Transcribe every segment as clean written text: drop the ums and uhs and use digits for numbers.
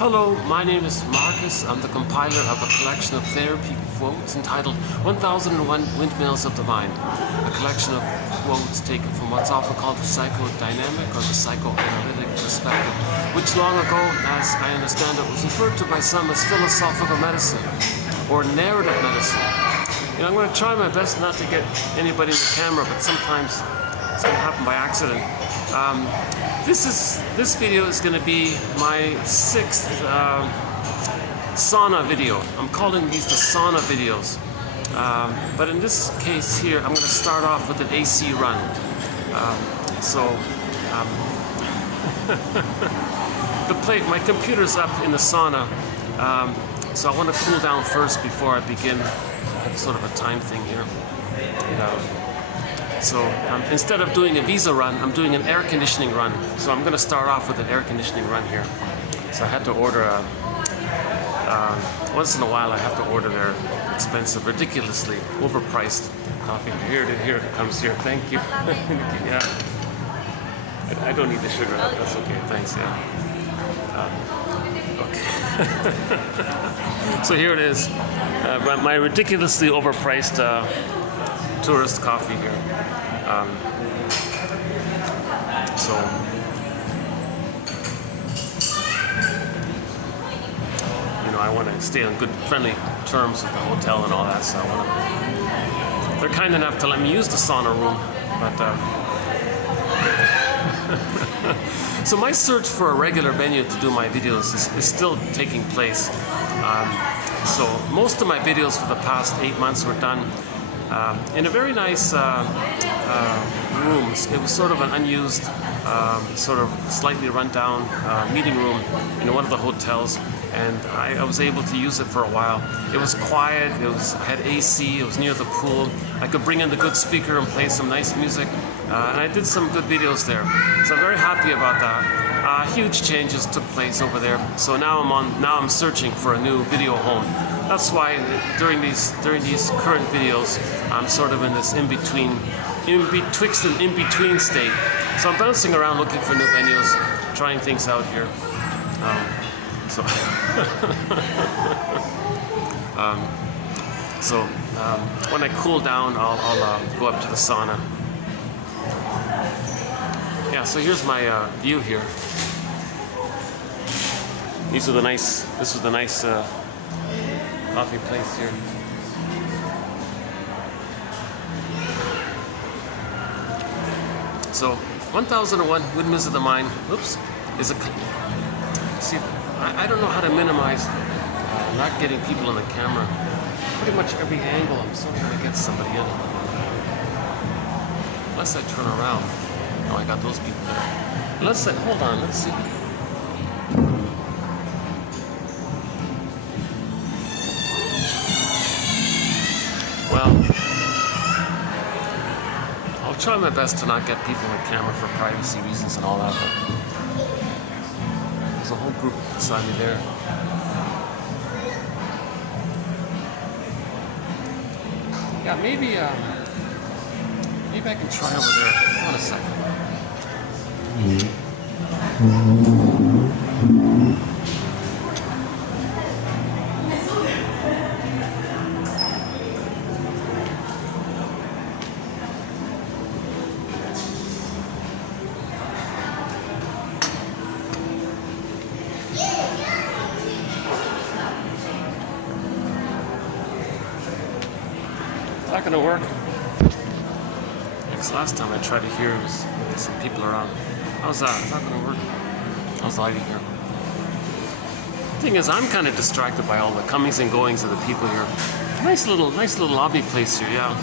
Hello, my name is Marcus. I'm the compiler of a collection of therapy quotes entitled 1001 Windmills of the Mind, a collection of quotes taken from what's often called the psychodynamic or the psychoanalytic perspective, which long ago, as I understand it, was referred to by some as philosophical medicine or narrative medicine. You know, I'm going to try my best not to get anybody in the camera, but sometimes it's going to happen by accident. This video is going to be my 6th sauna video. I'm calling these the sauna videos. But in this case here, I'm going to start off with an AC run. My computer's up in the sauna, so I want to cool down first before I begin. I have sort of a time thing here. So instead of doing a visa run, I'm doing an air conditioning run. So I'm going to start off with an air conditioning run here. So I had to order once in a while I have to order their expensive, ridiculously overpriced coffee. Here it comes here. Thank you. Yeah. I don't need the sugar. That's okay. Thanks. Yeah. Okay. So here it is. My ridiculously overpriced tourist coffee here. I want to stay on good, friendly terms with the hotel and all that, so they're kind enough to let me use the sauna room, but so my search for a regular venue to do my videos is still taking place. So most of my videos for the past 8 months were done in a very nice room. It was sort of an unused, sort of slightly run-down meeting room in one of the hotels, and I was able to use it for a while. It was quiet. I had AC. It was near the pool. I could bring in the good speaker and play some nice music, and I did some good videos there. So I'm very happy about that. Huge changes took place over there. So now I'm searching for a new video home. That's why during these current videos, I'm sort of in this in-between state. So I'm bouncing around looking for new venues, trying things out here. When I cool down, I'll go up to the sauna. Yeah, so here's my view here. This was the nice coffee place here. So 1001 Windmills of the Mind, is a... See, I don't know how to minimize not getting people on the camera. Pretty much every angle I'm sort of going to get somebody in. Unless I turn around. No, I got those people there. Hold on, let's see. Well, I'll try my best to not get people on camera for privacy reasons and all that, but there's a whole group beside me there. Yeah, maybe I can try over there. Hold on a second. Is that going to work? Because last time I tried to hear, there was some people around. How's that? Is that going to work? How's the lighting here? The thing is, I'm kind of distracted by all the comings and goings of the people here. Nice little lobby place here, yeah.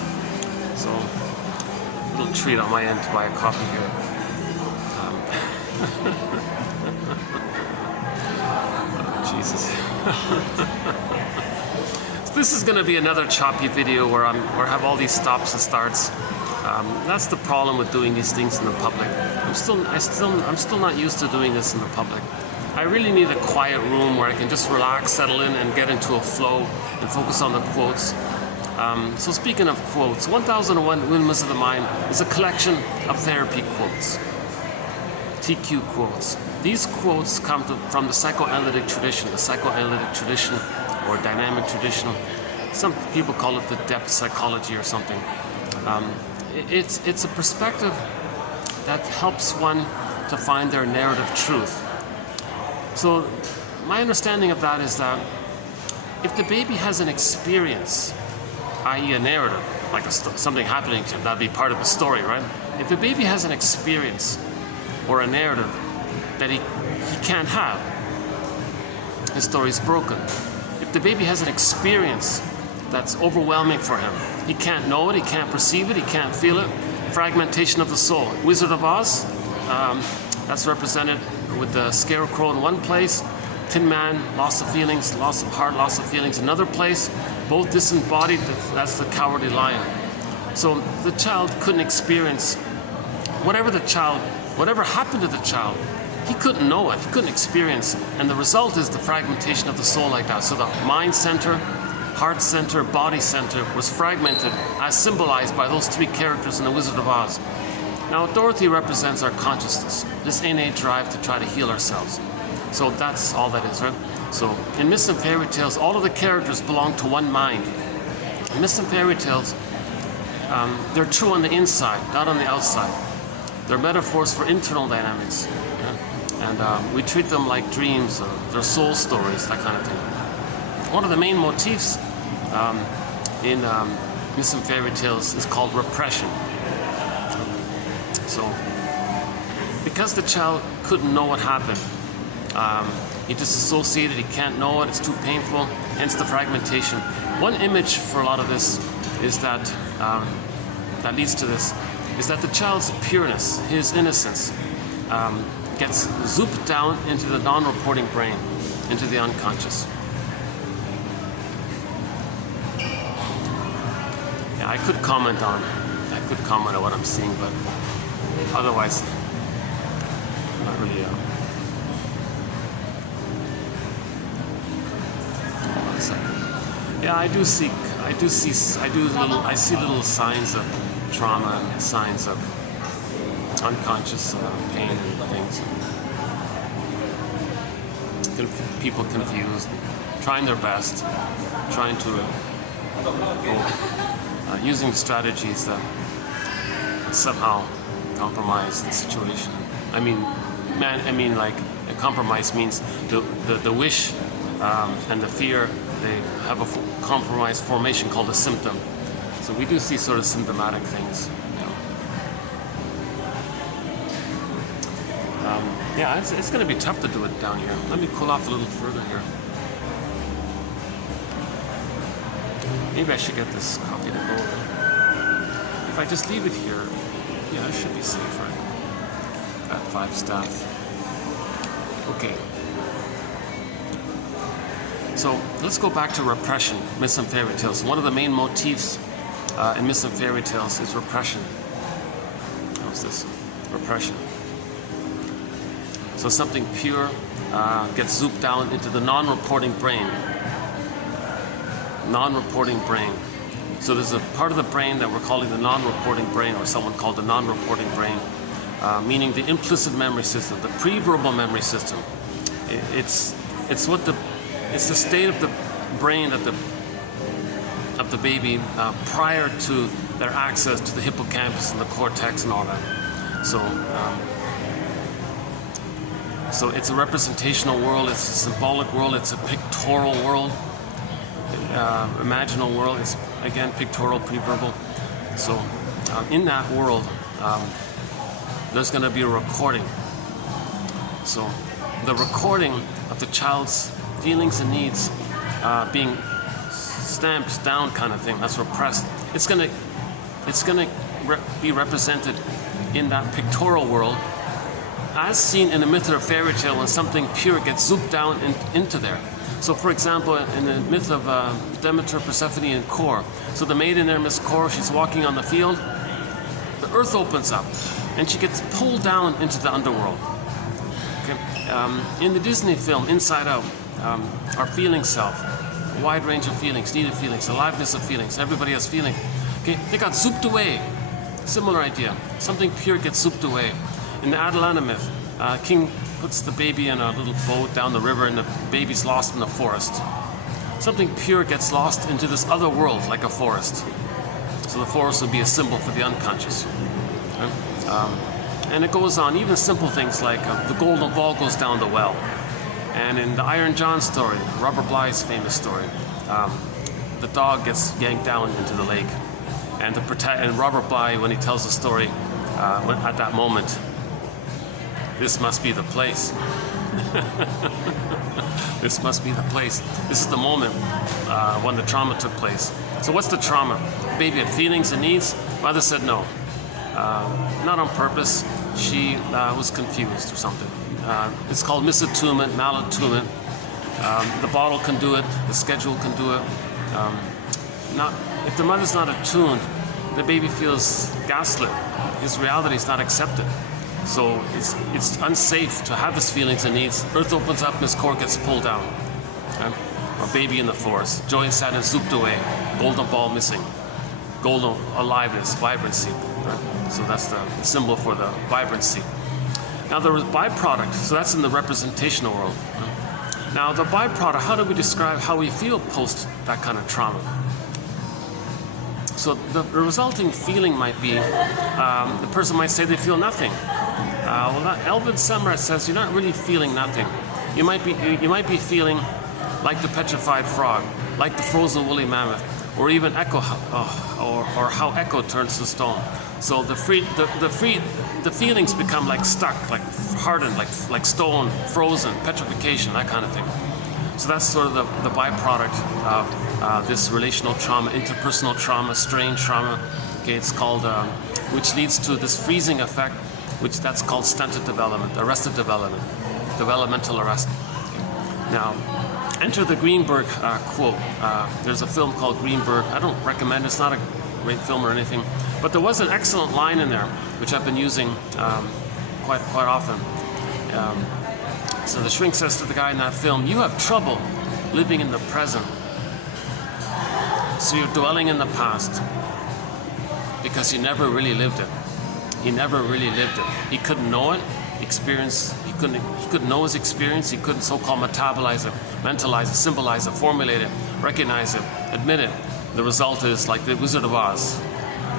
So, a little treat on my end to buy a coffee here. Oh, Jesus. This is going to be another choppy video where I have all these stops and starts. That's the problem with doing these things in the public. I'm still not used to doing this in the public. I really need a quiet room where I can just relax, settle in, and get into a flow and focus on the quotes. So speaking of quotes, 1001 Windmills of the Mind is a collection of therapy quotes. TQ quotes. These quotes come from the psychoanalytic tradition, or dynamic tradition. Some people call it the depth psychology or something. It's a perspective that helps one to find their narrative truth. So my understanding of that is that if the baby has an experience, i.e. a narrative, like something happening to him, that'd be part of the story, right? If the baby has an experience or a narrative that he can't have, his story's broken. If the baby has an experience that's overwhelming for him, he can't know it, he can't perceive it, he can't feel it, fragmentation of the soul. Wizard of Oz, that's represented with the scarecrow in one place, Tin Man, loss of feelings, loss of heart, loss of feelings, another place, both disembodied, that's the cowardly lion. So the child couldn't experience whatever happened to the child, he couldn't know it, he couldn't experience it. And the result is the fragmentation of the soul like that. So the mind center, heart center, body center was fragmented as symbolized by those three characters in The Wizard of Oz. Now Dorothy represents our consciousness, this innate drive to try to heal ourselves. So that's all that is, right? So in myths and fairy tales, all of the characters belong to one mind. In myths and fairy tales, they're true on the inside, not on the outside. They're metaphors for internal dynamics. Yeah? And we treat them like dreams, they're soul stories, that kind of thing. One of the main motifs in myths and fairy tales is called repression. So, because the child couldn't know what happened, he disassociated, he can't know it, it's too painful, hence the fragmentation. One image for a lot of this is that, that leads to this, is that the child's pureness, his innocence, gets zooped down into the non-reporting brain, into the unconscious. Yeah, I could comment on what I'm seeing, but otherwise, I'm not really. Yeah, I see little signs of trauma and signs of unconscious pain and things. People confused, trying their best, trying to using strategies that somehow compromise the situation. I mean, like a compromise means the wish and the fear. They have a compromised formation called a symptom. So we do see sort of symptomatic things. You know. Yeah, it's going to be tough to do it down here. Let me cool off a little further here. Maybe I should get this coffee to go. If I just leave it here, yeah, I should be safe, right? Got 5 staff. Okay. So let's go back to repression, myths and fairy tales. One of the main motifs in myths and fairy tales is repression. How's this? Repression. So something pure gets zooped down into the non-reporting brain. Non-reporting brain. So there's a part of the brain that we're calling the non-reporting brain, or someone called the non-reporting brain, meaning the implicit memory system, the pre-verbal memory system. It's the state of the brain of the baby prior to their access to the hippocampus and the cortex and all that. So it's a representational world, it's a symbolic world, it's a pictorial world, imaginal world. It's again pictorial, pre-verbal. So in that world, there's going to be a recording. So the recording of the child's feelings and needs being stamped down, kind of thing. That's repressed. It's gonna be represented in that pictorial world, as seen in a myth or a fairy tale, when something pure gets zooped down into there. So, for example, in the myth of Demeter, Persephone, and Kor. So the maiden there, Miss Kor, she's walking on the field. The earth opens up, and she gets pulled down into the underworld. Okay. In the Disney film Inside Out, our feeling self, a wide range of feelings, needed feelings, aliveness of feelings, everybody has feeling. Okay, they got zooped away. Similar idea. Something pure gets zooped away. In the Atalanta myth, King puts the baby in a little boat down the river, and the baby's lost in the forest. Something pure gets lost into this other world, like a forest. So the forest would be a symbol for the unconscious. Right? And it goes on, even simple things like the golden ball goes down the well. And in the Iron John story, Robert Bly's famous story, the dog gets yanked down into the lake. And Robert Bly, when he tells the story, at that moment, this must be the place. This must be the place. This is the moment when the trauma took place. So what's the trauma? The baby had feelings and needs. Mother said no. Not on purpose. She was confused or something. It's called misattunement, malattunement. The bottle can do it. The schedule can do it. If the mother's not attuned, the baby feels gaslit. His reality is not accepted. So it's unsafe to have his feelings and needs. Earth opens up and his core gets pulled down. Right? A baby in the forest. Joy and sadness zooped away. Golden ball missing. Golden aliveness, vibrancy. Right? So that's the symbol for the vibrancy. Now there was byproduct. So that's in the representational world. Right? Now the byproduct, how do we describe how we feel post that kind of trauma? So the resulting feeling might be, the person might say they feel nothing. Elvin Semrat says you're not really feeling nothing. You might be feeling like the petrified frog, like the frozen woolly mammoth, or even echo, or how echo turns to stone. So the feelings become like stuck, like hardened, like stone, frozen, petrification, that kind of thing. So that's sort of the byproduct of this relational trauma, interpersonal trauma, strain trauma. Okay, it's called, which leads to this freezing effect, that's called stunted development, arrested development, developmental arrest. Okay. Now, enter the Greenberg quote. There's a film called Greenberg. I don't recommend it. It's not a great film or anything, but there was an excellent line in there, which I've been using quite often. So the shrink says to the guy in that film, you have trouble living in the present. So you're dwelling in the past because you never really lived it. He never really lived it. He couldn't know it, experience. He couldn't know his experience. He couldn't so-called metabolize it, mentalize it, symbolize it, formulate it, recognize it, admit it. The result is like the Wizard of Oz.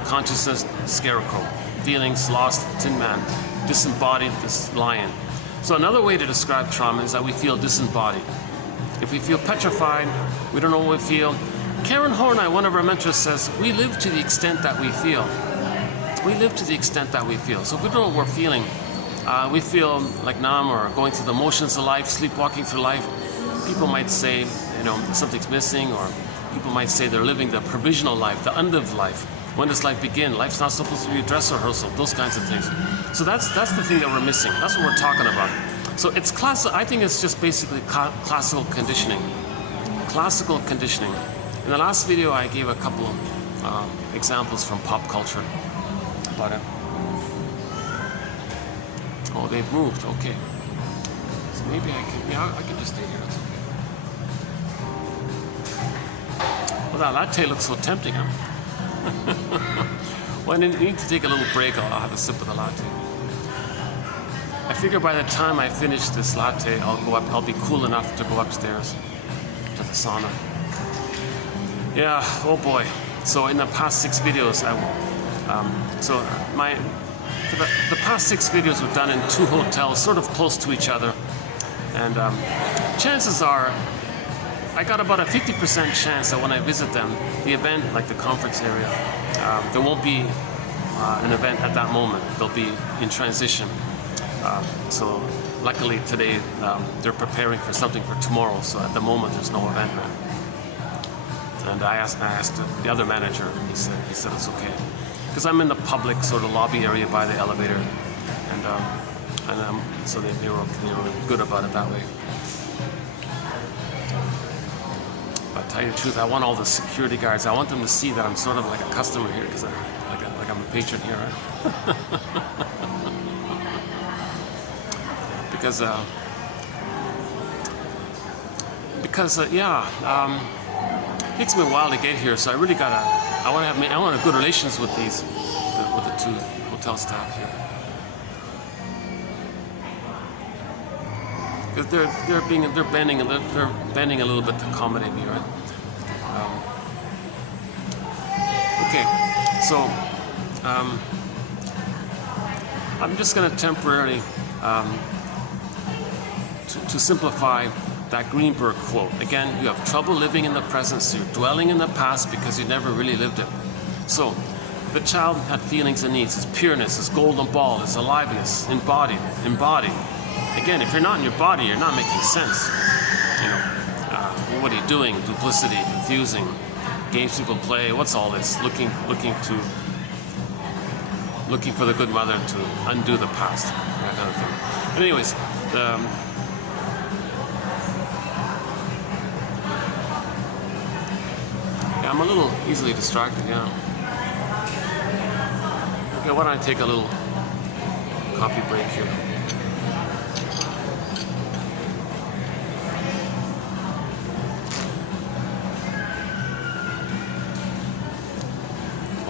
Consciousness, scarecrow. Feelings, lost, Tin Man. Disembodied, this lion. So another way to describe trauma is that we feel disembodied. If we feel petrified, we don't know what we feel. Karen Horney, one of our mentors, says, we live to the extent that we feel. We live to the extent that we feel. So if we don't know what we're feeling, we feel like numb or going through the motions of life, sleepwalking through life. People might say, something's missing, or people might say they're living the provisional life, the unlived life. When does life begin? Life's not supposed to be a dress rehearsal, those kinds of things. So that's the thing that we're missing. That's what we're talking about. So it's I think it's just basically classical conditioning. Classical conditioning. In the last video, I gave a couple of examples from pop culture about it. Oh, they've moved. Okay. So maybe I can just stay here. That's okay. Well, that latte looks so tempting, huh? Well, I need to take a little break. I'll have a sip of the latte. I figure by the time I finish this latte, I'll be cool enough to go upstairs to the sauna. Yeah, oh boy. So in the past 6 videos, the past 6 videos were done in 2 hotels, sort of close to each other. And chances are, I got about a 50% chance that when I visit them, the event, like the conference area, there won't be an event at that moment. They'll be in transition. So luckily today, they're preparing for something for tomorrow. So at the moment, there's no event there. And I asked the other manager, and he said it's okay. Because I'm in the public sort of lobby area by the elevator. And so they were good about it that way. But to tell you the truth, I want all the security guards. I want them to see that I'm sort of like a customer here, because like I'm a patron here, right? It takes me a while to get here, so I really I want to have good relations with the 2 hotel staff here. they're bending a little bit to accommodate me, right? Okay, so I'm just going to temporarily to simplify that Greenberg quote. Again, you have trouble living in the present, so you're dwelling in the past because you never really lived it. So the child had feelings and needs, his pureness, his golden ball, his aliveness, embodied. Again, if you're not in your body, you're not making sense. You know, what are you doing? Duplicity, confusing, games people play. What's all this? Looking for the good mother to undo the past, that kind of thing. But anyways, yeah, I'm a little easily distracted. Yeah. Okay, why don't I take a little coffee break here?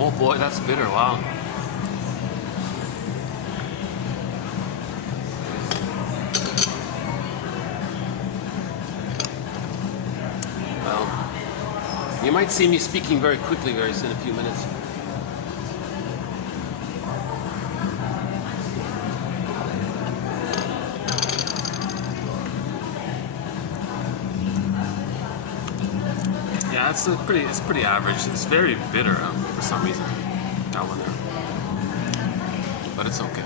Oh boy, that's bitter, wow. Well, you might see me speaking very quickly very soon, in a few minutes. Yeah, it's pretty average. It's very bitter for some reason. That one there, but it's okay.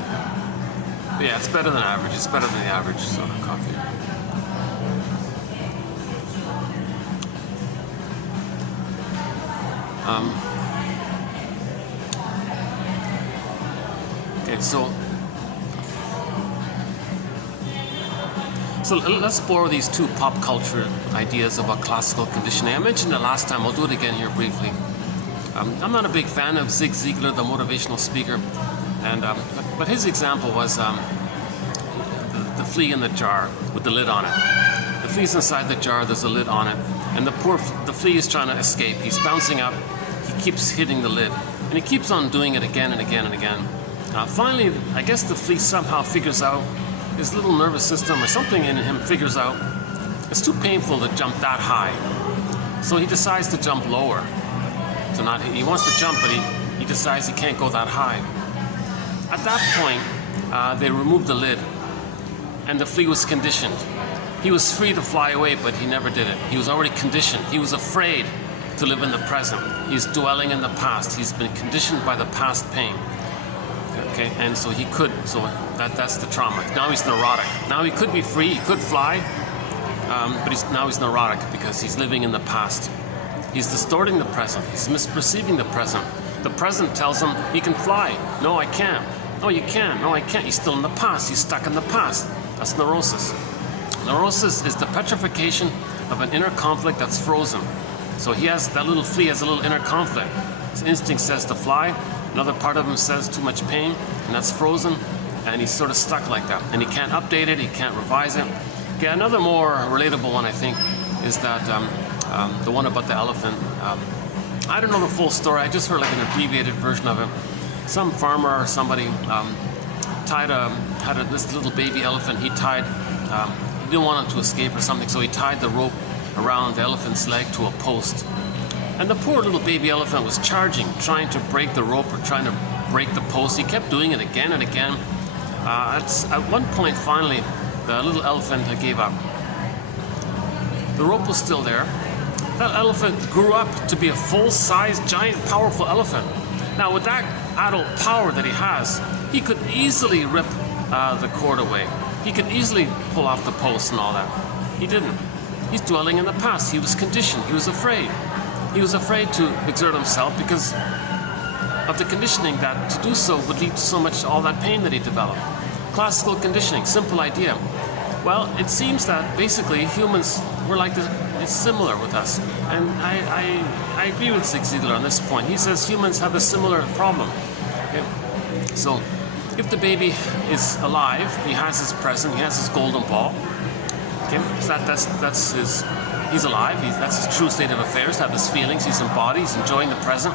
But yeah, it's better than average. It's better than the average sort of coffee. Okay, so let's borrow these two pop culture ideas about classical conditioning. I mentioned it last time. I'll do it again here briefly. I'm not a big fan of Zig Ziglar, the motivational speaker, and but his example was the flea in the jar with the lid on it. The flea's inside the jar. There's a lid on it, and the flea is trying to escape. He's bouncing up. He keeps hitting the lid, and he keeps on doing it again and again and again. Finally, I guess the flea somehow figures out, his little nervous system or something in him figures out it's too painful to jump that high. So he decides to jump lower. He wants to jump, but he decides he can't go that high. At that point, they removed the lid, and the flea was conditioned. He was free to fly away, but he never did it. He was already conditioned. He was afraid to live in the present. He's dwelling in the past. He's been conditioned by the past pain. Okay, and so he could, that's the trauma. Now he's neurotic. Now he could be free, he could fly, but now he's neurotic because he's living in the past. He's distorting the present. He's misperceiving the present. The present tells him he can fly. No, I can't. No, you can. No, I can't. He's still in the past. He's stuck in the past. That's neurosis. Neurosis is the petrification of an inner conflict that's frozen. So that little flea has a little inner conflict. His instinct says to fly. Another part of him says too much pain, and that's frozen, and he's sort of stuck like that. And he can't update it, he can't revise it. Okay, another more relatable one, I think, is that the one about the elephant. I don't know the full story, I just heard like an abbreviated version of it. Some farmer or somebody had this little baby elephant. He didn't want it to escape or something, so he tied the rope around the elephant's leg to a post. And the poor little baby elephant was charging, trying to break the rope or trying to break the post. He kept doing it again and again. At one point, finally, the little elephant gave up. The rope was still there. That elephant grew up to be a full-size, giant, powerful elephant. Now, with that adult power that he has, he could easily rip the cord away. He could easily pull off the post and all that. He didn't. He's dwelling in the past. He was conditioned. He was afraid. He was afraid to exert himself because of the conditioning that to do so would lead to so much, all that pain that he developed. Classical conditioning, simple idea. Well, it seems that basically humans were like this, it's similar with us. And I agree with Zig Ziglar on this point. He says humans have a similar problem. Okay? So if the baby is alive, he has his present, he has his golden ball. Okay? So he's alive, that's his true state of affairs, have his feelings, he's embodied, he's enjoying the present,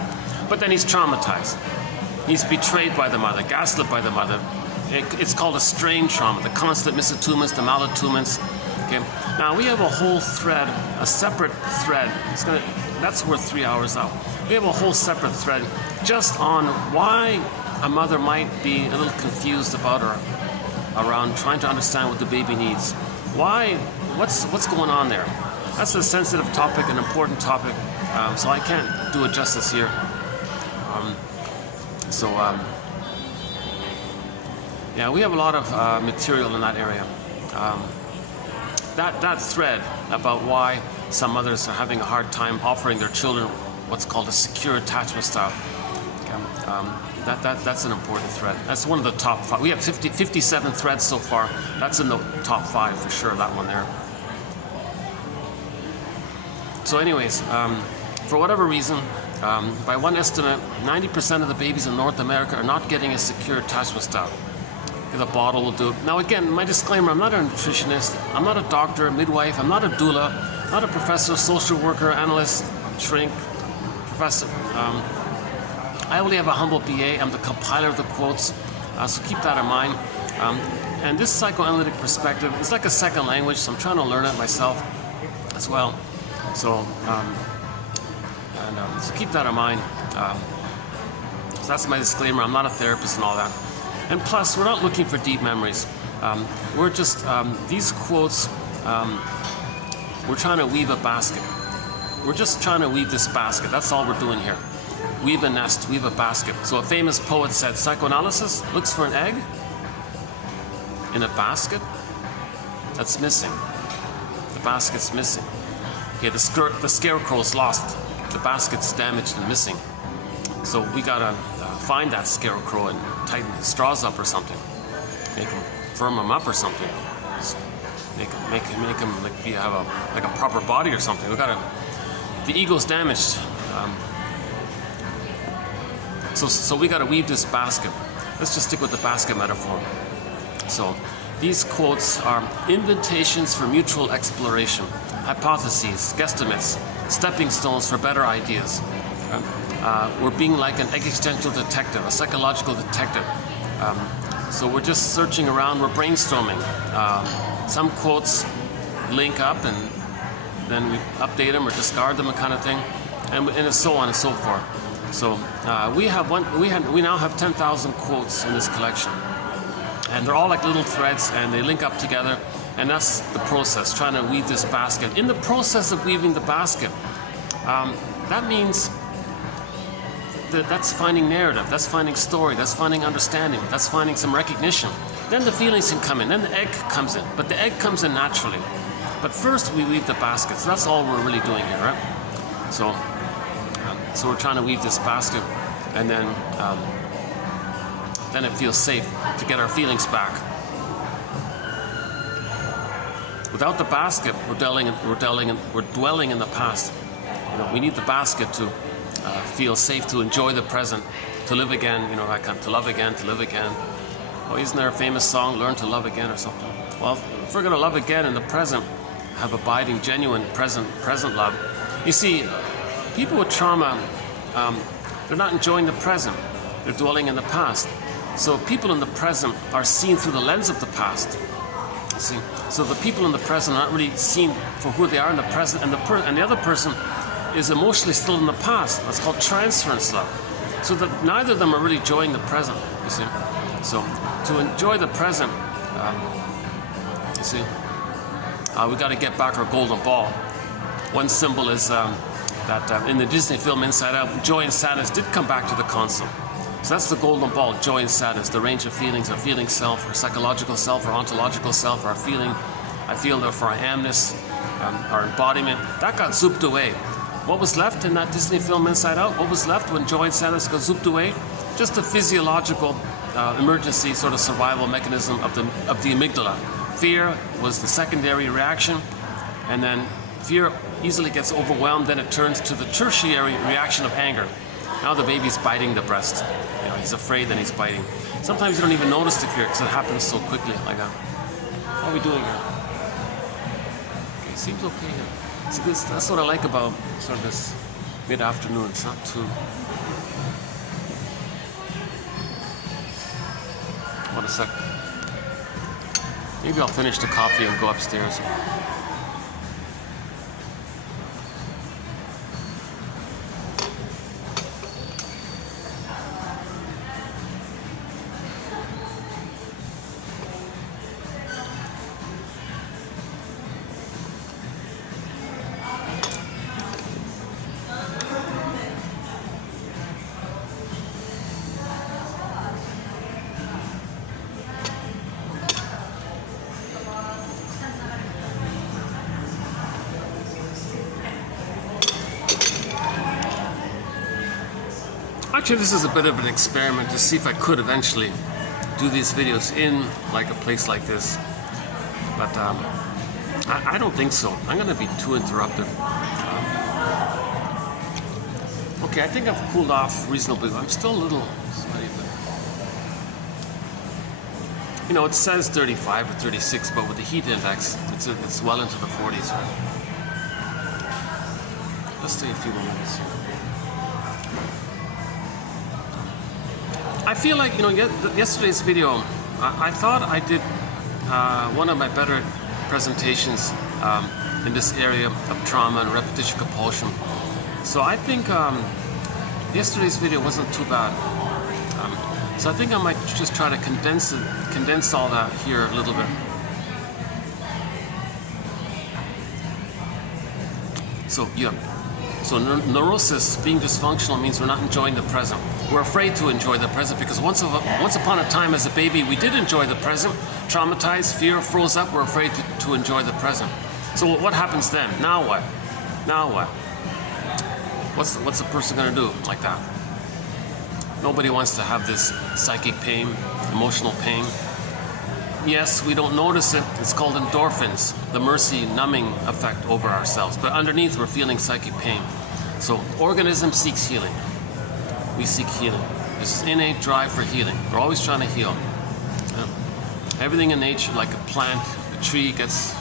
but then he's traumatized. He's betrayed by the mother, gaslit by the mother. It's called a strain trauma, the constant misattunements, the malattunements, Okay. Now we have a whole thread, a separate thread. That's worth 3 hours out. We have a whole separate thread just on why a mother might be a little confused about her, around trying to understand what the baby needs. Why? What's going on there? That's a sensitive topic, an important topic. So I can't do it justice here. Yeah, we have a lot of material in that area. That thread about why some mothers are having a hard time offering their children what's called a secure attachment style. That's an important thread. That's one of the top 5. We have 57 threads so far. That's in the top 5 for sure, that one there. So anyways, for whatever reason, by one estimate, 90% of the babies in North America are not getting a secure attachment style. The bottle will do it. Now again, my disclaimer, I'm not a nutritionist, I'm not a doctor, midwife, I'm not a doula, not a professor, social worker, analyst, shrink, professor. I only have a humble BA, I'm the compiler of the quotes, so keep that in mind. And this psychoanalytic perspective is like a second language, so I'm trying to learn it myself as well. So, so keep that in mind. So that's my disclaimer, I'm not a therapist and all that. And plus, we're not looking for deep memories. We're just, these quotes, we're trying to weave a basket. We're just trying to weave this basket. That's all we're doing here. Weave a nest, weave a basket. So a famous poet said, psychoanalysis looks for an egg in a basket that's missing. The basket's missing. Okay, the scarecrow's lost. The basket's damaged and missing. So we gotta find that scarecrow and tighten the straws up or something. Make him, firm him up or something. Make him like a proper body or something. The ego's damaged. So we gotta weave this basket. Let's just stick with the basket metaphor. So these quotes are invitations for mutual exploration, hypotheses, guesstimates, stepping stones for better ideas. We're being like an existential detective, a psychological detective. So we're just searching around, we're brainstorming. Some quotes link up and then we update them or discard them, kind of thing, and so on and so forth. So we now have 10,000 quotes in this collection, and they're all like little threads, and they link up together, and that's the process, trying to weave this basket. In the process of weaving the basket, that means that's finding narrative, that's finding story, that's finding understanding, that's finding some recognition. Then the feelings can come in, then the egg comes in, but the egg comes in naturally. But first we weave the basket, so that's all we're really doing here, right? So we're trying to weave this basket, and then it feels safe to get our feelings back. Without the basket, we're dwelling in the past. You know, we need the basket to feel safe, to enjoy the present, to live again. You know, to love again, to live again. Oh, isn't there a famous song, "Learn to Love Again" or something? Well, if we're going to love again in the present, have abiding, genuine, present love. You see, people with trauma, they're not enjoying the present. They're dwelling in the past. So people in the present are seen through the lens of the past. See, so the people in the present are not really seen for who they are in the present, and the other person is emotionally still in the past. That's called transference love. So that neither of them are really enjoying the present. You see, so to enjoy the present, you see, we got to get back our golden ball. One symbol is that in the Disney film Inside Out, joy and sadness did come back to the console. So that's the golden ball, joy and sadness, the range of feelings, our feeling self, our psychological self, our ontological self, our feeling, I feel, therefore I amness, our embodiment. That got zooped away. What was left in that Disney film Inside Out? What was left when joy and sadness got zooped away? Just a physiological emergency sort of survival mechanism of the amygdala. Fear was the secondary reaction, and then fear easily gets overwhelmed, then it turns to the tertiary reaction of anger. Now the baby's biting the breast. You know, he's afraid, then he's biting. Sometimes you don't even notice the fear because it happens so quickly like that. What are we doing here? Okay, seems okay here. See, that's what I like about sort of this mid-afternoon. It's not too... What a sec. Maybe I'll finish the coffee and go upstairs. Actually, this is a bit of an experiment to see if I could eventually do these videos in like a place like this. But I don't think so. I'm going to be too interrupted. Okay, I think I've cooled off reasonably. I'm still a little sweaty, but you know, it says 35 or 36, but with the heat index, it's well into the 40s. Right? Let's stay a few more minutes. I feel like, you know, yesterday's video, I thought I did one of my better presentations in this area of trauma and repetition compulsion. So I think yesterday's video wasn't too bad. So I think I might just try to condense all that here a little bit. So yeah. So neurosis, being dysfunctional, means we're not enjoying the present. We're afraid to enjoy the present because once upon a time as a baby, we did enjoy the present. Traumatized, fear froze up, we're afraid to enjoy the present. So what happens then? Now what? Now what? What's a person going to do like that? Nobody wants to have this psychic pain, emotional pain. Yes, we don't notice it. It's called endorphins, the mercy numbing effect over ourselves. But underneath, we're feeling psychic pain. So, organism seeks healing. We seek healing. This is innate drive for healing. We're always trying to heal. Everything in nature, like a plant, a tree gets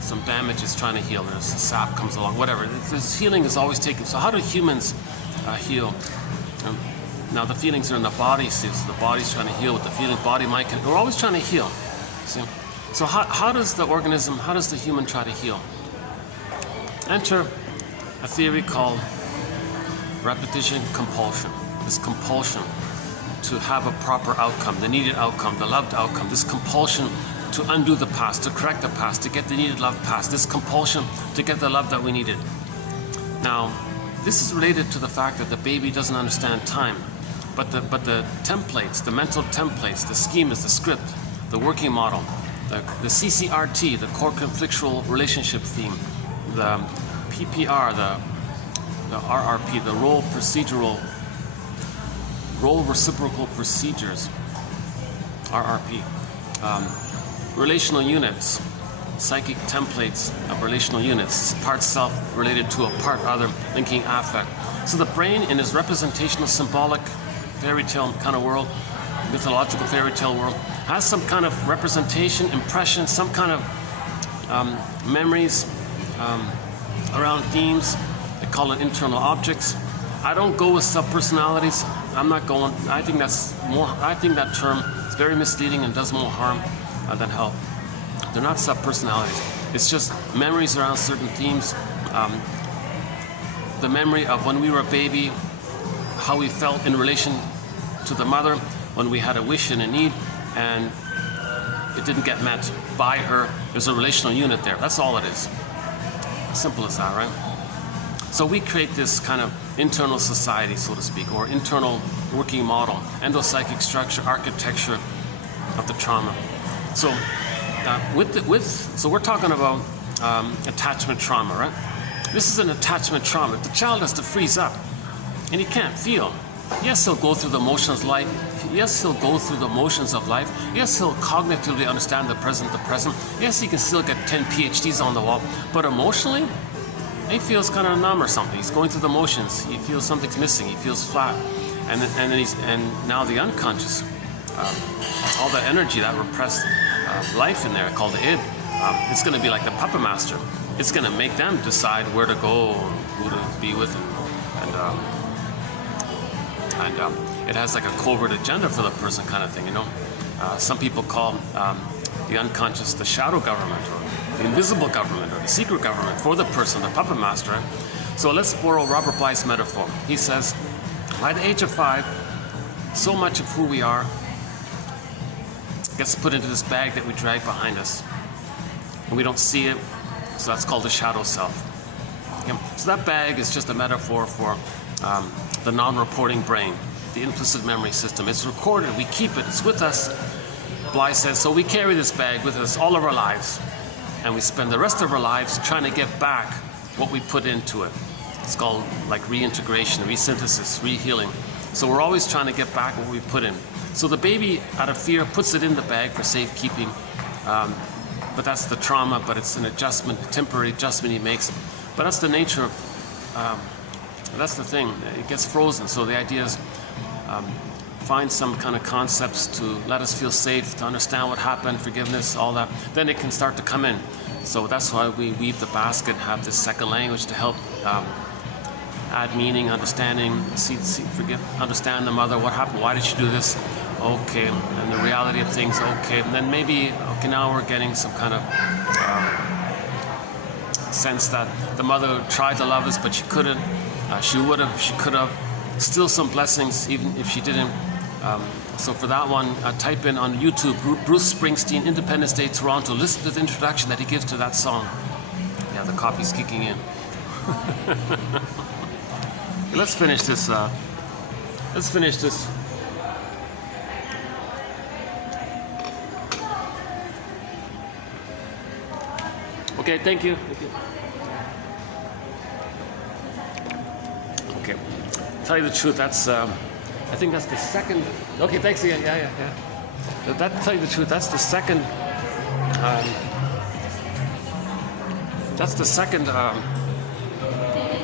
some damage, it's trying to heal. There's sap comes along, whatever. This healing is always taken. So, how do humans heal? Now, the feelings are in the body. So the body's trying to heal with the feeling. Body, mind. We're always trying to heal. See? So how does the organism, how does the human try to heal? Enter a theory called repetition compulsion. This compulsion to have a proper outcome, the needed outcome, the loved outcome. This compulsion to undo the past, to correct the past, to get the needed love past. This compulsion to get the love that we needed. Now, this is related to the fact that the baby doesn't understand time. But the templates, the mental templates, the schemas, the script, the working model, the CCRT, the core conflictual relationship theme, the PPR, the RRP, the role reciprocal procedures, RRP, relational units, psychic templates of relational units, part self related to a part other, linking affect. So the brain in its representational, symbolic, fairy tale kind of world, mythological fairy tale world, has some kind of representation, impression, some kind of memories around themes. They call it internal objects. I don't go with sub-personalities. I'm not going. I think that term is very misleading and does more harm than help. They're not sub-personalities. It's just memories around certain themes. The memory of when we were a baby, how we felt in relation to the mother when we had a wish and a need and it didn't get met by her. There's a relational unit there. That's all it is. Simple as that, right? So we create this kind of internal society, so to speak, or internal working model, endopsychic structure, architecture of the trauma. So so we're talking about attachment trauma, right? This is an attachment trauma. The child has to freeze up and he can't feel. Yes, he'll go through the motions of life. Yes, he'll go through the motions of life. Yes, he'll cognitively understand the present. Yes, he can still get 10 PhDs on the wall. But emotionally, he feels kind of numb or something. He's going through the motions. He feels something's missing. He feels flat. And now the unconscious, all that energy, that repressed life in there called the id, it's going to be like the puppet master. It's going to make them decide where to go, who to be with, and it has like a covert agenda for the person, kind of thing, you know. Some people call the unconscious, the shadow government, or the invisible government, or the secret government for the person, the puppet master. Right? So let's borrow Robert Bly's metaphor. He says, by the age of 5, so much of who we are gets put into this bag that we drag behind us. And we don't see it, so that's called the shadow self. Okay? So that bag is just a metaphor for the non-reporting brain, the implicit memory system. It's recorded, we keep it, it's with us. Bly says, so we carry this bag with us all of our lives, and we spend the rest of our lives trying to get back what we put into it. It's called like reintegration, resynthesis, rehealing. So we're always trying to get back what we put in. So the baby, out of fear, puts it in the bag for safekeeping. But that's the trauma, but it's an adjustment, a temporary adjustment he makes. But that's the nature of, that's the thing, it gets frozen. So the idea is find some kind of concepts to let us feel safe, to understand what happened, forgiveness, all that. Then it can start to come in. So that's why we weave the basket, have this second language to help add meaning, understanding, understand the mother, what happened, why did she do this? Okay, and the reality of things, okay. And then maybe, okay, now we're getting some kind of sense that the mother tried to love us, but she couldn't. She would have, she could have. Still some blessings, even if she didn't. So for that one, type in on YouTube, Bruce Springsteen, Independence Day, Toronto. Listen to the introduction that he gives to that song. Yeah, the coffee's kicking in. Let's finish this. Let's finish this. Okay, thank you. Thank you. Okay, tell you the truth, that's I think that's the second. Okay, thanks again. Yeah. That tell you the truth, that's the second. That's the second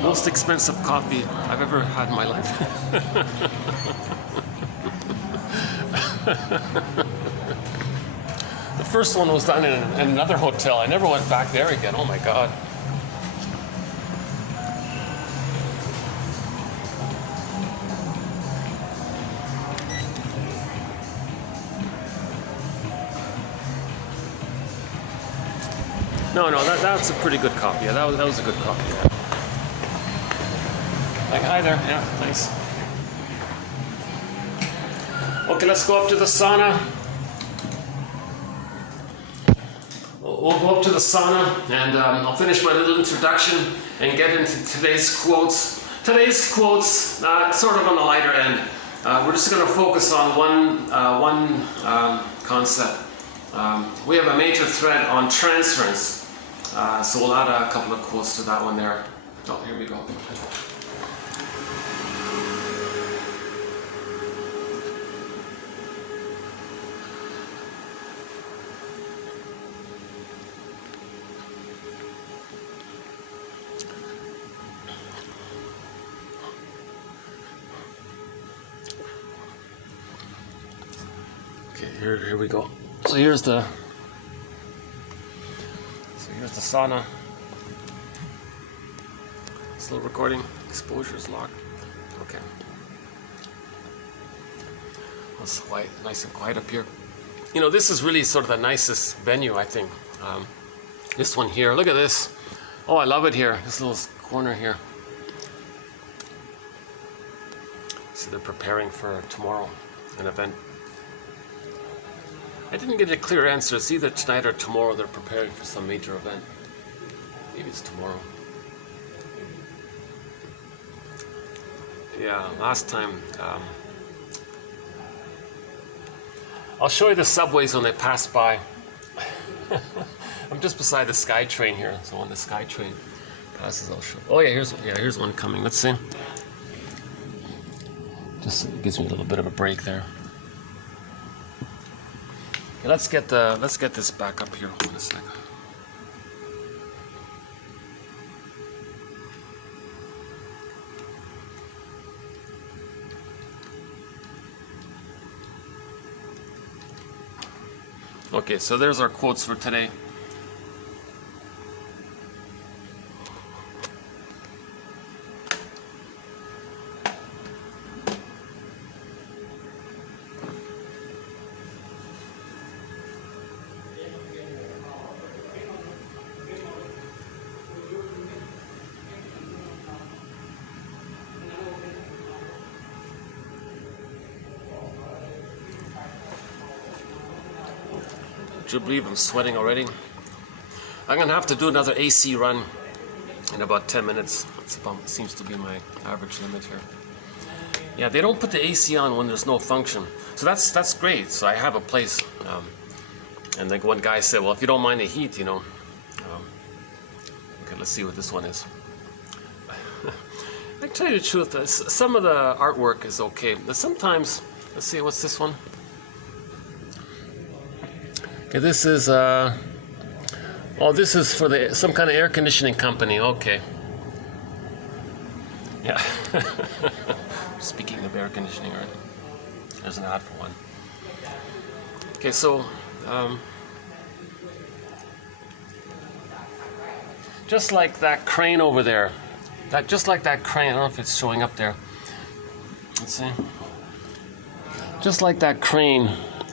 most expensive coffee I've ever had in my life. The first one was done in another hotel. I never went back there again. Oh my God. No, that's a pretty good coffee. Yeah, that was a good coffee. Yeah. Like, hi there. Yeah, thanks. Okay, let's go up to the sauna. We'll go up to the sauna, and I'll finish my little introduction and get into today's quotes. Today's quotes, sort of on the lighter end. We're just going to focus on one concept. We have a major thread on transference. So we'll add a couple of quotes to that one there. Oh, here we go. Okay, here we go. So here's the sauna. Still recording. Exposure is locked. Okay. It's quite nice and quiet up here. You know, this is really sort of the nicest venue, I think. This one here. Look at this. Oh, I love it here. This little corner here. See, they're preparing for tomorrow, an event. I didn't get a clear answer. It's either tonight or tomorrow they're preparing for some major event. Maybe it's tomorrow. Yeah, last time. I'll show you the subways when they pass by. I'm just beside the SkyTrain here, so when the SkyTrain passes, I'll show. Oh yeah, here's one coming. Let's see. Just gives me a little bit of a break there. Okay, let's get this back up here in a second. Okay, so there's our quotes for today. Would you believe I'm sweating already? I'm gonna have to do another AC run in about 10 minutes. Seems to be my average limit here. Yeah, they don't put the AC on when there's no function. So that's great. So I have a place. And like one guy said, well, if you don't mind the heat, you know. Okay, let's see what this one is. I tell you the truth, some of the artwork is okay. But sometimes, let's see, what's this one? Okay, this is, oh, this is for some kind of air conditioning company. Okay. Yeah. Speaking of air conditioning, right? There's an ad for one. Okay, so just like that crane over there, just like that crane. I don't know if it's showing up there. Let's see. Just like that crane,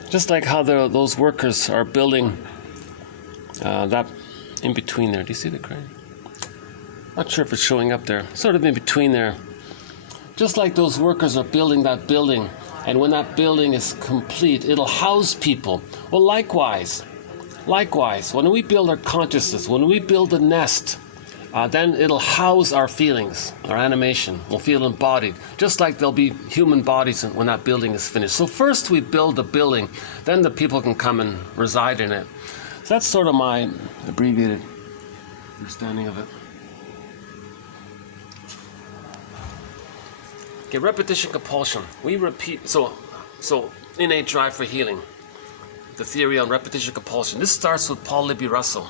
just like how those workers are building that in between there. Do you see the crane? Not sure if it's showing up there. Sort of in between there. Just like those workers are building that building, and when that building is complete, it'll house people. Well, likewise, when we build our consciousness, when we build a nest, then it'll house our feelings, our animation. We'll feel embodied, just like there'll be human bodies when that building is finished. So first we build the building, then the people can come and reside in it. So that's sort of my abbreviated understanding of it. Okay, repetition compulsion. We repeat, so innate drive for healing. The theory on repetition compulsion. This starts with Paul Libby Russell.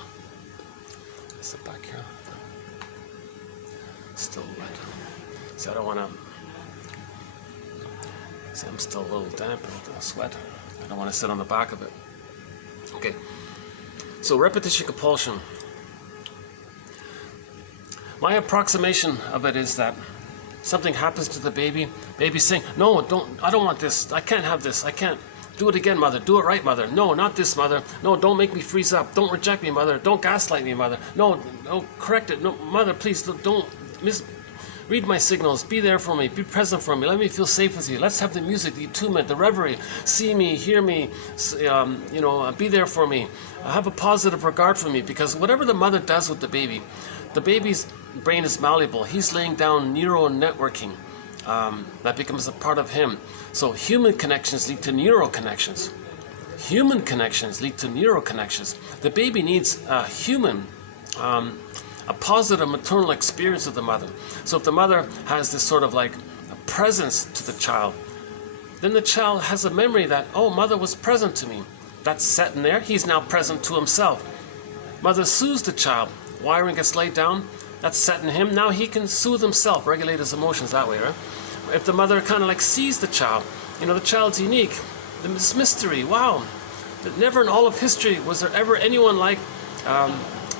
Sit back here. Still wet. See, I don't want to. See, I'm still a little damp and sweat. I don't want to sit on the back of it. Okay. So repetition compulsion. My approximation of it is that something happens to the baby. Baby's saying, "No, I don't want this. I can't have this. I can't. Do it again, mother. Do it right, mother. No, not this, mother. No, don't make me freeze up. Don't reject me, mother. Don't gaslight me, mother. No, correct it. No, mother, please don't read my signals. Be there for me. Be present for me. Let me feel safe with you. Let's have the music, the attunement, the reverie. See me, hear me. Be there for me. Have a positive regard for me, because whatever the mother does with the baby's brain is malleable. He's laying down neural networking. That becomes a part of him. So human connections lead to neural connections. Human connections lead to neural connections. The baby needs a human, a positive maternal experience with the mother. So if the mother has this sort of like a presence to the child, then the child has a memory that, oh, mother was present to me. That's set in there. He's now present to himself. Mother soothes the child. Wiring gets laid down. That's set in him. Now he can soothe himself, regulate his emotions that way, right? If the mother kind of like sees the child, the child's unique. This mystery, wow. Never in all of history was there ever anyone like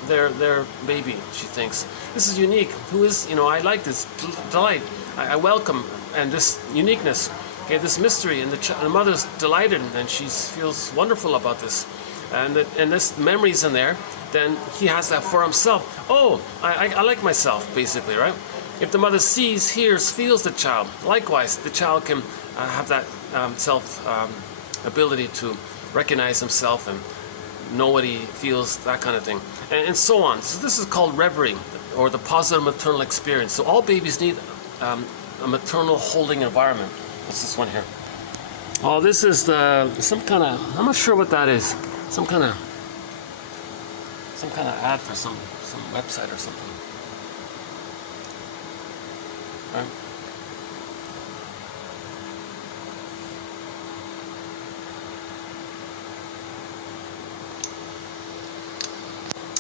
their baby, she thinks. This is unique. Who is, I like this delight. I welcome, and this uniqueness, okay, this mystery, and the mother's delighted, and she feels wonderful about this. And this memory's in there, then he has that for himself. Oh, I like myself, basically, right? If the mother sees, hears, feels the child, likewise, the child can have that ability to recognize himself and know what he feels, that kind of thing, and so on. So this is called reverie, or the positive maternal experience. So all babies need a maternal holding environment. What's this one here? Oh, this is some kind of, I'm not sure what that is. Some kind of ad for some website or something. Right?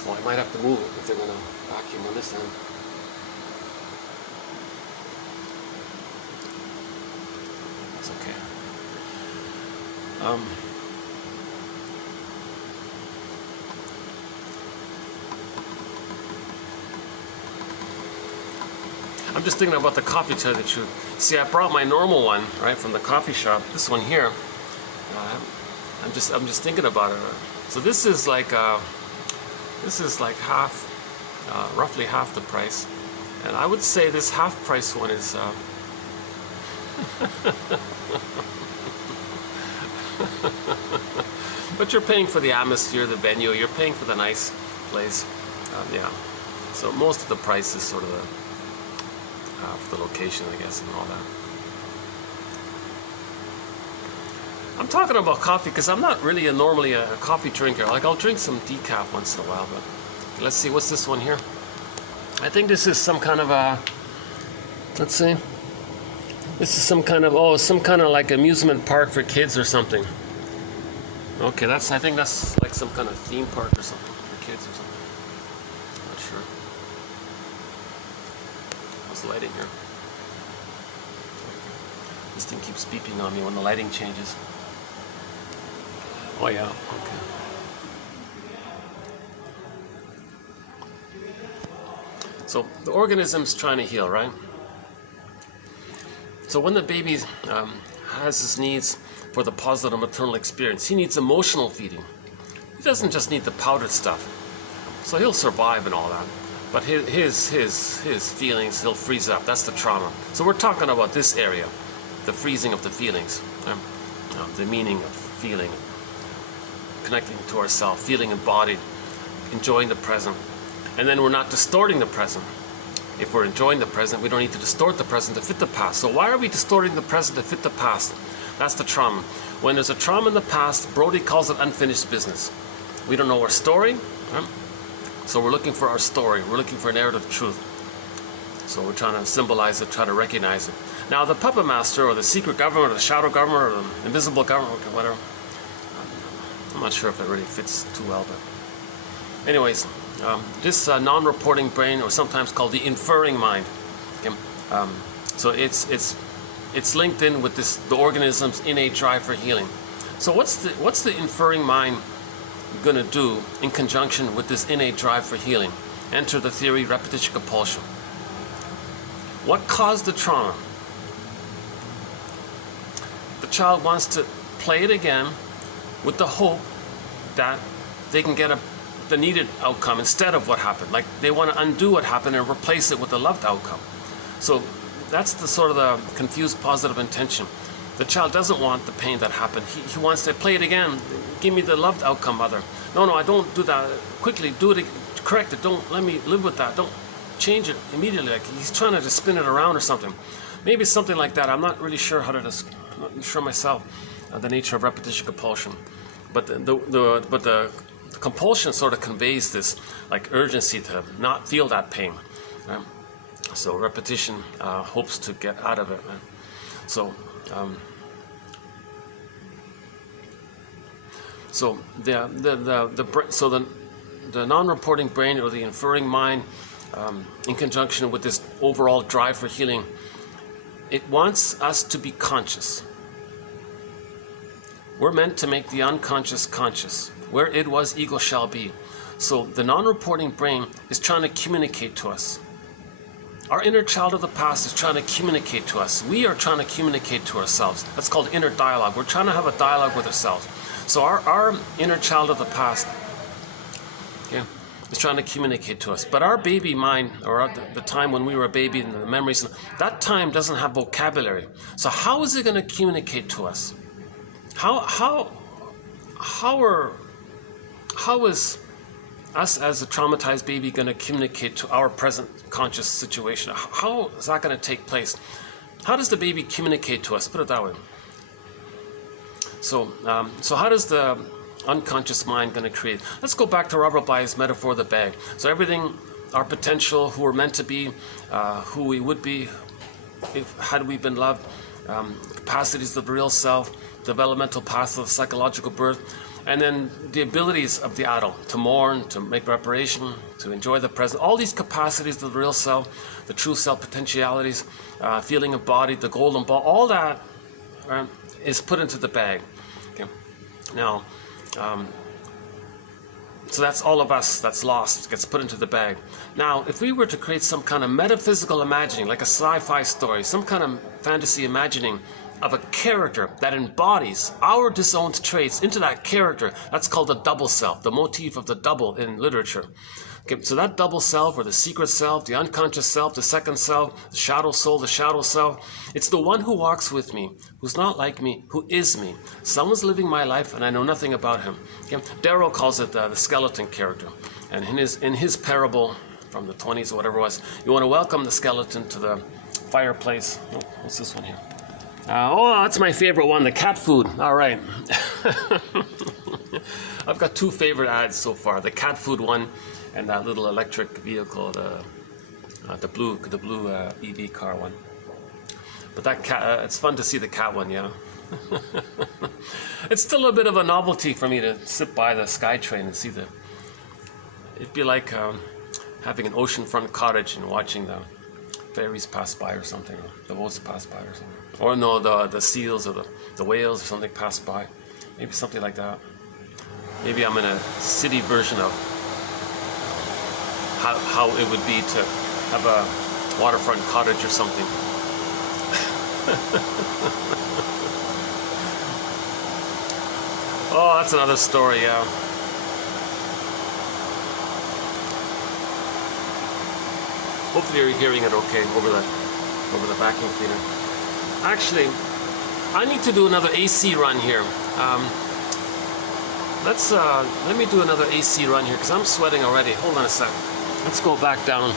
Well, I might have to move it if they're going to vacuum on this end. That's okay. I'm just thinking about the coffee, to tell you the truth. See, I brought my normal one, right, from the coffee shop. This one here. I'm just thinking about it. So this is like half, roughly half the price, and I would say this half price one is. But you're paying for the atmosphere, the venue. You're paying for the nice place. Yeah. So most of the price is sort of for the location, I guess, and all that. I'm talking about coffee because I'm not really normally a coffee drinker. Like, I'll drink some decaf once in a while, but let's see, what's this one here? I think this is some kind of a, let's see, this is some kind of, oh, some kind of like amusement park for kids or something. Okay, I think that's like some kind of theme park or something for kids or something. Not sure. What's the lighting here? This thing keeps beeping on me when the lighting changes. Oh yeah, okay. So the organism's trying to heal, right? So when the baby has his needs for the positive maternal experience, he needs emotional feeding. He doesn't just need the powdered stuff. So he'll survive and all that. But his feelings, he'll freeze up. That's the trauma. So we're talking about this area, the freezing of the feelings, the meaning of feeling, connecting to ourselves, feeling embodied, enjoying the present. And then we're not distorting the present. If we're enjoying the present, we don't need to distort the present to fit the past. So why are we distorting the present to fit the past? That's the trauma. When there's a trauma in the past, Brody calls it unfinished business. We don't know our story, right? So we're looking for our story. We're looking for a narrative truth. So we're trying to symbolize it, try to recognize it. Now the puppet master, or the secret government, or the shadow government, or the invisible government, or whatever, I'm not sure if it really fits too well, but anyways, this non-reporting brain, or sometimes called the inferring mind, okay? So it's linked in with the organism's innate drive for healing. So what's the inferring mind going to do in conjunction with this innate drive for healing? Enter the theory, repetition, compulsion. What caused the trauma? The child wants to play it again with the hope that they can get the needed outcome instead of what happened. Like, they want to undo what happened and replace it with the loved outcome. So that's the sort of the confused positive intention. The child doesn't want the pain that happened. He wants to play it again. Give me the loved outcome, mother. No, I don't do that. Quickly, do it, correct it. Don't let me live with that. Don't change it immediately. Like, he's trying to just spin it around or something. Maybe something like that. I'm not really sure how to I'm not sure myself the nature of repetition compulsion. But the compulsion sort of conveys this like urgency to not feel that pain. Right? So repetition hopes to get out of it. Right? So the non-reporting brain, or the inferring mind, in conjunction with this overall drive for healing, it wants us to be conscious. We're meant to make the unconscious conscious. Where it was, ego shall be. So the non-reporting brain is trying to communicate to us. Our inner child of the past is trying to communicate to us. We are trying to communicate to ourselves. That's called inner dialogue. We're trying to have a dialogue with ourselves. So our inner child of the past, okay, is trying to communicate to us. But our baby mind, or the time when we were a baby, and the memories, that time doesn't have vocabulary. So how is it going to communicate to us? How is us as a traumatized baby going to communicate to our present conscious situation? How is that going to take place? How does the baby communicate to us? Put it that way. So how does the unconscious mind going to create? Let's go back to Robert Bly's metaphor of the bag. So everything, our potential, who we're meant to be, who we would be had we been loved, capacities of the real self, developmental paths of psychological birth, and then the abilities of the adult to mourn, to make reparation, to enjoy the present. All these capacities of the real self, the true self potentialities, feeling embodied, the golden ball, all that is put into the bag. Okay. Now, so that's all of us that's lost, gets put into the bag. Now, if we were to create some kind of metaphysical imagining, like a sci-fi story, some kind of fantasy imagining of a character that embodies our disowned traits into that character, that's called the double self, the motif of the double in literature. Okay, so that double self, or the secret self, the unconscious self, the second self, the shadow soul, the shadow self, it's the one who walks with me, who's not like me, who is me. Someone's living my life and I know nothing about him. Okay? Darrow calls it the skeleton character. And in his parable from the 20s or whatever it was, you want to welcome the skeleton to the fireplace. Oh, what's this one here? Oh, that's my favorite one, the cat food. All right. I've got two favorite ads so far, the cat food one and that little electric vehicle, the blue EV car one. But that cat, it's fun to see the cat one, yeah. It's still a bit of a novelty for me to sit by the SkyTrain and see it'd be like having an oceanfront cottage and watching the ferries pass by or something, or the boats pass by or something. Or no, the seals or the whales or something pass by. Maybe something like that. Maybe I'm in a city version of how it would be to have a waterfront cottage or something. Oh, that's another story, yeah. Hopefully you're hearing it okay over the vacuum cleaner. Actually, I need to do another AC run here. Let me do another AC run here because I'm sweating already. Hold on a sec. Let's go back down.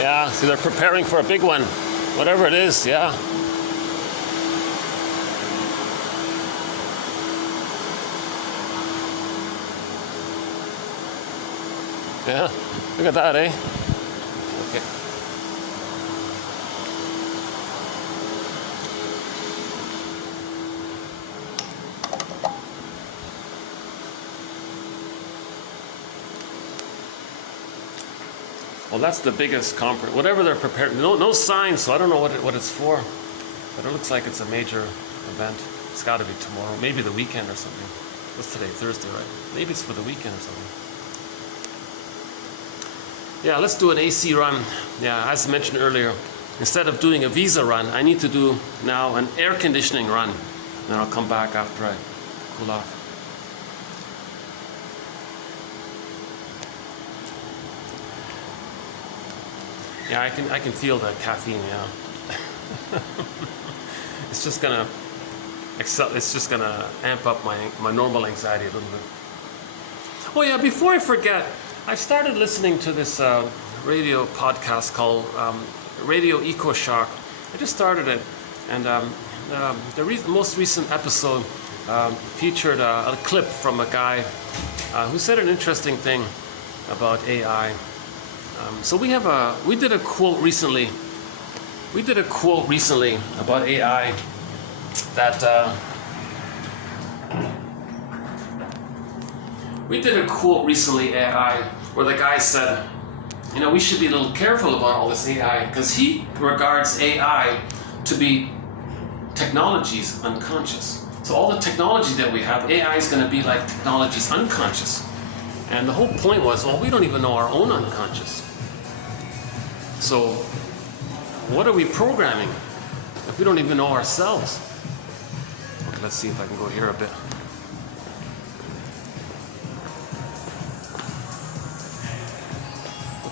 Yeah, see, they're preparing for a big one, whatever it is, yeah. Yeah, look at that, eh? Okay. Well, that's the biggest conference. Whatever they're preparing, no signs, so I don't know what it's for. But it looks like it's a major event. It's got to be tomorrow, maybe the weekend or something. What's today? Thursday, right? Maybe it's for the weekend or something. Yeah, let's do an AC run. Yeah, as mentioned earlier, instead of doing a visa run, I need to do now an air conditioning run. Then I'll come back after I cool off. Yeah, I can feel the caffeine. Yeah, it's just gonna amp up my normal anxiety a little bit. Oh yeah, before I forget, I've started listening to this radio podcast called Radio Eco Shock. I just started it, and the most recent episode featured a clip from a guy who said an interesting thing about AI. So we did a quote recently. We did a quote recently about AI that we did a quote recently AI where the guy said, you know, we should be a little careful about all this AI because he regards AI to be technology's unconscious. So all the technology that we have, AI is going to be like technology's unconscious. And the whole point was, well, we don't even know our own unconscious. So what are we programming if we don't even know ourselves? Okay, let's see if I can go here a bit.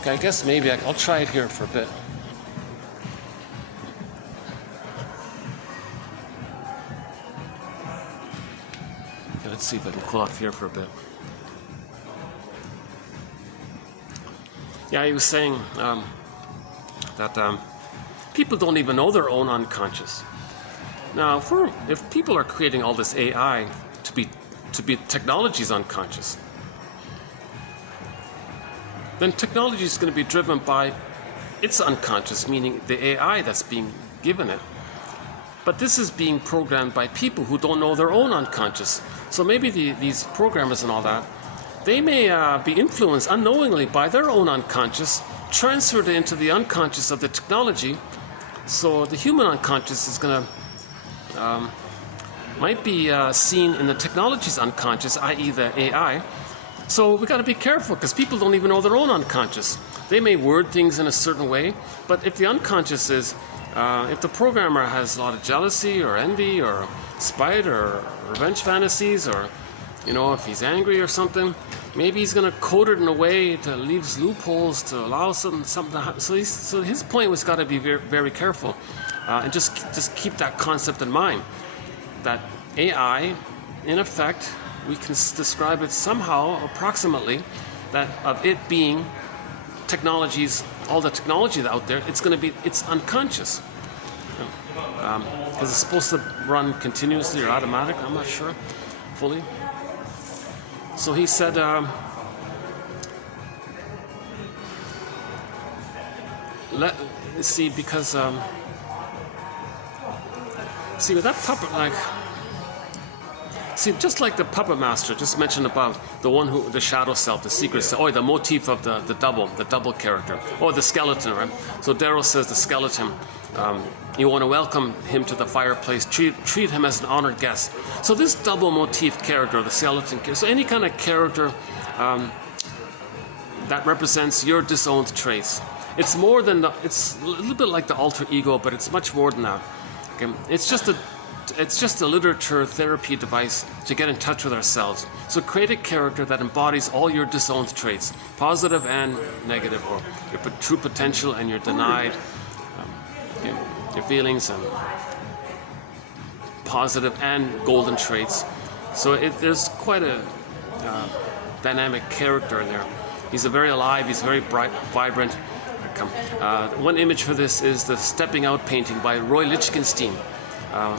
Okay, I guess maybe I'll try it here for a bit. Okay, let's see if I can cool off here for a bit. Yeah, he was saying that people don't even know their own unconscious. Now, if people are creating all this AI to be technology's unconscious, then technology is going to be driven by its unconscious, meaning the AI that's being given it. But this is being programmed by people who don't know their own unconscious. So maybe these programmers and all that, they may be influenced unknowingly by their own unconscious, transferred into the unconscious of the technology. So the human unconscious is going to might be seen in the technology's unconscious, i.e. the AI. So we got to be careful because people don't even know their own unconscious. They may word things in a certain way, but if the unconscious is, if the programmer has a lot of jealousy or envy or spite or revenge fantasies, or if he's angry or something, maybe he's going to code it in a way to leave loopholes to allow something to happen. So his point was got to be very, very careful, and just keep that concept in mind. That AI, in effect, we can describe it somehow, approximately, that of it being technologies, all the technology out there, it's unconscious. Because it's supposed to run continuously or automatic, I'm not sure fully. So he said, because with that puppet, just like the puppet master just mentioned above, the shadow self, the secret self, or the motif of the double character, or the skeleton, right? So Darrow says the skeleton, you want to welcome him to the fireplace, treat him as an honored guest. So this double motif character, the skeleton character, so any kind of character that represents your disowned traits. It's more than it's a little bit like the alter ego, but it's much more than that. Okay? It's just a literature therapy device to get in touch with ourselves. So create a character that embodies all your disowned traits, positive and negative, or your true potential and your denied, your feelings, and positive and golden traits. So there's quite a dynamic character in there. He's very alive, he's very bright, vibrant. One image for this is the Stepping Out painting by Roy Lichtenstein.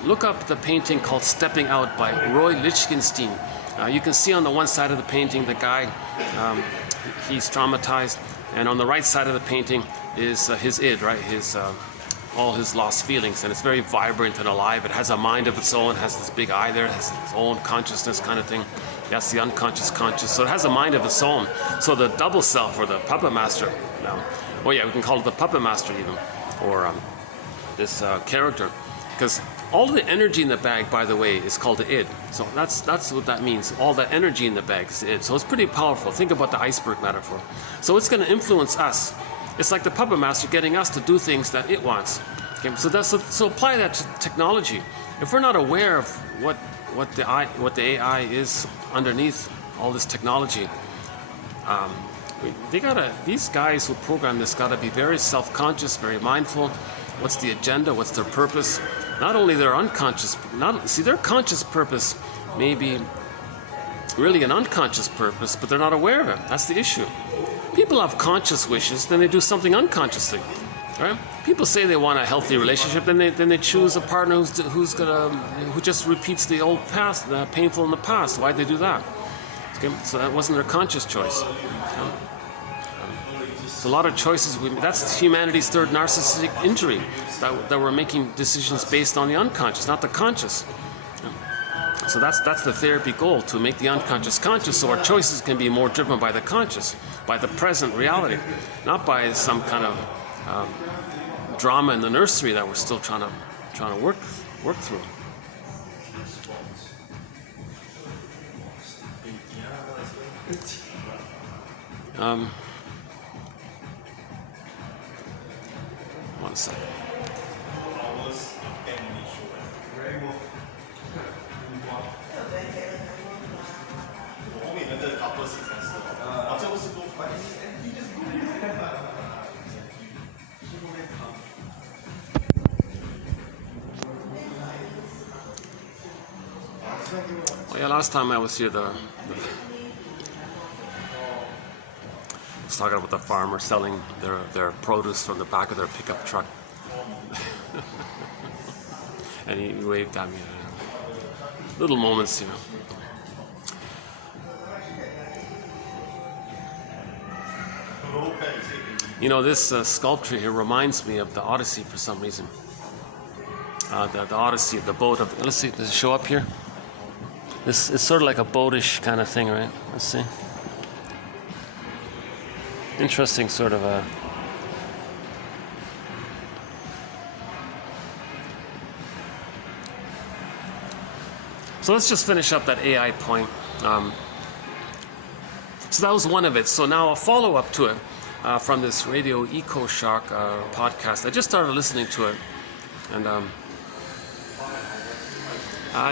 Look up the painting called Stepping Out by Roy Lichtenstein. You can see on the one side of the painting the guy, he's traumatized, and on the right side of the painting is his id, right? All his lost feelings, and it's very vibrant and alive. It has a mind of its own, has this big eye there, it has its own consciousness kind of thing. That's the unconscious conscious. So it has a mind of its own. So the double self, or the puppet master, we can call it the puppet master even, or this character, because all the energy in the bag, by the way, is called the id. So that's what that means. All the energy in the bag is the id. So it's pretty powerful. Think about the iceberg metaphor. So it's going to influence us. It's like the puppet master getting us to do things that it wants. Okay, so apply that to technology. If we're not aware of what the AI is underneath all this technology, these guys who program this gotta be very self-conscious, very mindful. What's the agenda? What's their purpose? Not only their unconscious, their conscious purpose may be really an unconscious purpose, but they're not aware of it. That's the issue. People have conscious wishes, then they do something unconsciously. Right? People say they want a healthy relationship, then they choose a partner who just repeats the old past, the painful in the past. Why'd they do that? Okay? So that wasn't their conscious choice. So a lot of choices. That's humanity's third narcissistic injury, that we're making decisions based on the unconscious, not the conscious. So that's the therapy goal, to make the unconscious conscious, so our choices can be more driven by the conscious, by the present reality, not by some kind of drama in the nursery that we're still trying to work through. One second. Last time I was here, I was talking about the farmer selling their produce from the back of their pickup truck. And he waved at me. Little moments, This sculpture here reminds me of the Odyssey for some reason. The Odyssey, the boat of. Let's see, does it show up here? This is sort of like a boatish kind of thing, right? Let's see. Interesting sort of a. So let's just finish up that AI point. So that was one of it. So now a follow-up to it from this Radio Eco Shock podcast. I just started listening to it, and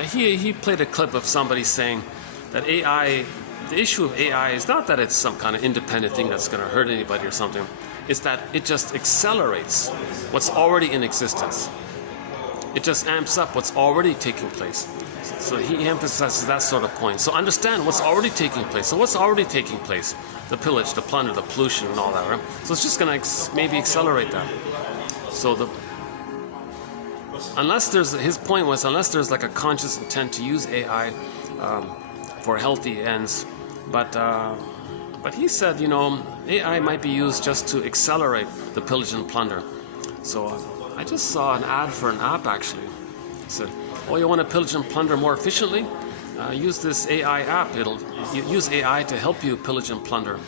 he played a clip of somebody saying that AI, the issue of AI is not that it's some kind of independent thing that's going to hurt anybody or something. It's that it just accelerates what's already in existence. It just amps up what's already taking place. So he emphasizes that sort of point. So understand what's already taking place. So what's already taking place? The pillage, the plunder, the pollution, and all that, right? So it's just going to maybe accelerate that. So his point was, unless there's like a conscious intent to use AI for healthy ends, but he said, you know, AI might be used just to accelerate the pillage and plunder. So I just saw an ad for an app actually. It said, oh, you want to pillage and plunder more efficiently? Use this AI app. It'll use AI to help you pillage and plunder,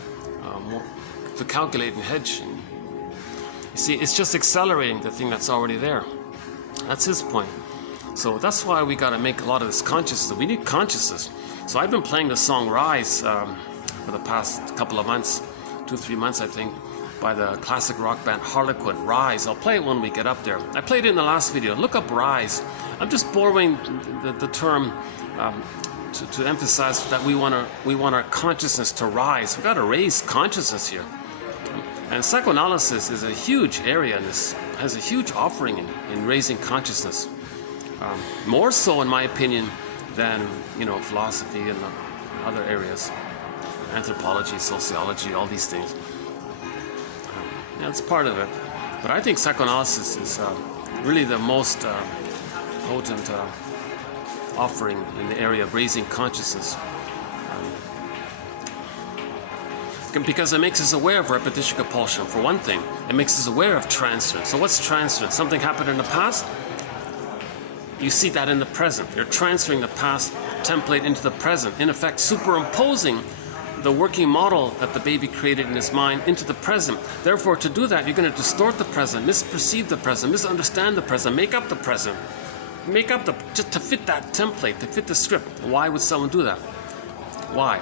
to calculate and hedge. You see, it's just accelerating the thing that's already there. That's his point. So that's why we got to make a lot of this consciousness. We need consciousness. So I've been playing the song Rise for the past couple of months, 2-3 months I think, by the classic rock band Harlequin. Rise. I'll play it when we get up there. I played it in the last video. Look up Rise. I'm just borrowing the term to emphasize that we want our consciousness to rise. We got to raise consciousness here. And psychoanalysis is a huge area in this, has a huge offering in raising consciousness. More so, in my opinion, than, you know, philosophy and other areas, anthropology, sociology, all these things. Yeah, it's part of it. But I think psychoanalysis is really the most potent offering in the area of raising consciousness. Because it makes us aware of repetition compulsion. For one thing, it makes us aware of transference. So what's transference? Something happened in the past? You see that in the present. You're transferring the past template into the present. In effect, superimposing the working model that the baby created in his mind into the present. Therefore, to do that, you're going to distort the present, misperceive the present, misunderstand the present, make up the present. Make up just to fit that template, to fit the script. Why would someone do that? Why?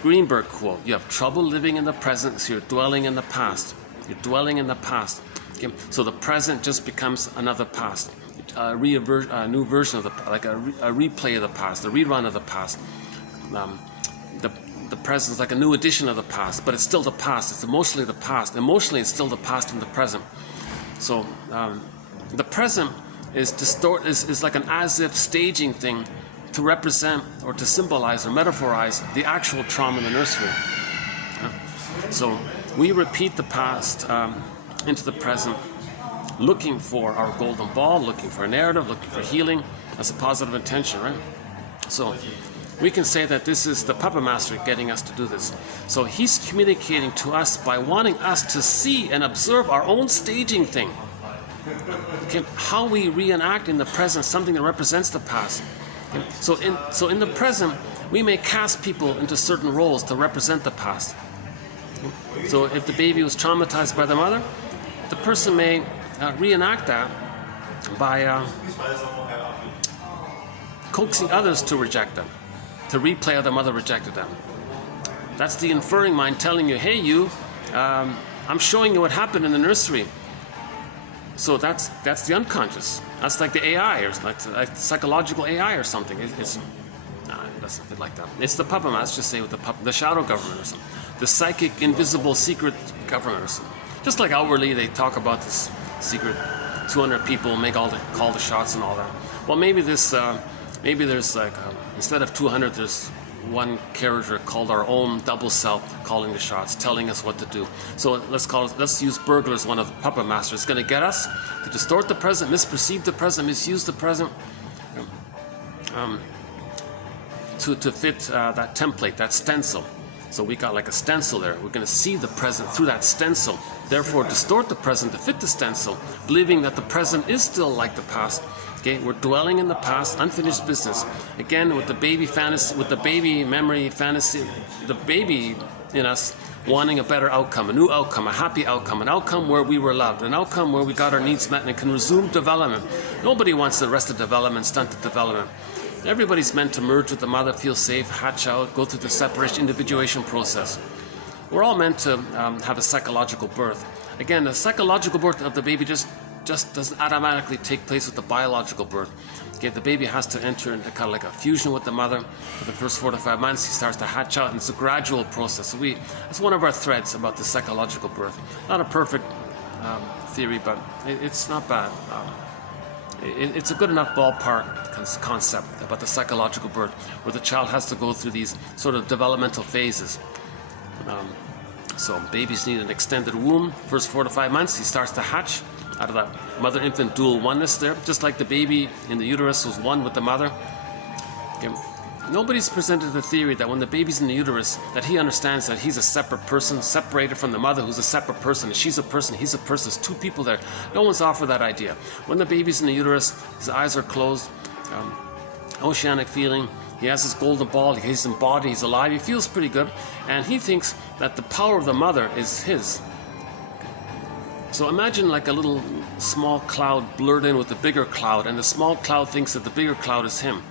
Greenberg quote, you have trouble living in the present, so you're dwelling in the past. You're dwelling in the past. Okay? So the present just becomes another past. A new version of like a replay of the past, a rerun of the past. The present is like a new edition of the past, but it's still the past. It's emotionally the past. Emotionally, it's still the past and the present. So the present is like an as-if staging thing to represent or to symbolize or metaphorize the actual trauma in the nursery. So we repeat the past into the present, looking for our golden ball, looking for a narrative, looking for healing. That's a positive intention, right? So we can say that this is the puppet master getting us to do this. So he's communicating to us by wanting us to see and observe our own staging thing. Okay, how we reenact in the present something that represents the past. Okay, so in the present, we may cast people into certain roles to represent the past. Okay, so if the baby was traumatized by the mother, the person may reenact that by coaxing others to reject them, to replay how the mother rejected them. That's the inferring mind telling you, hey, I'm showing you what happened in the nursery. So that's the unconscious. That's like the AI, or like psychological AI or something. It doesn't fit like that. It's the puppet master, just say with the shadow government or something. The psychic, invisible, secret government or something. Just like outwardly they talk about this secret 200 people call the shots and all that. Well, maybe there's like instead of 200, there's one character called our own double self calling the shots, telling us what to do. So let's use burglar as one of the puppet masters. It's going to get us to distort the present, misperceive the present, misuse the present, to fit that template, that stencil. So we got like a stencil there. We're going to see the present through that stencil. Therefore, distort the present to fit the stencil, believing that the present is still like the past. Okay, we're dwelling in the past, unfinished business. Again, with the baby fantasy, with the baby memory fantasy, the baby in us wanting a better outcome, a new outcome, a happy outcome, an outcome where we were loved, an outcome where we got our needs met and can resume development. Nobody wants the arrested development, stunted development. Everybody's meant to merge with the mother, feel safe, hatch out, go through the separation, individuation process. We're all meant to have a psychological birth. Again, the psychological birth of the baby just doesn't automatically take place with the biological birth. Okay, the baby has to enter into kind of like a fusion with the mother for the first 4 to 5 months. He starts to hatch out, and it's a gradual process. So it's one of our threads about the psychological birth. Not a perfect theory, but it's not bad. It's a good enough ballpark concept about the psychological birth, where the child has to go through these sort of developmental phases. So babies need an extended womb. First 4 to 5 months, he starts to hatch out of that mother-infant dual oneness there, just like the baby in the uterus was one with the mother. Okay. Nobody's presented the theory that when the baby's in the uterus, that he understands that he's a separate person, separated from the mother, who's a separate person. She's a person, he's a person. There's two people there. No one's offered that idea. When the baby's in the uterus, his eyes are closed, oceanic feeling. He has his golden ball, he's embodied, he's alive, he feels pretty good, and he thinks that the power of the mother is his. So imagine like a little small cloud blurred in with the bigger cloud, and the small cloud thinks that the bigger cloud is him.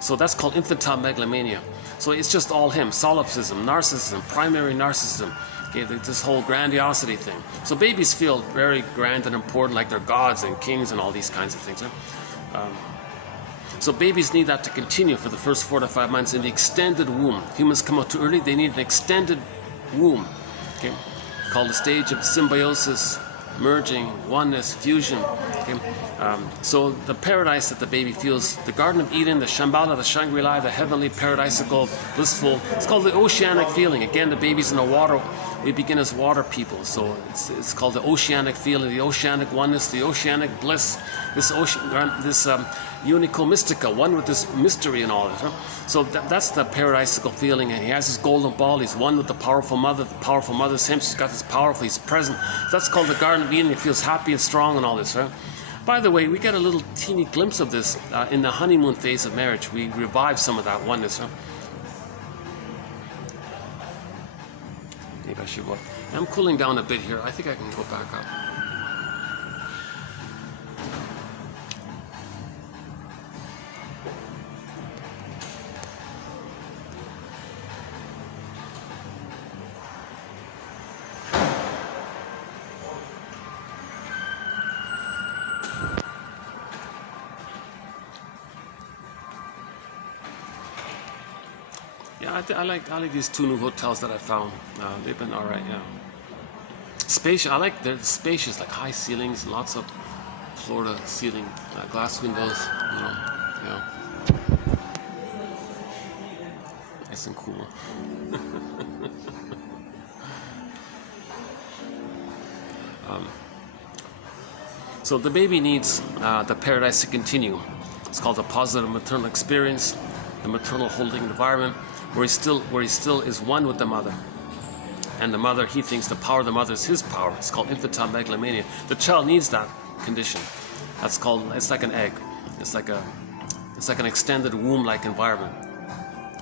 So that's called infantile megalomania. So it's just all him, solipsism, narcissism, primary narcissism, okay, this whole grandiosity thing. So babies feel very grand and important, like they're gods and kings and all these kinds of things. So babies need that to continue for the first 4 to 5 months in the extended womb. Humans come out too early, they need an extended womb, okay, called the stage of symbiosis, merging, oneness, fusion. Okay? So the paradise that the baby feels, the Garden of Eden, the Shambhala, the Shangri-La, the heavenly, paradisical, blissful, it's called the oceanic feeling. Again, the baby's in the water. We begin as water people, so it's called the oceanic feeling, the oceanic oneness, the oceanic bliss, this unico mystica, one with this mystery and all this. Huh? So that's the paradisical feeling, and he has his golden ball, he's one with the powerful mother's him, she's got this powerful, he's present. That's called the Garden of Eden, he feels happy and strong and all this. Right? By the way, we get a little teeny glimpse of this in the honeymoon phase of marriage. We revive some of that oneness. Huh? Maybe I should go. I'm cooling down a bit here. I think I can go back up. Yeah, I like these two new hotels that I found. They've been all right. Yeah, spacious. I like they're spacious, like high ceilings, lots of Florida ceiling, glass windows. You know, yeah, nice and cool. So the baby needs the paradise to continue. It's called a positive maternal experience, the maternal holding environment, where he still is one with the mother. And the mother, he thinks the power of the mother is his power. It's called infantile megalomania. The child needs that condition. That's called, it's like an egg. It's like an extended womb-like environment.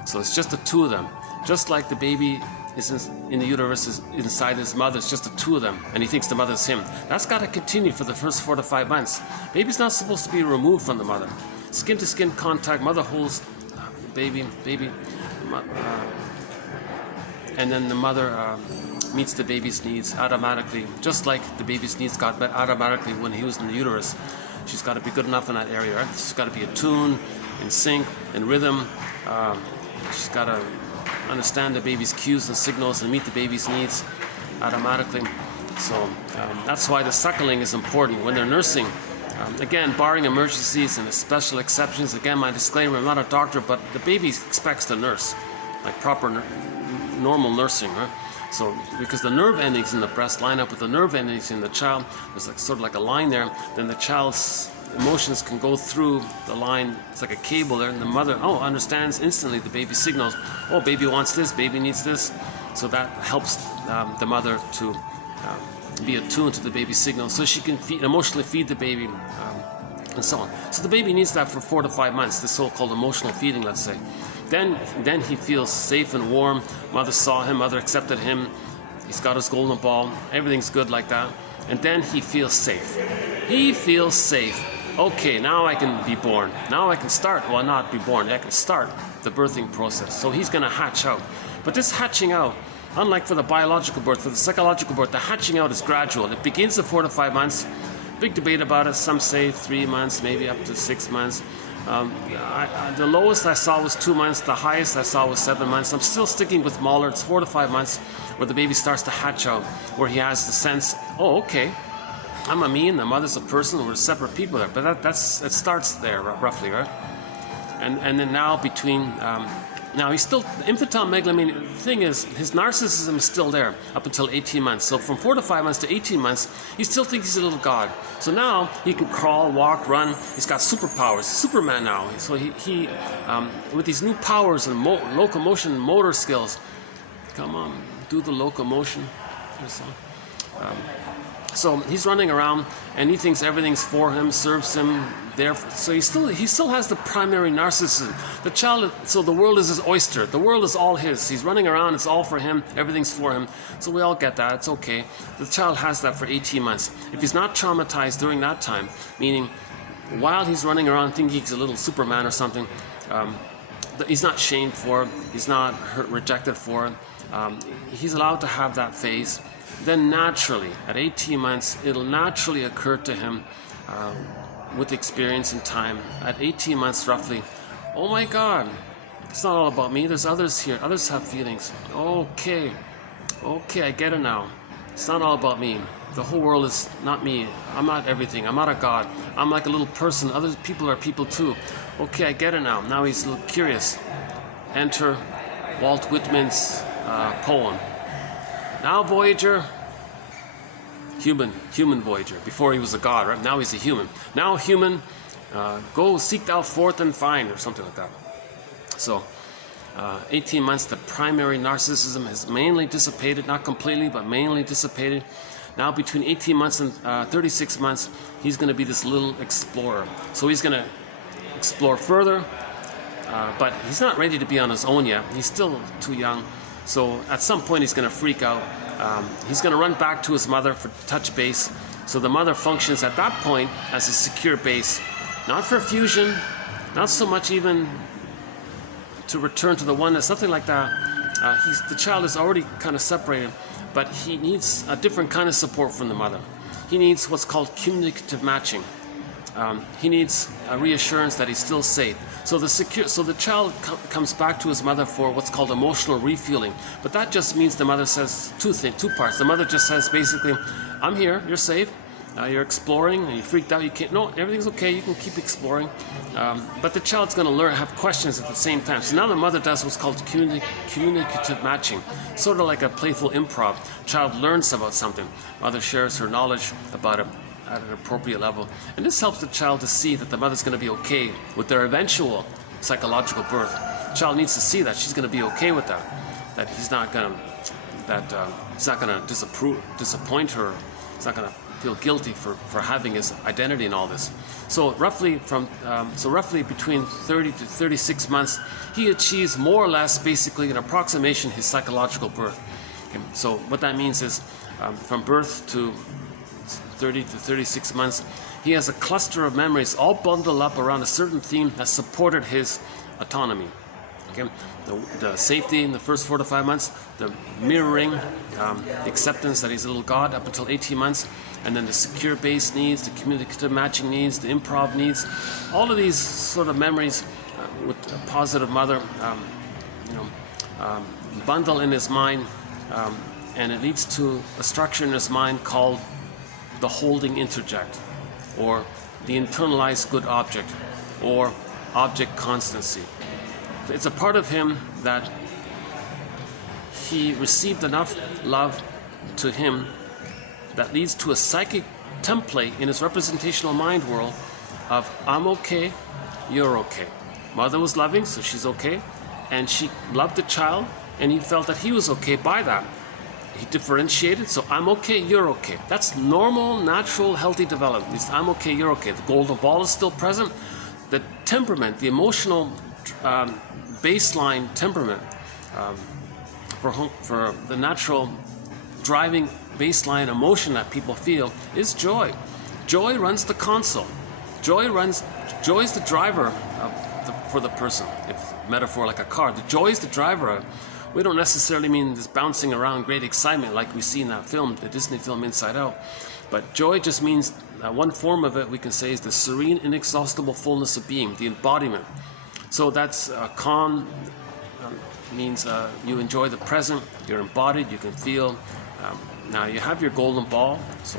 So it's just the two of them. Just like the baby is in the uterus is inside his mother, it's just the two of them, and he thinks the mother's him. That's got to continue for the first 4 to 5 months. Baby's not supposed to be removed from the mother. Skin-to-skin contact, mother holds baby, and then the mother meets the baby's needs automatically, just like the baby's needs got met automatically when he was in the uterus. She's got to be good enough in that area, right? She's got to be attuned, in sync, in rhythm. She's got to understand the baby's cues and signals and meet the baby's needs automatically. So that's why the suckling is important when they're nursing. Again, barring emergencies and special exceptions, again, my disclaimer, I'm not a doctor, but the baby expects to nurse, like proper normal nursing, right? So, because the nerve endings in the breast line up with the nerve endings in the child, there's like sort of like a line there, then the child's emotions can go through the line, it's like a cable there, and the mother, understands instantly the baby's signals. Oh, baby wants this, baby needs this. So that helps the mother to be attuned to the baby's signals, so she can emotionally feed the baby, and so on. So the baby needs that for 4 to 5 months, the so-called emotional feeding, let's say. Then he feels safe and warm. Mother saw him, mother accepted him. He's got his golden ball. Everything's good like that. And then he feels safe. He feels safe okay, now I can be born. Now I can start, well, not be born, I can start the birthing process. So he's going to hatch out. But this hatching out, unlike for the biological birth, for the psychological birth, the hatching out is gradual. It begins at 4 to 5 months. Big debate about it. Some say 3 months, maybe up to 6 months. The lowest I saw was 2 months. The highest I saw was 7 months. I'm still sticking with Mahler. It's 4 to 5 months where the baby starts to hatch out, where he has the sense, oh, okay, I'm a me and the mother's a person. We're separate people there. But it starts there roughly, right? And then now between now he's still infantile megalomania. The thing is, his narcissism is still there up until 18 months. So from 4 to 5 months to 18 months, he still thinks he's a little god. So now he can crawl, walk, run. He's got superpowers. Superman now. So he with these new powers and locomotion, motor skills. Come on, do the locomotion. So he's running around and he thinks everything's for him, serves him. So he still has the primary narcissism. The child, so the world is his oyster. The world is all his. He's running around. It's all for him. Everything's for him. So we all get that. It's okay. The child has that for 18 months. If he's not traumatized during that time, meaning while he's running around thinking he's a little Superman or something, he's not shamed for it. He's not rejected for it. He's allowed to have that phase. Then naturally, at 18 months, it'll naturally occur to him with experience and time, at 18 months roughly, oh my God, it's not all about me, there's others here, others have feelings. Okay, I get it now. It's not all about me. The whole world is not me. I'm not everything. I'm not a god. I'm like a little person. Other people are people too. Okay, I get it now. Now he's a little curious. Enter Walt Whitman's poem. Now Voyager, human Voyager. Before he was a god, right? Now he's a human. Now human, go seek thou forth and find, or something like that. So 18 months, the primary narcissism has mainly dissipated, not completely, but mainly dissipated. Now between 18 months and 36 months, he's going to be this little explorer. So he's going to explore further, but he's not ready to be on his own yet. He's still too young. So at some point he's going to freak out. He's going to run back to his mother for touch base. So the mother functions at that point as a secure base, not for fusion, not so much even to return to the oneness, something like that. The child is already kind of separated, but he needs a different kind of support from the mother. He needs what's called communicative matching. He needs a reassurance that he's still safe. So the child comes back to his mother for what's called emotional refueling. But that just means the mother says two parts. The mother just says basically, I'm here, you're safe, you're exploring, and you freaked out, you can't, no, everything's okay, you can keep exploring. But the child's going to have questions at the same time. So now the mother does what's called communicative matching, sort of like a playful improv. Child learns about something, mother shares her knowledge about it at an appropriate level. And this helps the child to see that the mother's going to be okay with their eventual psychological birth. The child needs to see that she's going to be okay with that, that he's not going to disappoint her. He's not going to feel guilty for having his identity in all this. So roughly between 30 to 36 months, he achieves more or less basically an approximation his psychological birth. Okay, so what that means is from birth to 30 to 36 months, he has a cluster of memories all bundled up around a certain theme that supported his autonomy. Okay? The safety in the first 4 to 5 months, the mirroring, the acceptance that he's a little god up until 18 months, and then the secure base needs, the communicative matching needs, the improv needs, all of these sort of memories with a positive mother, bundle in his mind, and it leads to a structure in his mind called the holding interject, or the internalized good object, or object constancy. It's a part of him that he received enough love to him that leads to a psychic template in his representational mind world of I'm okay, you're okay. Mother was loving, so she's okay, and she loved the child, and he felt that he was okay by that. He differentiated, so I'm okay, you're okay. That's normal, natural, healthy development. It's I'm okay, you're okay. The golden ball is still present. The temperament, the emotional baseline temperament for the natural driving baseline emotion that people feel is joy. Joy runs the console. Joy is the driver for the person. If metaphor like a car, the joy is the driver. We don't necessarily mean this bouncing around, great excitement like we see in that film, the Disney film Inside Out. But joy just means, one form of it we can say is the serene, inexhaustible fullness of being, the embodiment. So that's calm, means you enjoy the present, you're embodied, you can feel. Now you have your golden ball, so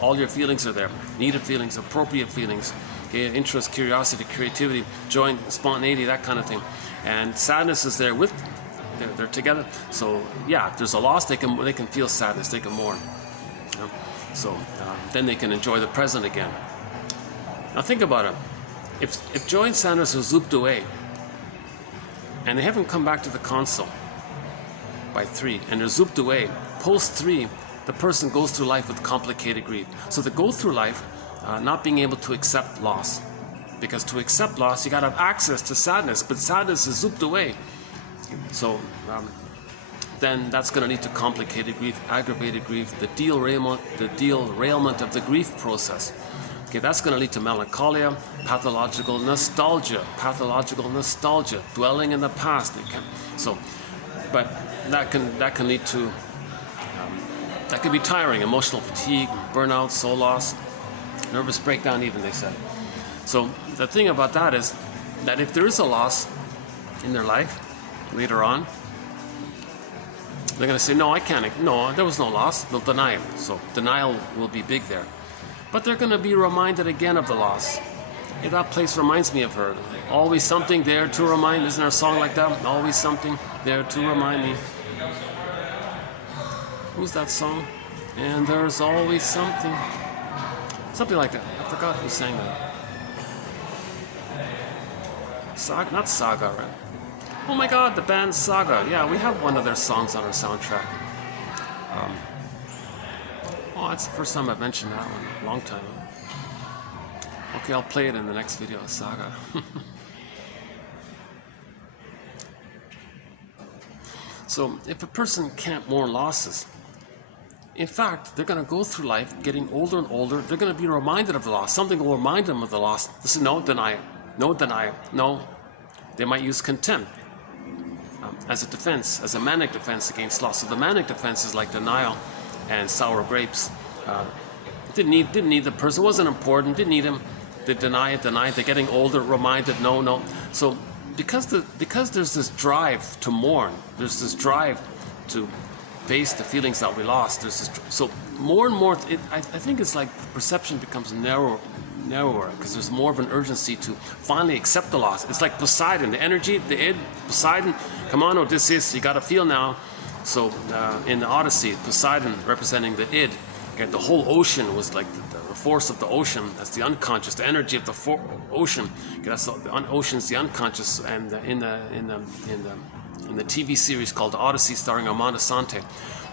all your feelings are there. Needed feelings, appropriate feelings, okay, interest, curiosity, creativity, joy, spontaneity, that kind of thing. And sadness is there with, they're together. So yeah, if there's a loss, they can feel sadness, they can mourn. You know? So then they can enjoy the present again. Now think about it. If joy and sadness are zooped away, and they haven't come back to the console by 3, and they're zooped away, post 3, the person goes through life with complicated grief. So they go through life not being able to accept loss. Because to accept loss, you got to have access to sadness, but sadness is zooped away. So then that's going to lead to complicated grief, aggravated grief, the derailment of the grief process. Okay, that's going to lead to melancholia, pathological nostalgia, dwelling in the past. But that can lead to that can be tiring, emotional fatigue, burnout, soul loss, nervous breakdown, even they said. So the thing about that is that if there is a loss in their life later on, they're going to say, no, I can't. No, there was no loss. They'll deny it. So denial will be big there. But they're going to be reminded again of the loss. Hey, that place reminds me of her. Always something there to remind. Isn't there a song like that? Always something there to remind me. Who's that song? And there's always something. Something like that. I forgot who sang that. Saga, not Saga, right? Oh my God, the band Saga. Yeah, we have one of their songs on our soundtrack. Oh, that's the first time I've mentioned that one. A long time. Okay, I'll play it in the next video, Saga. So, if a person can't mourn losses, in fact, they're going to go through life getting older and older. They're going to be reminded of the loss. Something will remind them of the loss. This is no, deny it. No, deny it. No. They might use contempt as a defense, as a manic defense against loss. So the manic defense is like denial and sour grapes. Didn't need the person. It wasn't important. Didn't need him. They deny it. They're getting older. Reminded. No. So because there's this drive to mourn. There's this drive to face the feelings that we lost. So more and more. I think it's like perception becomes narrower because there's more of an urgency to finally accept the loss. It's like Poseidon, the energy, the id, Poseidon. Come on, Odysseus, you got to feel now. So in the Odyssey, Poseidon representing the id. Okay, the whole ocean was like the force of the ocean. That's the unconscious, the energy of the ocean. Okay, that's the ocean's the unconscious. And in the TV series called Odyssey, starring Armando Sante,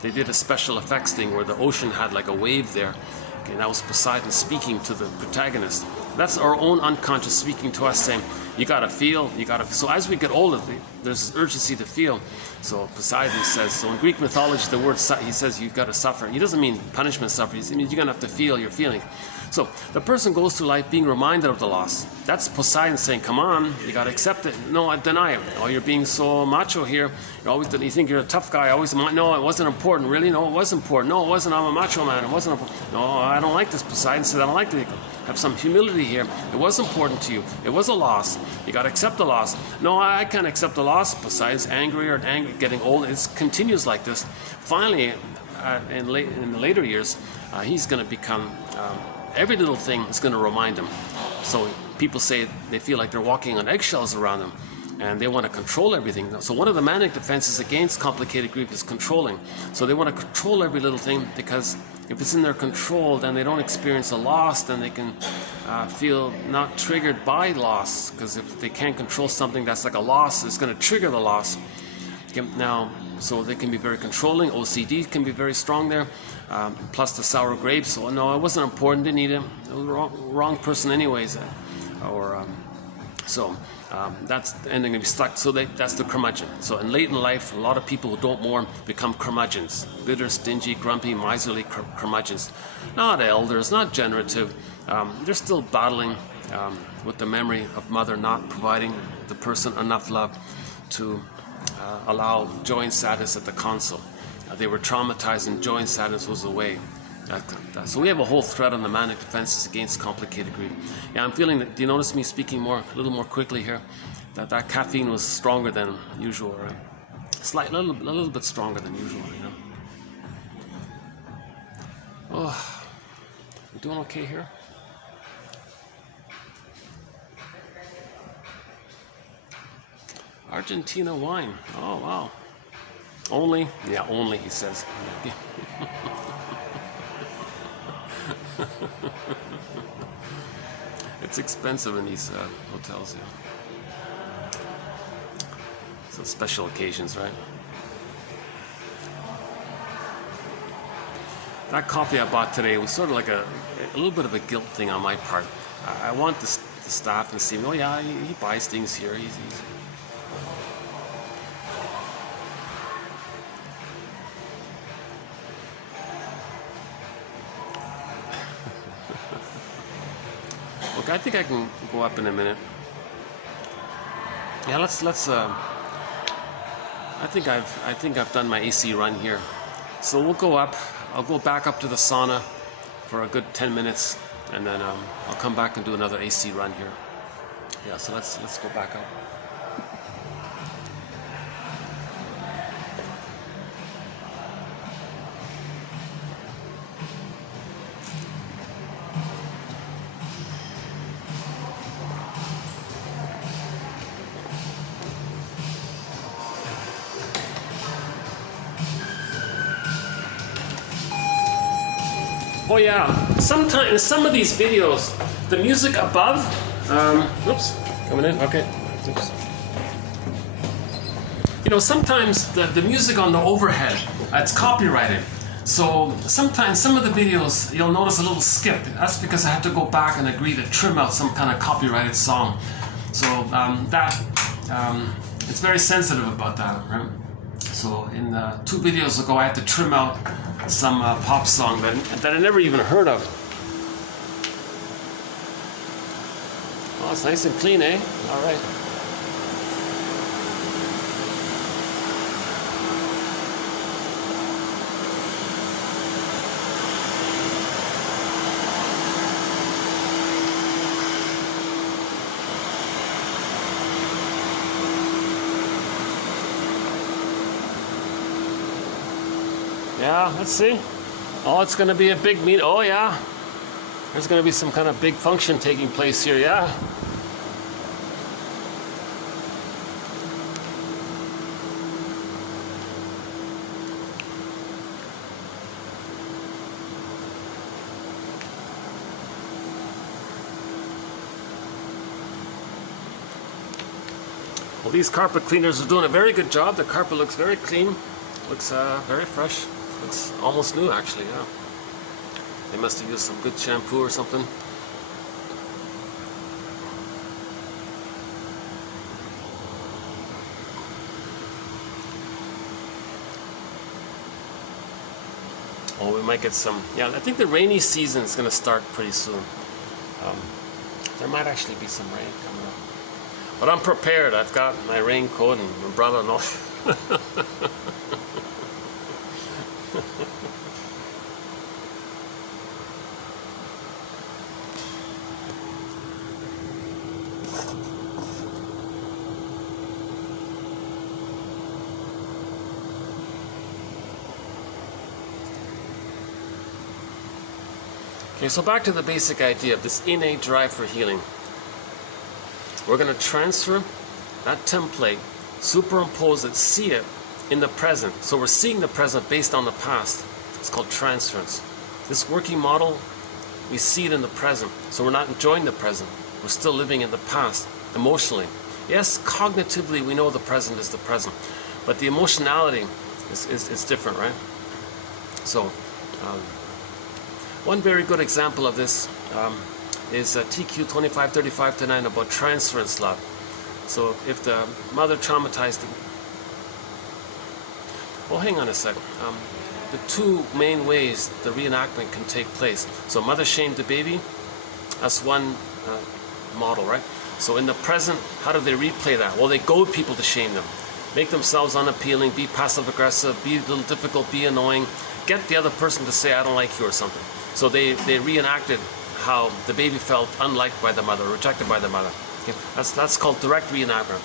they did a special effects thing where the ocean had like a wave there. Okay, and that was Poseidon speaking to the protagonist. That's our own unconscious speaking to us, saying, you gotta feel, So as we get older, there's this urgency to feel. So Poseidon says, so in Greek mythology, the word, he says you gotta suffer. He doesn't mean punishment suffering, he means you're gonna have to feel your feeling. So the person goes through life being reminded of the loss. That's Poseidon saying, come on, you gotta accept it. No, I deny it. Oh, you're being so macho here. You think you're a tough guy. No, it wasn't important. Really? No, it was important. No, it wasn't. I'm a macho man. It wasn't important. No, I don't like this. Poseidon said, I don't like to have some humility here. It was important to you. It was a loss. You got to accept the loss. No, I can't accept the loss. Poseidon's angry, getting old. It continues like this. Finally, in the later years, he's going to become, every little thing is going to remind him. So people say they feel like they're walking on eggshells around them, and they want to control everything. So one of the manic defenses against complicated grief is controlling. So they want to control every little thing, because if it's in their control, then they don't experience a loss, then they can feel not triggered by loss, because if they can't control something that's like a loss, it's going to trigger the loss. Now, so they can be very controlling. OCD can be very strong there, plus the sour grapes. Oh no, it wasn't important, didn't need him. It was the wrong person anyways. That's ending to be stuck. So that's the curmudgeon. So late in life, a lot of people who don't mourn become curmudgeons. Bitter, stingy, grumpy, miserly curmudgeons. Not elders, not generative. They're still battling with the memory of mother not providing the person enough love to allow joy and sadness at the console. They were traumatized and joy and sadness was away. So we have a whole thread on the manic defenses against complicated grief. Yeah, I'm feeling that. Do you notice me speaking a little more quickly here? That caffeine was stronger than usual, right? A little bit stronger than usual, you know. Oh, you doing okay here? Argentina wine. Oh wow. Only? Yeah, only, he says. It's expensive in these hotels, yeah. So special occasions, right? That coffee I bought today was sort of like a little bit of a guilt thing on my part. I want the staff to see me. Oh yeah, he buys things here. He's Look, I think I can go up in a minute. Yeah, let's. I think I've done my AC run here, so we'll go up. I'll go back up to the sauna for a good 10 minutes, and then I'll come back and do another AC run here. Yeah, so let's go back up. Oh yeah, sometimes in some of these videos, the music above, oops, coming in, okay, oops. You know, sometimes the music on the overhead, it's copyrighted. So sometimes some of the videos, you'll notice a little skip. That's because I have to go back and agree to trim out some kind of copyrighted song. So it's very sensitive about that, right? So in 2 videos ago, I had to trim out some pop song that I never even heard of. Oh, it's nice and clean, eh? All right. Yeah, let's see. Oh, it's going to be a big meet. Oh, yeah. There's going to be some kind of big function taking place here, yeah. Well, these carpet cleaners are doing a very good job. The carpet looks very clean. Looks very fresh. Looks almost new, actually, yeah. They must have used some good shampoo or something. Oh, we might get some, yeah, I think the rainy season is going to start pretty soon. There might actually be some rain coming up. But I'm prepared. I've got my raincoat and umbrella and all. Okay, so back to the basic idea of this innate drive for healing. We're going to transfer that template, superimpose it, see it in the present. So we're seeing the present based on the past. It's called transference. This working model, we see it in the present. So we're not enjoying the present. We're still living in the past, emotionally. Yes, cognitively we know the present is the present, but the emotionality is different, right? So, one very good example of this is TQ 2535-9 about transference love. So if the mother traumatized the... Well, hang on a second. The 2 main ways the reenactment can take place. So mother shamed the baby. That's one model, right? So in the present, how do they replay that? Well, they goad people to shame them, make themselves unappealing, be passive-aggressive, be a little difficult, be annoying, get the other person to say, I don't like you or something. So they reenacted how the baby felt unliked by the mother, rejected by the mother. Okay? That's called direct reenactment.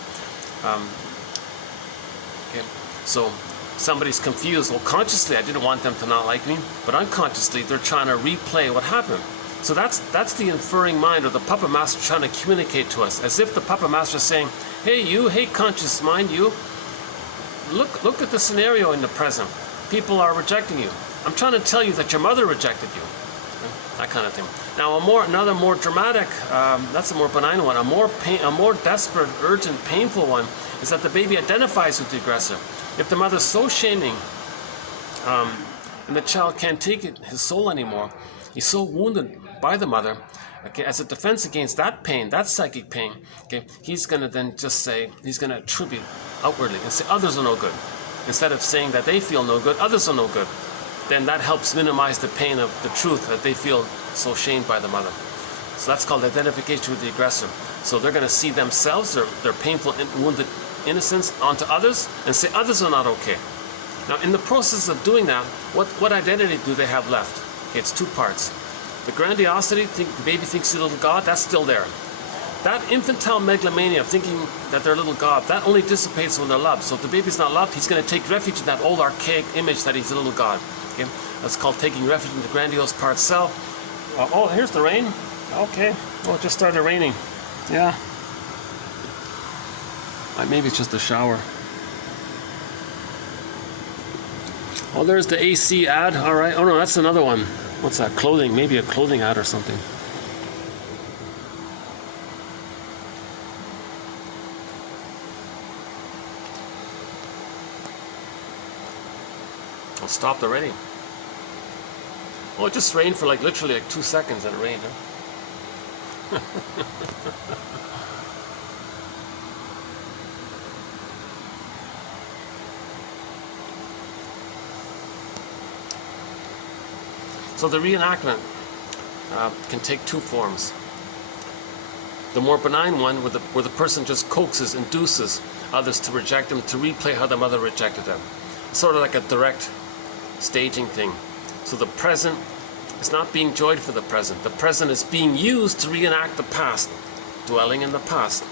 Okay? So somebody's confused. Well, consciously, I didn't want them to not like me, but unconsciously, they're trying to replay what happened. So that's the inferring mind, or the puppet master trying to communicate to us, as if the puppet master is saying, hey you, hey conscious mind you, look at the scenario in the present. People are rejecting you. I'm trying to tell you that your mother rejected you. That kind of thing. Now another more dramatic, that's a more benign one, a more desperate, urgent, painful one is that the baby identifies with the aggressor. If the mother's so shaming, and the child can't take his soul anymore, he's so wounded by the mother, okay, as a defense against that pain, that psychic pain, okay, he's going to then just say, he's going to attribute outwardly and say others are no good. Instead of saying that they feel no good, others are no good. Then that helps minimize the pain of the truth that they feel so shamed by the mother. So that's called identification with the aggressor. So they're going to see themselves, their painful, wounded innocence onto others and say others are not okay. Now in the process of doing that, what identity do they have left? Okay, it's two parts. The grandiosity, the baby thinks he's a little god, that's still there. That infantile megalomania of thinking that they're a little god, that only dissipates when they're loved. So if the baby's not loved, he's going to take refuge in that old archaic image that he's a little god. Okay? That's called taking refuge in the grandiose part self. Oh, here's the rain. Okay. Oh, it just started raining. Yeah. Maybe it's just a shower. Oh, there's the AC ad. All right. Oh no, that's another one. What's that? Clothing. Maybe a clothing ad or something. Well, stopped already. Oh, it just rained for literally 2 seconds and it rained. Huh? So the reenactment can take two forms. The more benign one, where the person just coaxes, induces others to reject them, to replay how the mother rejected them. It's sort of like a direct staging thing. So the present is not being enjoyed for the present. The present is being used to reenact the past, dwelling in the past.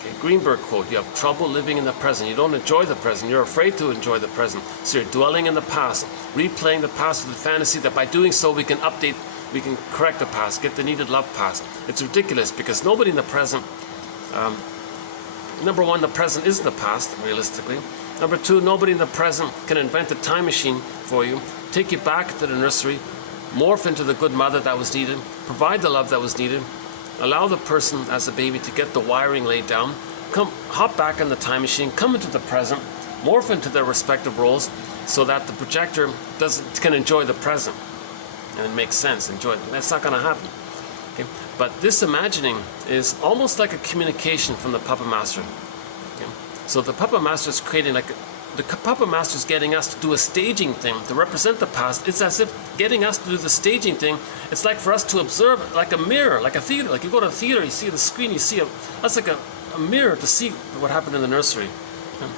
Okay, Greenberg quote, you have trouble living in the present. You don't enjoy the present. You're afraid to enjoy the present. So you're dwelling in the past, replaying the past with the fantasy that by doing so we can correct the past, get the needed love past. It's ridiculous because nobody in the present, number one, the present isn't the past, realistically. Number two, nobody in the present can invent a time machine for you, take you back to the nursery, morph into the good mother that was needed, provide the love that was needed, allow the person as a baby to get the wiring laid down, hop back in the time machine, come into the present, morph into their respective roles so that the projector can enjoy the present. And it makes sense, enjoy it. That's not going to happen. Okay? But this imagining is almost like a communication from the puppet master. Okay? So the puppet master is creating the puppet master is getting us to do a staging thing to represent the past. It's as if getting us to do the staging thing, it's like for us to observe like a mirror, like a theater. Like you go to a theater, you see the screen, you see that's like a mirror to see what happened in the nursery. Okay?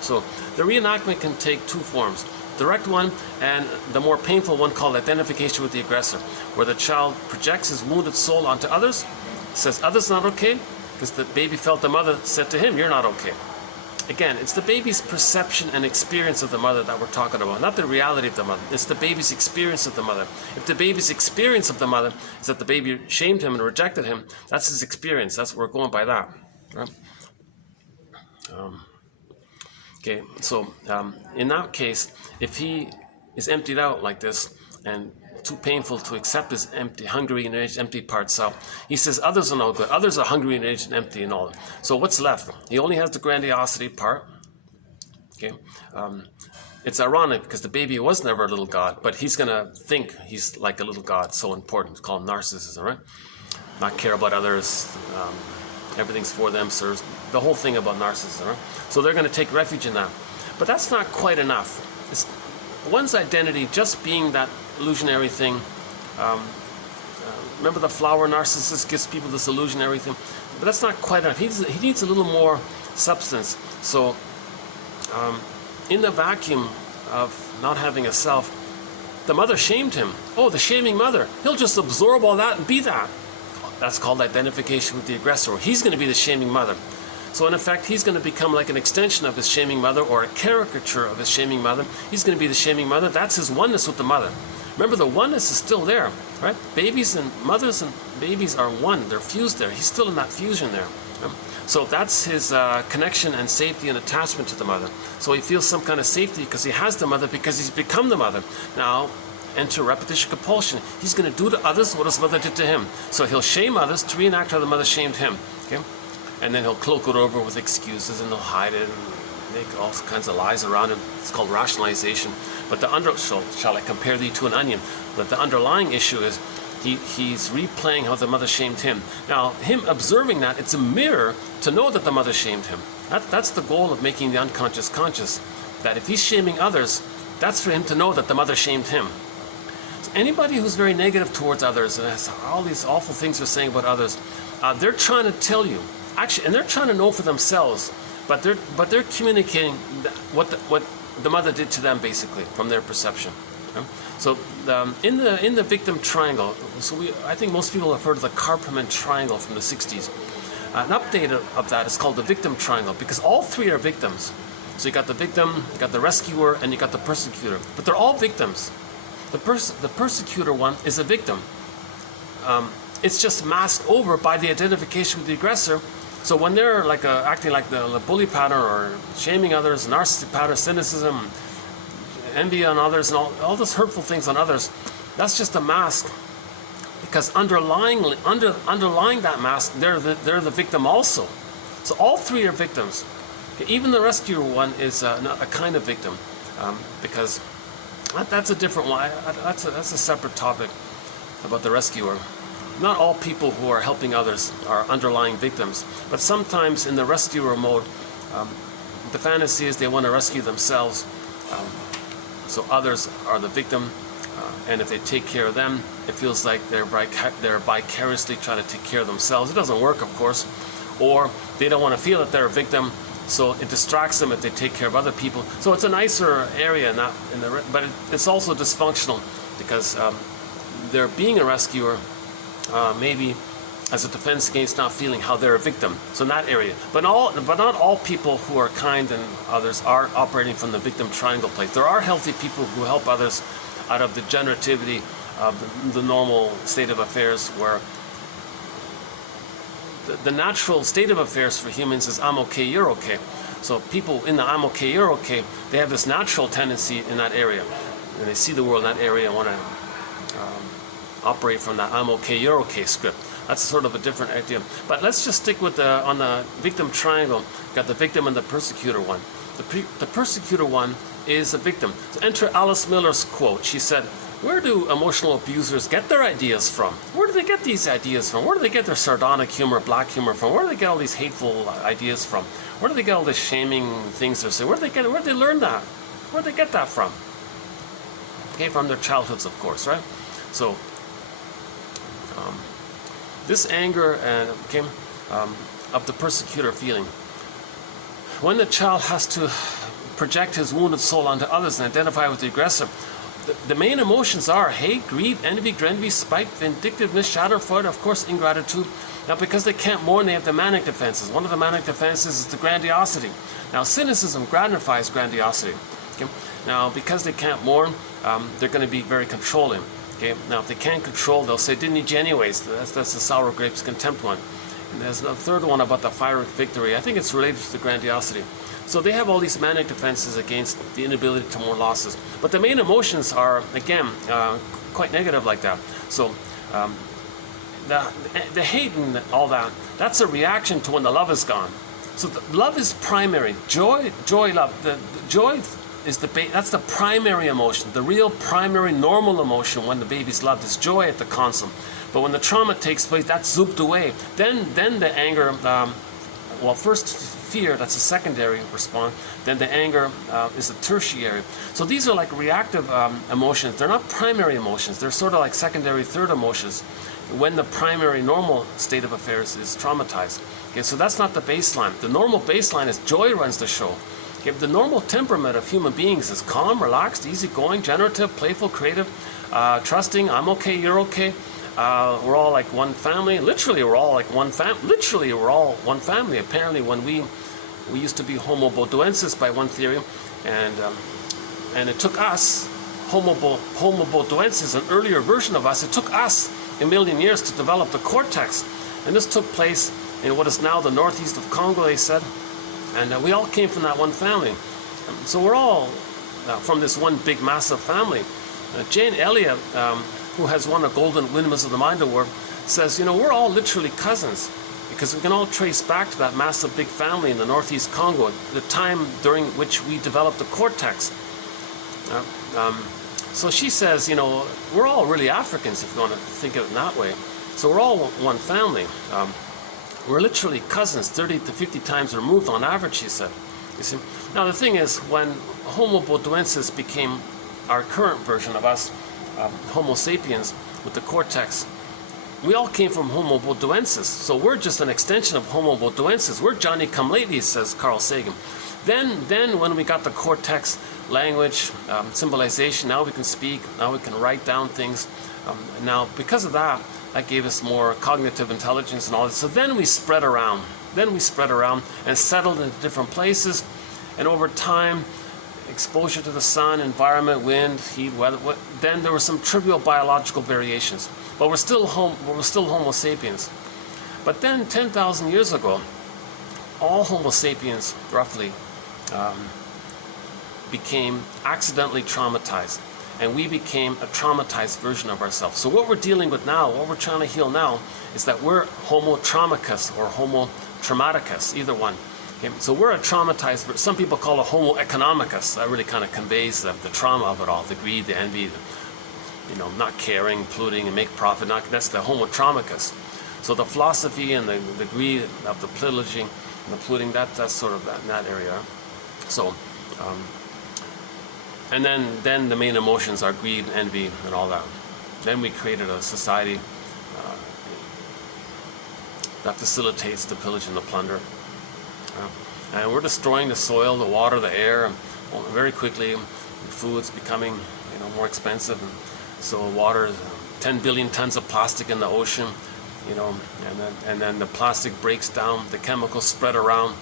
So the reenactment can take two forms. Direct one and the more painful one called identification with the aggressor, where the child projects his wounded soul onto others, says others not okay, because the baby felt the mother said to him, you're not okay. Again, it's the baby's perception and experience of the mother that we're talking about, not the reality of the mother. It's the baby's experience of the mother. If the baby's experience of the mother is that the baby shamed him and rejected him, that's his experience. That's we're going by that. Right? Okay, so in that case, if he is emptied out like this and too painful to accept his empty, hungry, enraged, empty part self, he says others are no good. Others are hungry, enraged, and empty and all. So what's left? He only has the grandiosity part. Okay, it's ironic because the baby was never a little god, but he's gonna think he's like a little god. So important. It's called narcissism, right? Not care about others. Everything's for them, serves. The whole thing about narcissism, right? So they're going to take refuge in that. But that's not quite enough. It's one's identity just being that illusionary thing remember the flower narcissist gives people this illusion and everything, but that's not quite enough. He needs a little more substance. So in the vacuum of not having a self, the mother shamed him. Oh, the shaming mother. He'll just absorb all that and be that. That's called identification with the aggressor. He's going to be the shaming mother. So in effect, he's going to become like an extension of his shaming mother, or a caricature of his shaming mother. He's going to be the shaming mother. That's his oneness with the mother. Remember, the oneness is still there, right? Babies and mothers and babies are one. They're fused there. He's still in that fusion there. So that's his connection and safety and attachment to the mother. So he feels some kind of safety because he has the mother, because he's become the mother. Now, enter repetition compulsion. He's going to do to others what his mother did to him. So he'll shame others to reenact how the mother shamed him. Okay? And then he'll cloak it over with excuses, and he'll hide it and make all kinds of lies around him. It's called rationalization. But shall I compare thee to an onion? But the underlying issue is he's replaying how the mother shamed him. Now, him observing that, it's a mirror to know that the mother shamed him. That's the goal of making the unconscious conscious. That if he's shaming others, that's for him to know that the mother shamed him. So anybody who's very negative towards others and has all these awful things they're saying about others, they're trying to tell you, actually, and they're trying to know for themselves, but they're communicating what the mother did to them, basically, from their perception. So in the victim triangle, I think most people have heard of the Karpman triangle from the 60s. An update of that is called the victim triangle, because all three are victims. So you got the victim, you got the rescuer, and you got the persecutor. But they're all victims. The persecutor one is a victim. It's just masked over by the identification with the aggressor. So when they're like acting like the bully pattern, or shaming others, narcissistic pattern, cynicism, envy on others, and all those hurtful things on others, that's just a mask. Because underlying that mask, they're the victim also. So all three are victims. Even the rescuer one is a kind of victim, because that's a different one. That's a separate topic about the rescuer. Not all people who are helping others are underlying victims, but sometimes in the rescuer mode, the fantasy is they want to rescue themselves. So others are the victim, and if they take care of them, it feels like they're vicariously trying to take care of themselves. It doesn't work, of course. Or they don't want to feel that they're a victim, so it distracts them if they take care of other people. So it's a nicer area, but it's also dysfunctional, because they're being a rescuer, maybe as a defense against not feeling how they're a victim. So in that area. But not all people who are kind and others are operating from the victim triangle place. There are healthy people who help others out of the generativity of the normal state of affairs, where the natural state of affairs for humans is I'm okay, you're okay. So people in the I'm okay, you're okay, they have this natural tendency in that area. And they see the world in that area and want to operate from that I'm okay, you're okay script. That's sort of a different idea. But let's just stick with on the victim triangle. Got the victim and the persecutor one. The persecutor one is a victim. So enter Alice Miller's quote. She said, "Where do emotional abusers get their ideas from? Where do they get these ideas from? Where do they get their sardonic humor, black humor from? Where do they get all these hateful ideas from? Where do they get all this shaming things they're saying? Where do they learn that? Where do they get that from?" Okay, from their childhoods, of course, right? So this anger came of the persecutor feeling. When the child has to project his wounded soul onto others and identify with the aggressor, the main emotions are hate, greed, envy, spite, vindictiveness, schadenfreude, of course, ingratitude. Now, because they can't mourn, they have the manic defenses. One of the manic defenses is the grandiosity. Now, cynicism gratifies grandiosity. Okay? Now, because they can't mourn, they're going to be very controlling. Okay? Now, if they can't control, they'll say, "Didn't you anyways?" That's the sour grapes contempt one. And there's a third one about the fiery victory. I think it's related to the grandiosity. So they have all these manic defenses against the inability to mourn losses. But the main emotions are, again, quite negative like that. So the hate and all that, that's a reaction to when the love is gone. So the love is primary. Joy, love. The joy is that's the primary emotion. The real primary normal emotion when the baby's loved is joy at the consum. But when the trauma takes place, that's zooped away. Then the anger, first fear, that's a secondary response. Then the anger is a tertiary. So these are like reactive emotions. They're not primary emotions. They're sort of like secondary, third emotions. when the primary normal state of affairs is traumatized. Okay, so that's not the baseline. The normal baseline is joy runs the show. Okay, the normal temperament of human beings is calm, relaxed, easygoing, generative, playful, creative, trusting. I'm okay, you're okay. We're all like one family. Literally, we're all like one family. Literally, we're all one family. Apparently, when we used to be Homo bodoensis by one theory, and it took us, Homo bodoensis, an earlier version of us, it took us a million years to develop the cortex, and this took place in what is now the northeast of Congo, they said, and we all came from that one family. So we're all from this one big massive family. Jane Elliott, who has won a Golden Windmills of the Mind Award, says, we're all literally cousins, because we can all trace back to that massive big family in the northeast Congo, the time during which we developed the cortex. So she says, we're all really Africans, if you want to think of it in that way. So we're all one family. We're literally cousins, 30 to 50 times removed on average, she said. You see? Now the thing is, when Homo bodoensis became our current version of us, Homo sapiens, with the cortex, we all came from Homo bodoensis. So we're just an extension of Homo bodoensis. We're Johnny come lately, says Carl Sagan. Then when we got the cortex, language, symbolization, now we can speak, now we can write down things. Now, because of that gave us more cognitive intelligence and all this. So then we spread around. And settled into different places. And over time, exposure to the sun, environment, wind, heat, weather, then there were some trivial biological variations. But we're still Homo sapiens. But then 10,000 years ago, all Homo sapiens, roughly, became accidentally traumatized, and we became a traumatized version of ourselves. So what we're dealing with now, what we're trying to heal now, is that we're Homo traumicus or Homo traumaticus, either one. Okay? So we're a traumatized, some people call it Homo economicus. That really kind of conveys the trauma of it all, the greed, the envy, not caring, polluting, and make profit. That's the Homo traumicus. So the philosophy and the greed of the pillaging and the polluting, that's sort of in that area. So, and then the main emotions are greed, envy, and all that. Then we created a society that facilitates the pillage and the plunder. And we're destroying the soil, the water, the air, and very quickly. Food's becoming more expensive, and so water, 10 billion tons of plastic in the ocean, and then the plastic breaks down, the chemicals spread around,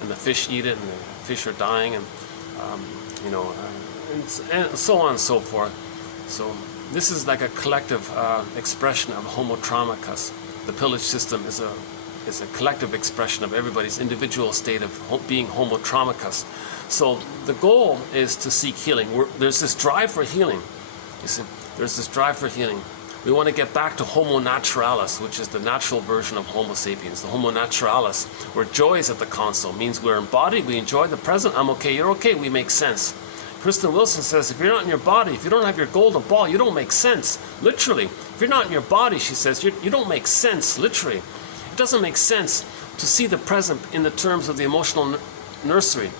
and the fish eat it, and the fish are dying, and and so on and so forth. So this is like a collective expression of Homo traumicus. The pillage system is a collective expression of everybody's individual state of being Homo traumicus. So the goal is to seek healing. There's this drive for healing. You see, there's this drive for healing. We want to get back to Homo naturalis, which is the natural version of Homo sapiens, the Homo naturalis, where joy is at the console, means we're embodied, we enjoy the present, I'm okay, you're okay, we make sense. Kristen Wilson says, if you're not in your body, if you don't have your golden ball, you don't make sense, literally. If you're not in your body, she says, you don't make sense, literally. It doesn't make sense to see the present in the terms of the emotional nursery,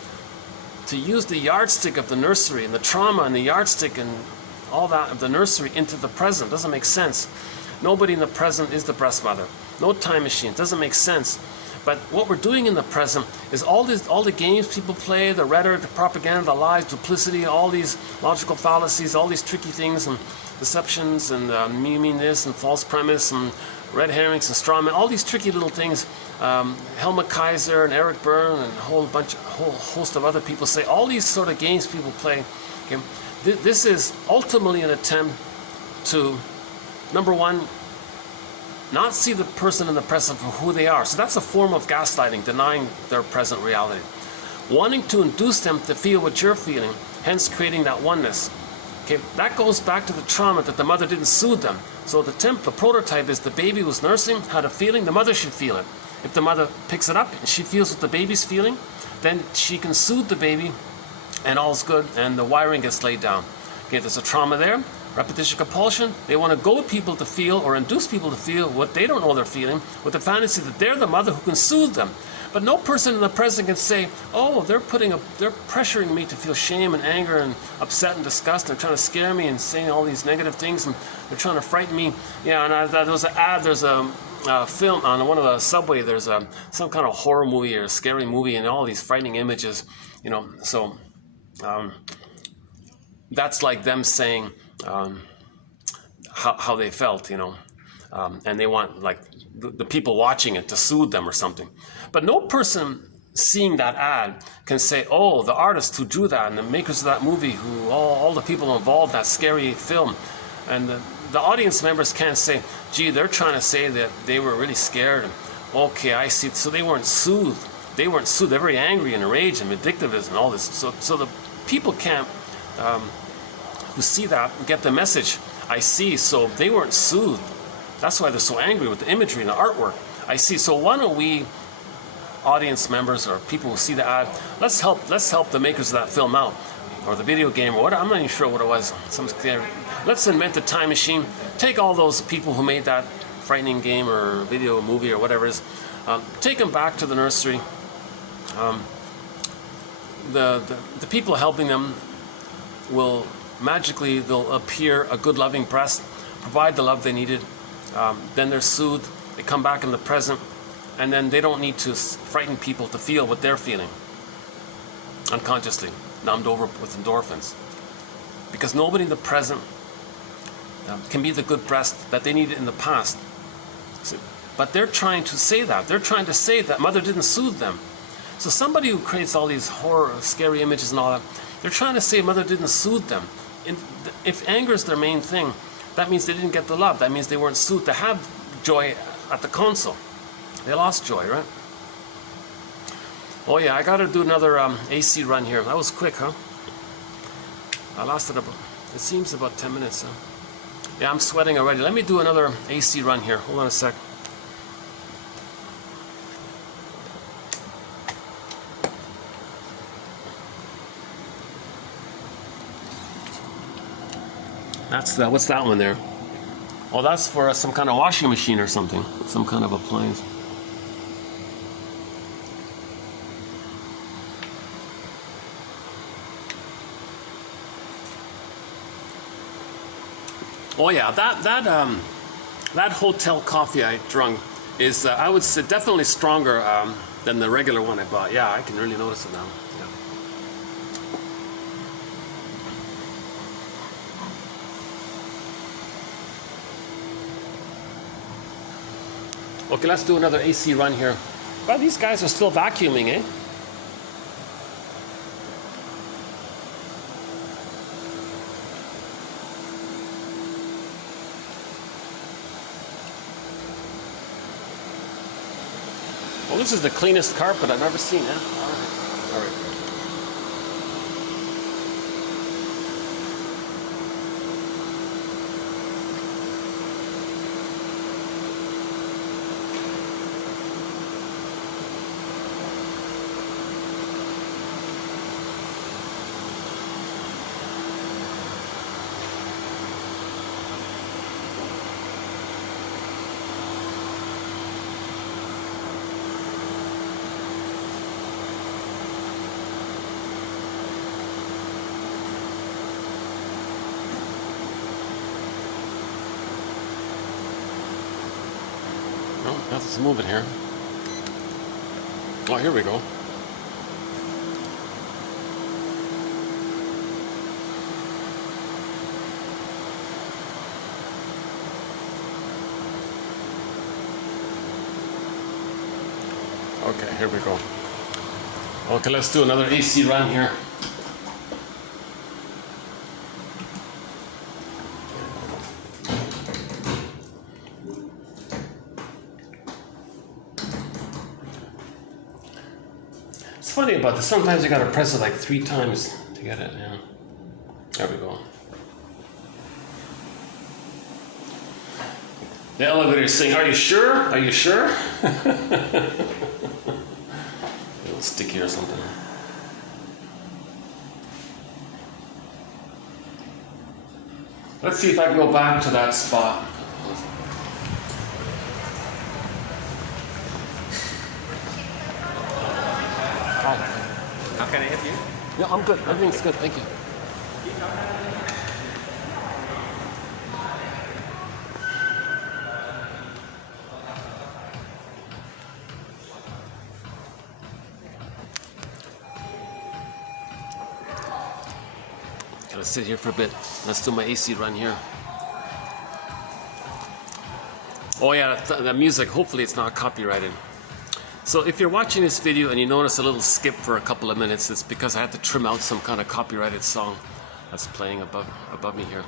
to use the yardstick of the nursery and the trauma and the yardstick and all that of the nursery into the present. Doesn't make sense. Nobody in the present is the breast mother. No time machine. Doesn't make sense. But what we're doing in the present is all the games people play, the rhetoric, the propaganda, the lies, duplicity, all these logical fallacies, all these tricky things and deceptions and meaning this and false premise and red herrings and straw men, all these tricky little things. Helmut Kaiser and Eric Berne and a whole host of other people say all these sort of games people play. Okay? This is ultimately an attempt to, number one, not see the person in the present for who they are. So that's a form of gaslighting, denying their present reality. Wanting to induce them to feel what you're feeling, hence creating that oneness. Okay, that goes back to the trauma that the mother didn't soothe them. So the prototype is the baby was nursing, had a feeling, the mother should feel it. If the mother picks it up and she feels what the baby's feeling, then she can soothe the baby and all's good, and the wiring gets laid down. Okay, there's a trauma there, repetition compulsion. They want to goad people to feel or induce people to feel what they don't know they're feeling, with the fantasy that they're the mother who can soothe them. But no person in the present can say, oh, they're pressuring me to feel shame and anger and upset and disgust. They're trying to scare me and saying all these negative things, and they're trying to frighten me. Yeah, and there was an ad, there's a film on one of the subway, there's some kind of horror movie or scary movie and all these frightening images, you know, so that's like them saying how they felt, you know, and they want like the people watching it to soothe them or something. But no person seeing that ad can say, oh, the artist who drew that and the makers of that movie, who all the people involved in that scary film, and the audience members can't say, gee, they're trying to say that they were really scared. And, okay, I see. So they weren't soothed. They weren't soothed. They're very angry and enraged and vindictiveness and all this. So the people can't, who see that, get the message. I see. So they weren't soothed. That's why they're so angry with the imagery and the artwork. I see. So why don't we, audience members or people who see the ad, let's help the makers of that film out, or the video game, or whatever. I'm not even sure what it was. Let's invent a time machine. Take all those people who made that frightening game or video movie or whatever it is, take them back to the nursery. The people helping them will magically, they'll appear a good loving breast, provide the love they needed. Then they're soothed. They come back in the present, and then they don't need to frighten people to feel what they're feeling unconsciously, numbed over with endorphins, because nobody in the present can be the good breast that they needed in the past. But they're trying to say that. They're trying to say that mother didn't soothe them. So somebody who creates all these horror, scary images and all that, they're trying to say mother didn't soothe them. And if anger is their main thing, that means they didn't get the love. That means they weren't soothed to have joy at the console. They lost joy, right? Oh yeah, I got to do another AC run here. That was quick, huh? I lasted about, it seems about 10 minutes, huh? Yeah, I'm sweating already. Let me do another AC run here. Hold on a sec. That's what's that one there? Oh, that's for some kind of washing machine or something. Some kind of appliance. Oh yeah, that hotel coffee I drunk is, I would say, definitely stronger than the regular one I bought. Yeah, I can really notice it now. Yeah. Okay, let's do another AC run here. Well, these guys are still vacuuming, eh? Well, this is the cleanest carpet I've ever seen, eh? All right. All right. Oh, nothing's moving here. Oh, here we go. Okay, here we go. Okay, let's do another AC run here. It's funny about this. Sometimes you gotta press it like 3 times to get it. Yeah. There we go. The elevator is saying, "Are you sure? Are you sure?" A little sticky or something. Let's see if I can go back to that spot. Hi. How can I help you? Yeah, I'm good. Everything's good. Thank you. Gotta sit here for a bit. Let's do my AC run here. Oh yeah, the music, hopefully it's not copyrighted. So if you're watching this video and you notice a little skip for a couple of minutes, it's because I had to trim out some kind of copyrighted song that's playing above me here.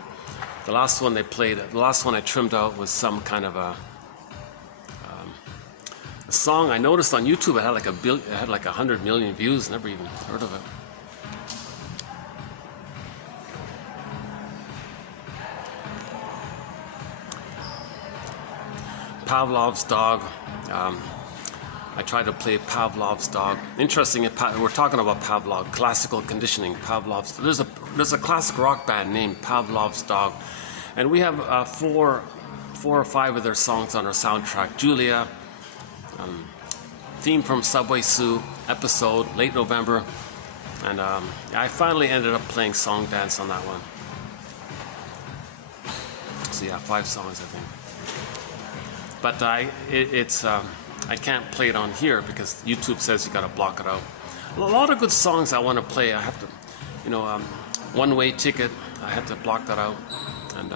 The last one they played, the last one I trimmed out was some kind of a song I noticed on YouTube. It had like 100 million views. Never even heard of it. Pavlov's dog. I tried to play Pavlov's dog. Interesting, we're talking about Pavlov, classical conditioning. Pavlov's. There's a classic rock band named Pavlov's Dog, and we have four or five of their songs on our soundtrack. Julia, theme from Subway Sue, episode, late November, and I finally ended up playing Song Dance on that one. So yeah, 5 songs I think. But I can't play it on here because YouTube says you got to block it out. A lot of good songs I want to play. I have to, One Way Ticket. I had to block that out, and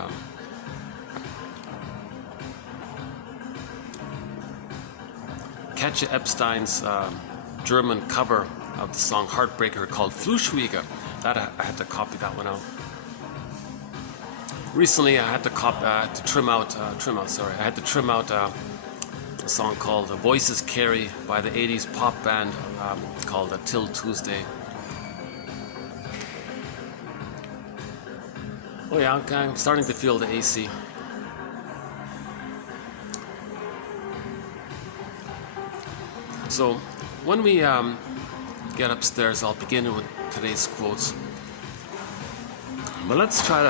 Katja Epstein's German cover of the song Heartbreaker called Fluschwiege. That I had to copy that one out. Recently, I had to trim out a song called "Voices Carry" by the '80s pop band called "Till Tuesday." Oh yeah, I'm starting to feel the AC. So when we get upstairs, I'll begin with today's quotes. But let's try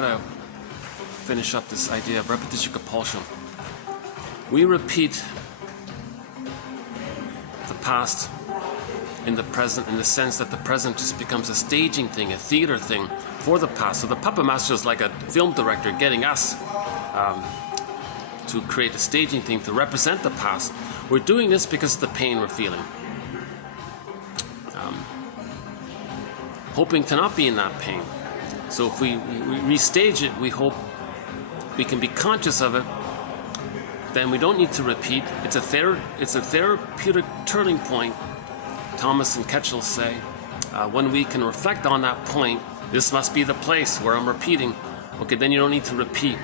to finish up this idea of repetition compulsion. We repeat the past in the present, in the sense that the present just becomes a staging thing, a theater thing for the past. So the puppet master is like a film director getting us to create a staging thing to represent the past. We're doing this because of the pain we're feeling. Hoping to not be in that pain. So if we restage it, we hope we can be conscious of it. Then we don't need to repeat. It's a therapeutic turning point, Thomas and Ketchel say. When we can reflect on that point, this must be the place where I'm repeating. Okay, then you don't need to repeat.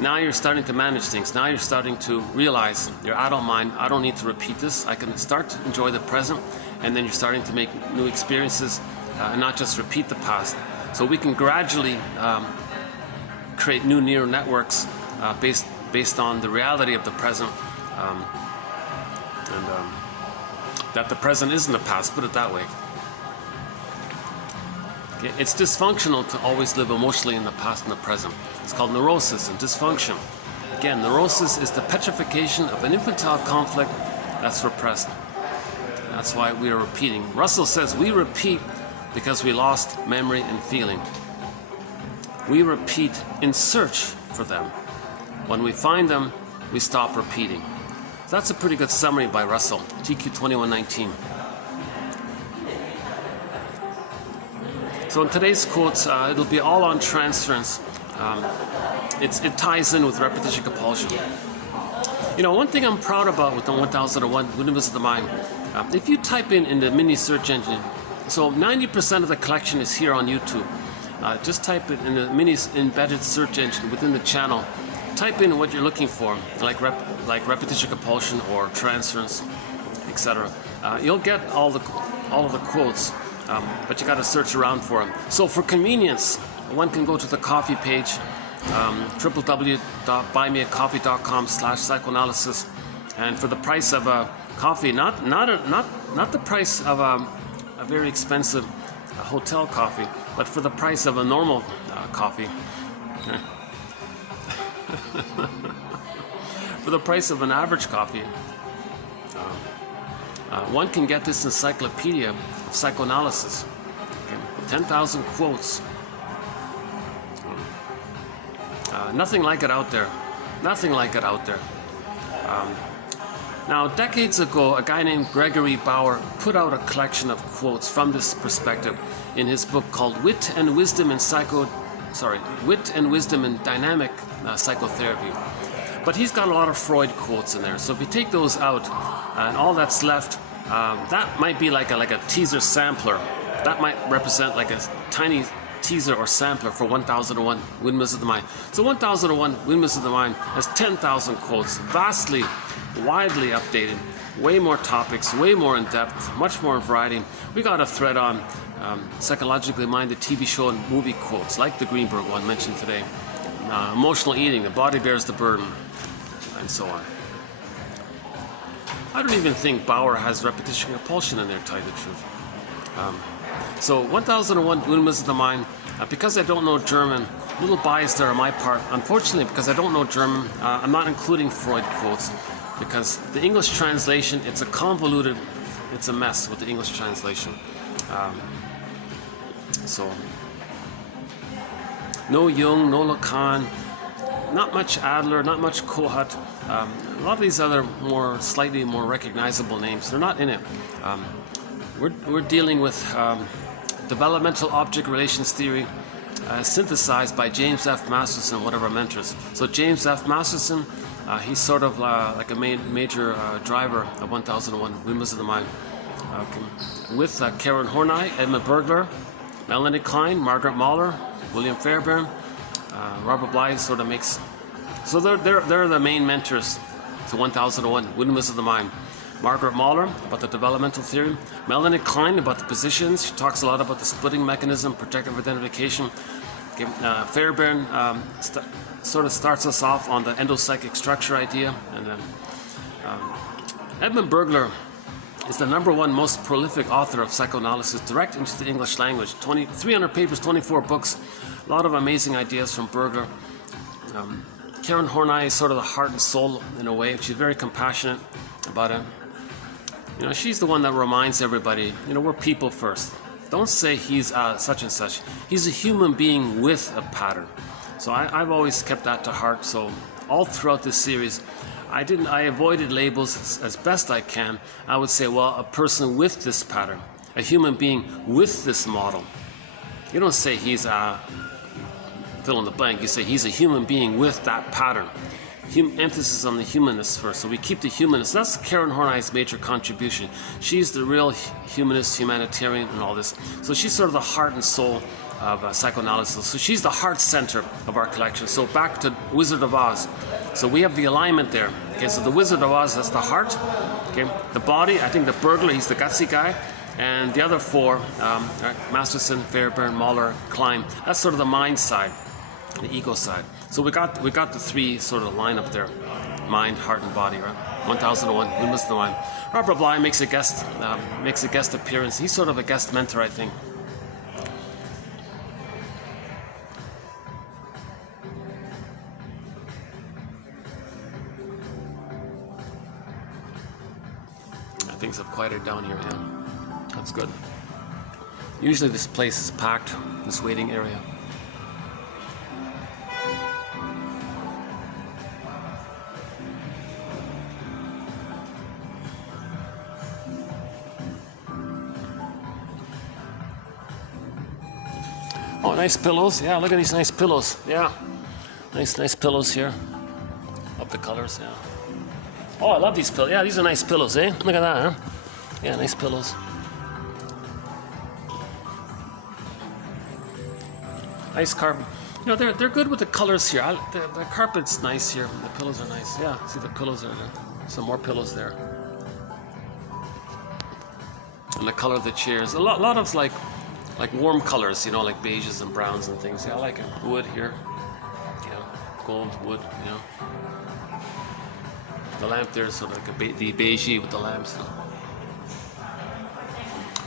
Now you're starting to manage things. Now you're starting to realize, your adult mind, I don't need to repeat this. I can start to enjoy the present, and then you're starting to make new experiences and not just repeat the past. So we can gradually create new neural networks based on the reality of the present, and that the present isn't the past, put it that way. Okay. It's dysfunctional to always live emotionally in the past and the present. It's called neurosis and dysfunction. Again, neurosis is the petrification of an infantile conflict that's repressed. That's why we are repeating. Russell says we repeat because we lost memory and feeling. We repeat in search for them. When we find them, we stop repeating. That's a pretty good summary by Russell, TQ 2119. So in today's quotes, it'll be all on transference. It ties in with repetition compulsion. One thing I'm proud about with the 1001 Windmills of the Mind, if you type in the mini search engine, so 90% of the collection is here on YouTube. Just type it in the mini embedded search engine within the channel. Type in what you're looking for, like repetition compulsion or transference, etc. You'll get all of the quotes, but you got to search around for them. So for convenience, one can go to the coffee page, www.buymeacoffee.com/psychoanalysis, and for the price of a coffee, not the price of a very expensive hotel coffee, but for the price of a normal coffee. For the price of an average coffee, One can get this encyclopedia of psychoanalysis. Okay? 10,000 quotes. Nothing like it out there. Nothing like it out there. Now, decades ago, a guy named Gregory Bauer put out a collection of quotes from this perspective in his book called Wit and Wisdom in Dynamic Psychotherapy. But he's got a lot of Freud quotes in there. So if you take those out, and all that's left, that might be like a teaser sampler. That might represent like a tiny teaser or sampler for 1001 Windmills of the Mind. So 1001 Windmills of the Mind has 10,000 quotes, vastly, widely updated, way more topics, way more in depth, much more variety. We got a thread on Psychologically Minded TV show and movie quotes, like the Greenberg one mentioned today. Emotional eating, the body bears the burden, and so on. I don't even think Bauer has repetition compulsion in there, to tell you the truth. So 1001 Windmills of the Mind, because I don't know German, a little biased there on my part. Unfortunately, because I don't know German, I'm not including Freud quotes, because the English translation, it's a mess with the English translation. So, no Jung, no Lacan, not much Adler, not much Kohut. A lot of these other slightly more recognizable names, they're not in it. We're dealing with developmental object relations theory synthesized by James F. Masterson, one of our mentors. So James F. Masterson, he's sort of like a major driver of 1001 Windmills of the Mind. With Karen Horney, Edmund Bergler, Melanie Klein, Margaret Mahler, William Fairbairn, Robert Bly sort of makes. So they're the main mentors to 1001 Windmills of the Mind. Margaret Mahler about the developmental theory, Melanie Klein about the positions. She talks a lot about the splitting mechanism, protective identification. Okay, Fairbairn sort of starts us off on the endopsychic structure idea, and then Edmund Bergler is the #1 most prolific author of psychoanalysis direct into the English language. 300 papers, 24 books, a lot of amazing ideas from Bergler. Karen Horney is sort of the heart and soul in a way. She's very compassionate about it. You know, she's the one that reminds everybody, you know, we're people first. Don't say he's such and such. He's a human being with a pattern. So I've always kept that to heart. So all throughout this series, I avoided labels as best I can. I would say, well, a person with this pattern, a human being with this model. You don't say he's fill in the blank. You say he's a human being with that pattern. Emphasis on the humanist first. So we keep the humanist. That's Karen Horney's major contribution. She's the real humanist, humanitarian, and all this. So she's sort of the heart and soul of psychoanalysis. So she's the heart center of our collection. So back to Wizard of Oz. So we have the alignment there. Okay, so the Wizard of Oz, that's the heart. Okay, the body, I think the burglar, he's the gutsy guy. And the other four, Masterson, Fairbairn, Mahler, Klein, that's sort of the mind side, the ego side. So we got the three sort of line up there, mind, heart, and body, right? 1001, Windmills of the Mind. Robert Bly makes a guest appearance. He's sort of a guest mentor, I think. Things have quieted down here, yeah. That's good. Usually this place is packed, this waiting area. Oh, nice pillows. Yeah, look at these nice pillows. Yeah. Nice pillows here. Love the colors, yeah. Oh, I love these pillows. Yeah, these are nice pillows, eh? Look at that, huh? Yeah, nice pillows. Nice carpet. You know, they're good with the colors here. The carpet's nice here. The pillows are nice. Yeah, see the pillows are there. Some more pillows there. And the color of the chairs. A lot of like warm colors, you know, like beiges and browns and things. Yeah, I like it. Wood here. Yeah, gold, wood, you know. The lamp there is sort of like the beige with the lamps.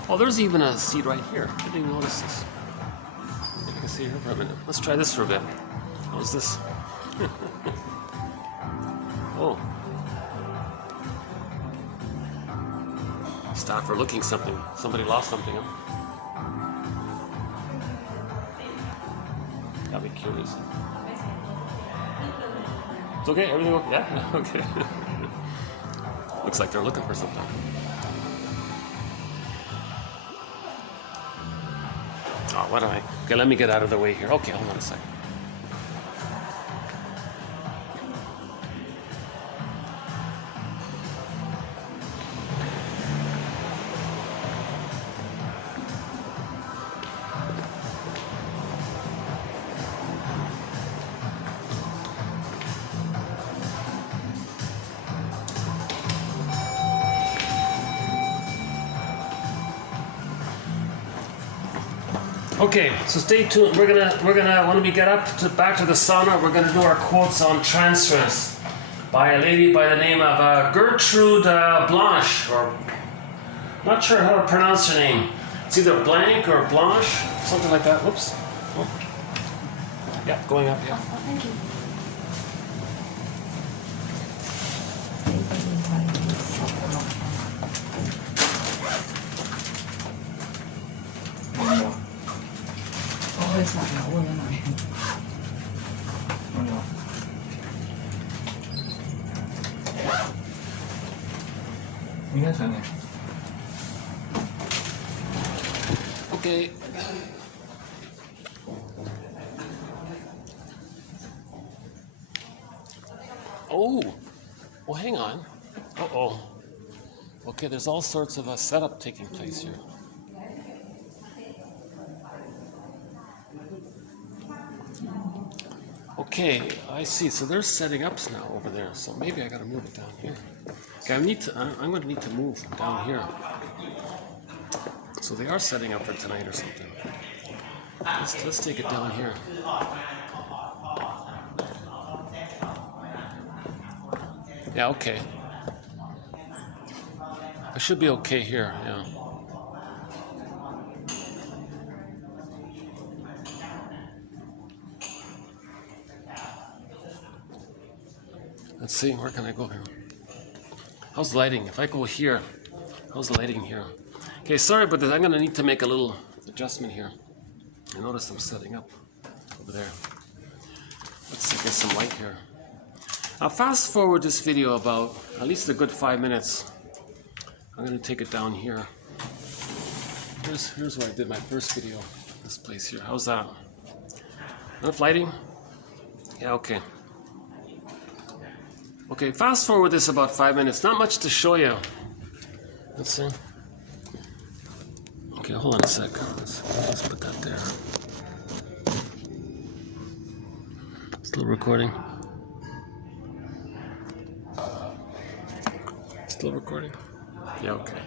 Oh, there's even a seat right here. I didn't even notice this. Maybe you can see here for a minute. Let's try this for a bit. How's this? Oh. Staff are looking something. Somebody lost something, huh? Got me curious. It's okay, everything okay? Yeah? Okay. Looks like they're looking for something. Oh, what am I? Okay, let me get out of the way here. Okay, hold on a second. Okay, so stay tuned. We're gonna when we get back to the sauna, we're gonna do our quotes on transference by a lady by the name of Gertrude Blanche, or not sure how to pronounce her name. It's either Blanc or Blanche, something like that. Whoops. Oh. Yeah, going up. Yeah. Oh, thank you.我会想要问问哪里？应该想你。 Okay. Oh, well, hang on. Uh-oh. Okay, there's all sorts of setup taking place here. Okay, I see. So they're setting up now over there. So maybe I got to move it down here. Okay, I'm going to need to move down here. So they are setting up for tonight or something. Let's take it down here. Yeah, okay. I should be okay here, yeah. Let's see, where can I go here? How's the lighting? If I go here, how's the lighting here? Okay, sorry about this. I'm going to need to make a little adjustment here. I notice I'm setting up over there. Let's see, get some light here. I'll fast forward this video about at least a good 5 minutes. I'm going to take it down here. Here's where I did my first video. This place here. How's that? Enough lighting? Yeah, okay. Okay, fast forward this about 5 minutes. Not much to show you. Let's see. Okay, hold on a sec. Let's put that there. Still recording? Still recording? Yeah, okay.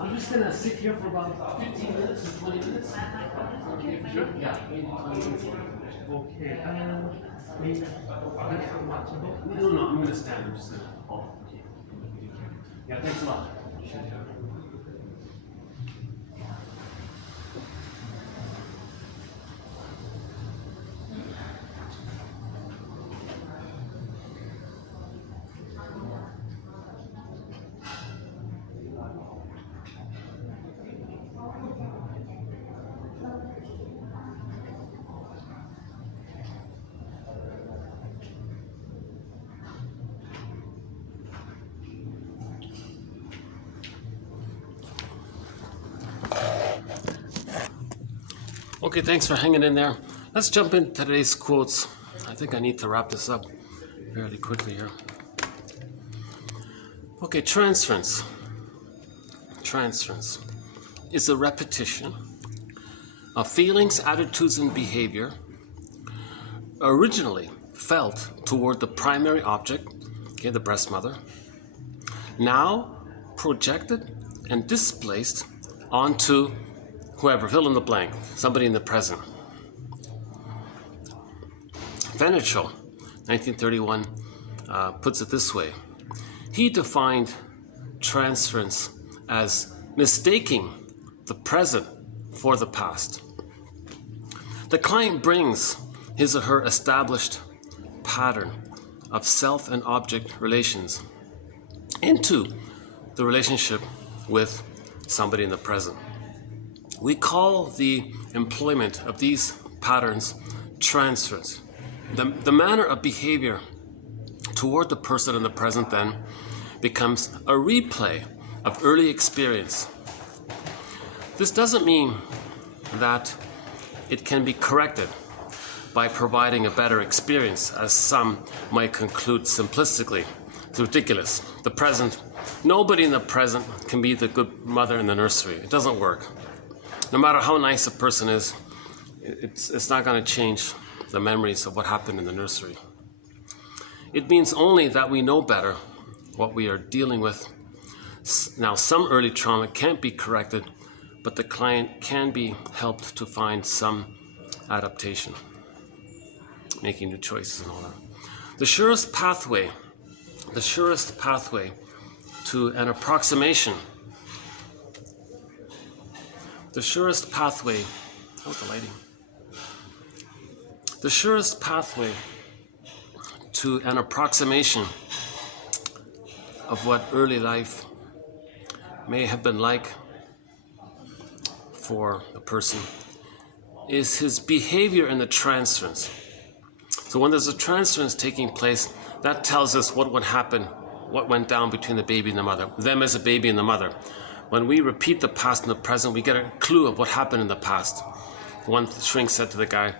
I'm just gonna sit here for about 15 minutes or 20 minutes. Sure. Yeah, maybe 20 minutes. Okay. Maybe. No, I'm gonna stand. I'm just gonna. Oh, okay. Yeah, thanks a lot. Okay, thanks for hanging in there. Let's jump into today's quotes. I think I need to wrap this up fairly quickly here. Okay, transference. Transference is a repetition of feelings, attitudes, and behavior originally felt toward the primary object, okay, the breast mother, now projected and displaced onto whoever, fill in the blank, somebody in the present. Fenichel, 1931, puts it this way. He defined transference as mistaking the present for the past. The client brings his or her established pattern of self and object relations into the relationship with somebody in the present. We call the employment of these patterns transference. The manner of behavior toward the person in the present then becomes a replay of early experience. This doesn't mean that it can be corrected by providing a better experience, as some might conclude simplistically. It's ridiculous. The present, nobody in the present can be the good mother in the nursery. It doesn't work. No matter how nice a person is, it's not going to change the memories of what happened in the nursery. It means only that we know better what we are dealing with. Now, some early trauma can't be corrected, but the client can be helped to find some adaptation, making new choices and all that. The surest pathway to an approximation, the surest pathway, how's the lighting? The surest pathway to an approximation of what early life may have been like for a person is his behavior in the transference. So when there's a transference taking place, that tells us what would happen, what went down between the baby and the mother, them as a baby and the mother. When we repeat the past and the present, we get a clue of what happened in the past. One shrink said to the guy,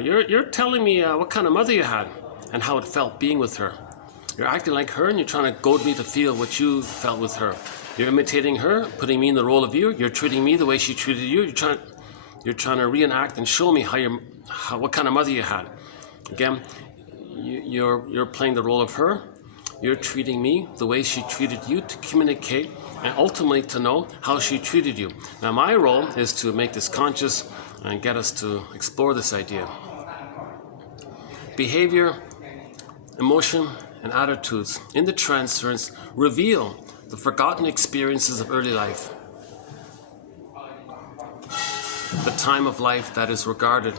you're telling me what kind of mother you had and how it felt being with her. You're acting like her and you're trying to goad me to feel what you felt with her. You're imitating her, putting me in the role of you. You're treating me the way she treated you. You're trying to reenact and show me what kind of mother you had. Again, you're playing the role of her. You're treating me the way she treated you to communicate and ultimately to know how she treated you. Now my role is to make this conscious and get us to explore this idea. Behavior, emotion, and attitudes in the transference reveal the forgotten experiences of early life. The time of life that is regarded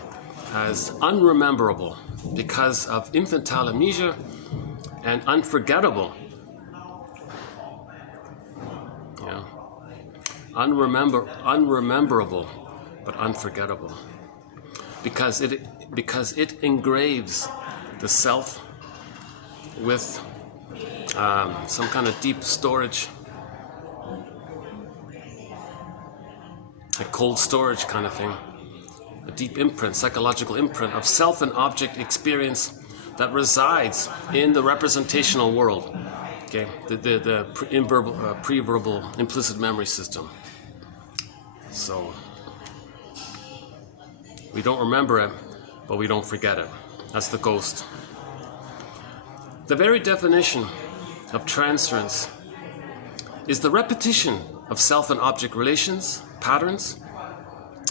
as unrememberable because of infantile amnesia and unforgettable. Yeah. Unrememberable, but unforgettable. Because it engraves the self with some kind of deep storage, a cold storage kind of thing, a deep imprint, psychological imprint of self and object experience that resides in the representational world, okay, the pre-verbal implicit memory system. So we don't remember it, but we don't forget it. That's the ghost. The very definition of transference is the repetition of self and object relations, patterns,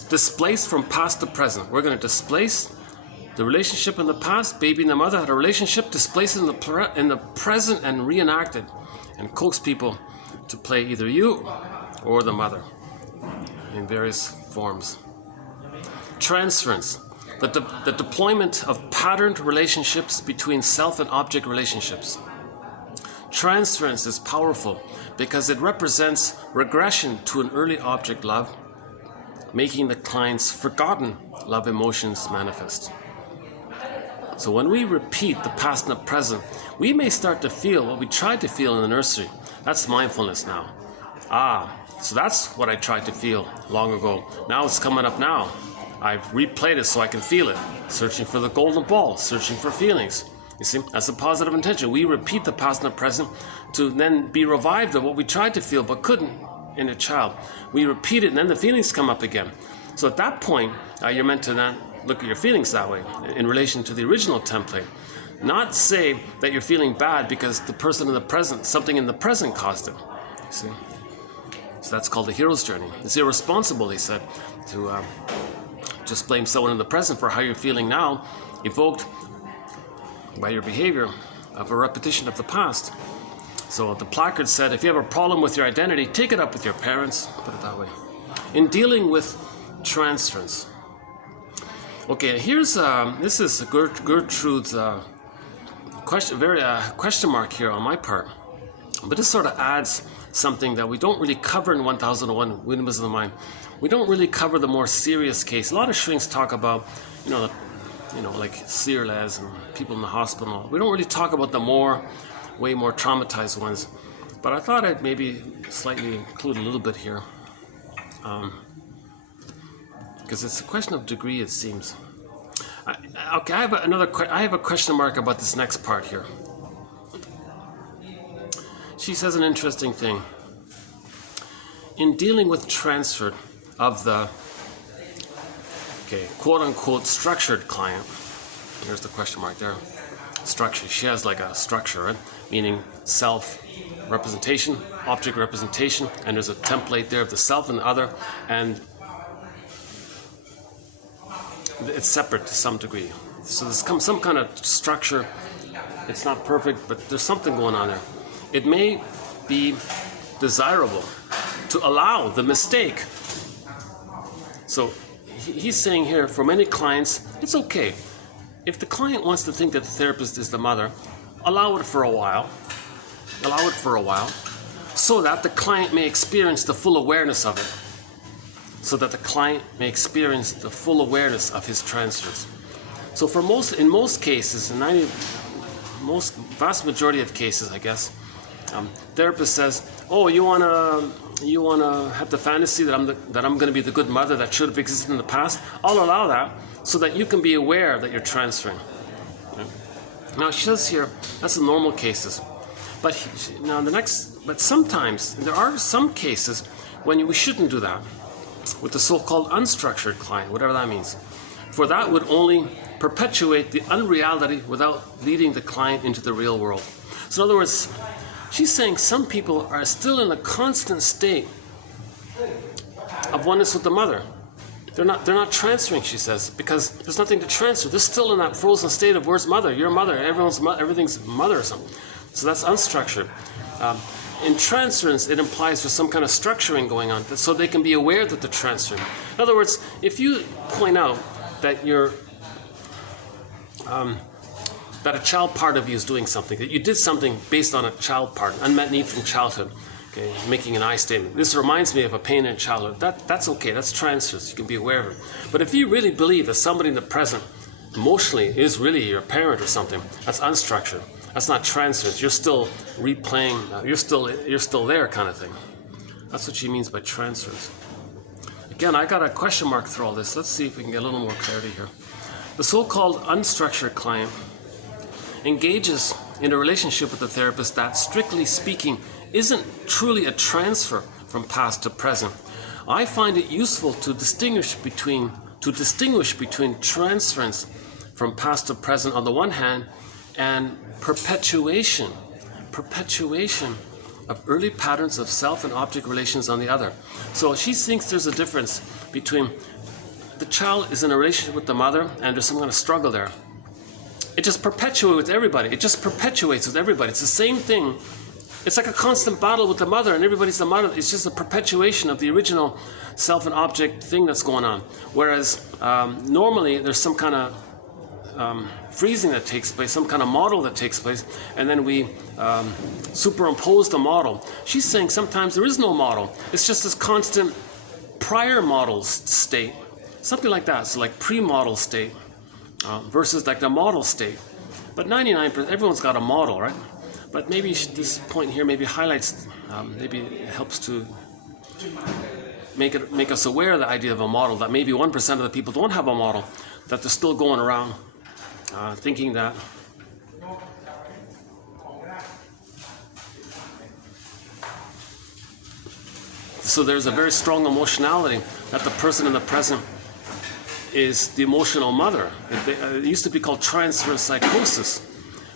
displaced from past to present. We're going to displace the relationship in the past. Baby and the mother had a relationship, displace it in the present and reenact it, and coax people to play either you or the mother in various forms. Transference, the deployment of patterned relationships between self and object relationships. Transference is powerful because it represents regression to an early object love, making the client's forgotten love emotions manifest. So when we repeat the past and the present, we may start to feel what we tried to feel in the nursery. That's mindfulness now. So that's what I tried to feel long ago. Now it's coming up now. I've replayed it so I can feel it. Searching for the golden ball, searching for feelings. You see, that's a positive intention. We repeat the past and the present to then be revived of what we tried to feel but couldn't in a child. We repeat it and then the feelings come up again. So at that point, you're meant to not look at your feelings that way in relation to the original template. Not say that you're feeling bad because the person in the present, something in the present caused it. You see? So that's called the hero's journey. It's irresponsible, he said, to just blame someone in the present for how you're feeling now, evoked by your behavior of a repetition of the past. So the placard said, if you have a problem with your identity, take it up with your parents. Put it that way. In dealing with transference. Okay, here's this is Gertrude's question mark here on my part, but this sort of adds something that we don't really cover in 1001 Windmills of the Mind. We don't really cover the more serious case. A lot of shrinks talk about, like CRLAs and people in the hospital. We don't really talk about the way more traumatized ones. But I thought I'd maybe slightly include a little bit here, because it's a question of degree, it seems. Okay, I have a question mark about this next part here. She says an interesting thing. In dealing with transfer of the, quote-unquote structured client, here's the question mark there, structure, she has like a structure, right? Meaning self-representation, object representation, and there's a template there of the self and the other, and it's separate to some degree. So there's some kind of structure. It's not perfect, but there's something going on there. It may be desirable to allow the mistake. So he's saying here, for many clients, it's okay. If the client wants to think that the therapist is the mother, allow it for a while. Allow it for a while, so that the client may experience the full awareness of it. So that the client may experience the full awareness of his transfers. So in most cases, in vast majority of cases, I guess, therapist says, "Oh, you wanna have the fantasy that I'm gonna be the good mother that should have existed in the past? I'll allow that, so that you can be aware that you're transferring." Okay. Now she says here, that's the normal cases, but sometimes there are some cases when we shouldn't do that with the so-called unstructured client, whatever that means. For that would only perpetuate the unreality without leading the client into the real world. So in other words, she's saying some people are still in a constant state of oneness with the mother. They're not transferring, she says, because there's nothing to transfer. They're still in that frozen state of where's mother? Your mother, everything's mother or something. So that's unstructured. In transference, it implies there's some kind of structuring going on, so they can be aware that they're transferring. In other words, if you point out that that a child part of you is doing something, that you did something based on a child part, unmet need from childhood, okay, making an I statement. This reminds me of a pain in childhood. That's okay, that's transfers, you can be aware of it. But if you really believe that somebody in the present emotionally is really your parent or something, that's unstructured. That's not transference. You're still replaying. You're still there, kind of thing. That's what she means by transfers. Again, I got a question mark through all this. Let's see if we can get a little more clarity here. The so-called unstructured client engages in a relationship with the therapist that, strictly speaking, isn't truly a transfer from past to present. I find it useful to distinguish between transference from past to present on the one hand, and perpetuation of early patterns of self and object relations on the other. So she thinks there's a difference between the child is in a relationship with the mother and there's some kind of struggle there. It just perpetuates with everybody. It just perpetuates with everybody. It's the same thing. It's like a constant battle with the mother, and everybody's the mother. It's just a perpetuation of the original self and object thing that's going on. Whereas normally there's some kind of freezing that takes place, some kind of model that takes place, and then we superimpose the model. She's saying sometimes there is no model. It's just this constant prior model state, something like that. So like pre-model state versus like the model state. But 99%, everyone's got a model, right? But maybe this point here maybe highlights, maybe it helps to make us aware of the idea of a model, that maybe 1% of the people don't have a model, that they're still going around thinking that so there's a very strong emotionality that the person in the present is the emotional mother. It used to be called transference psychosis.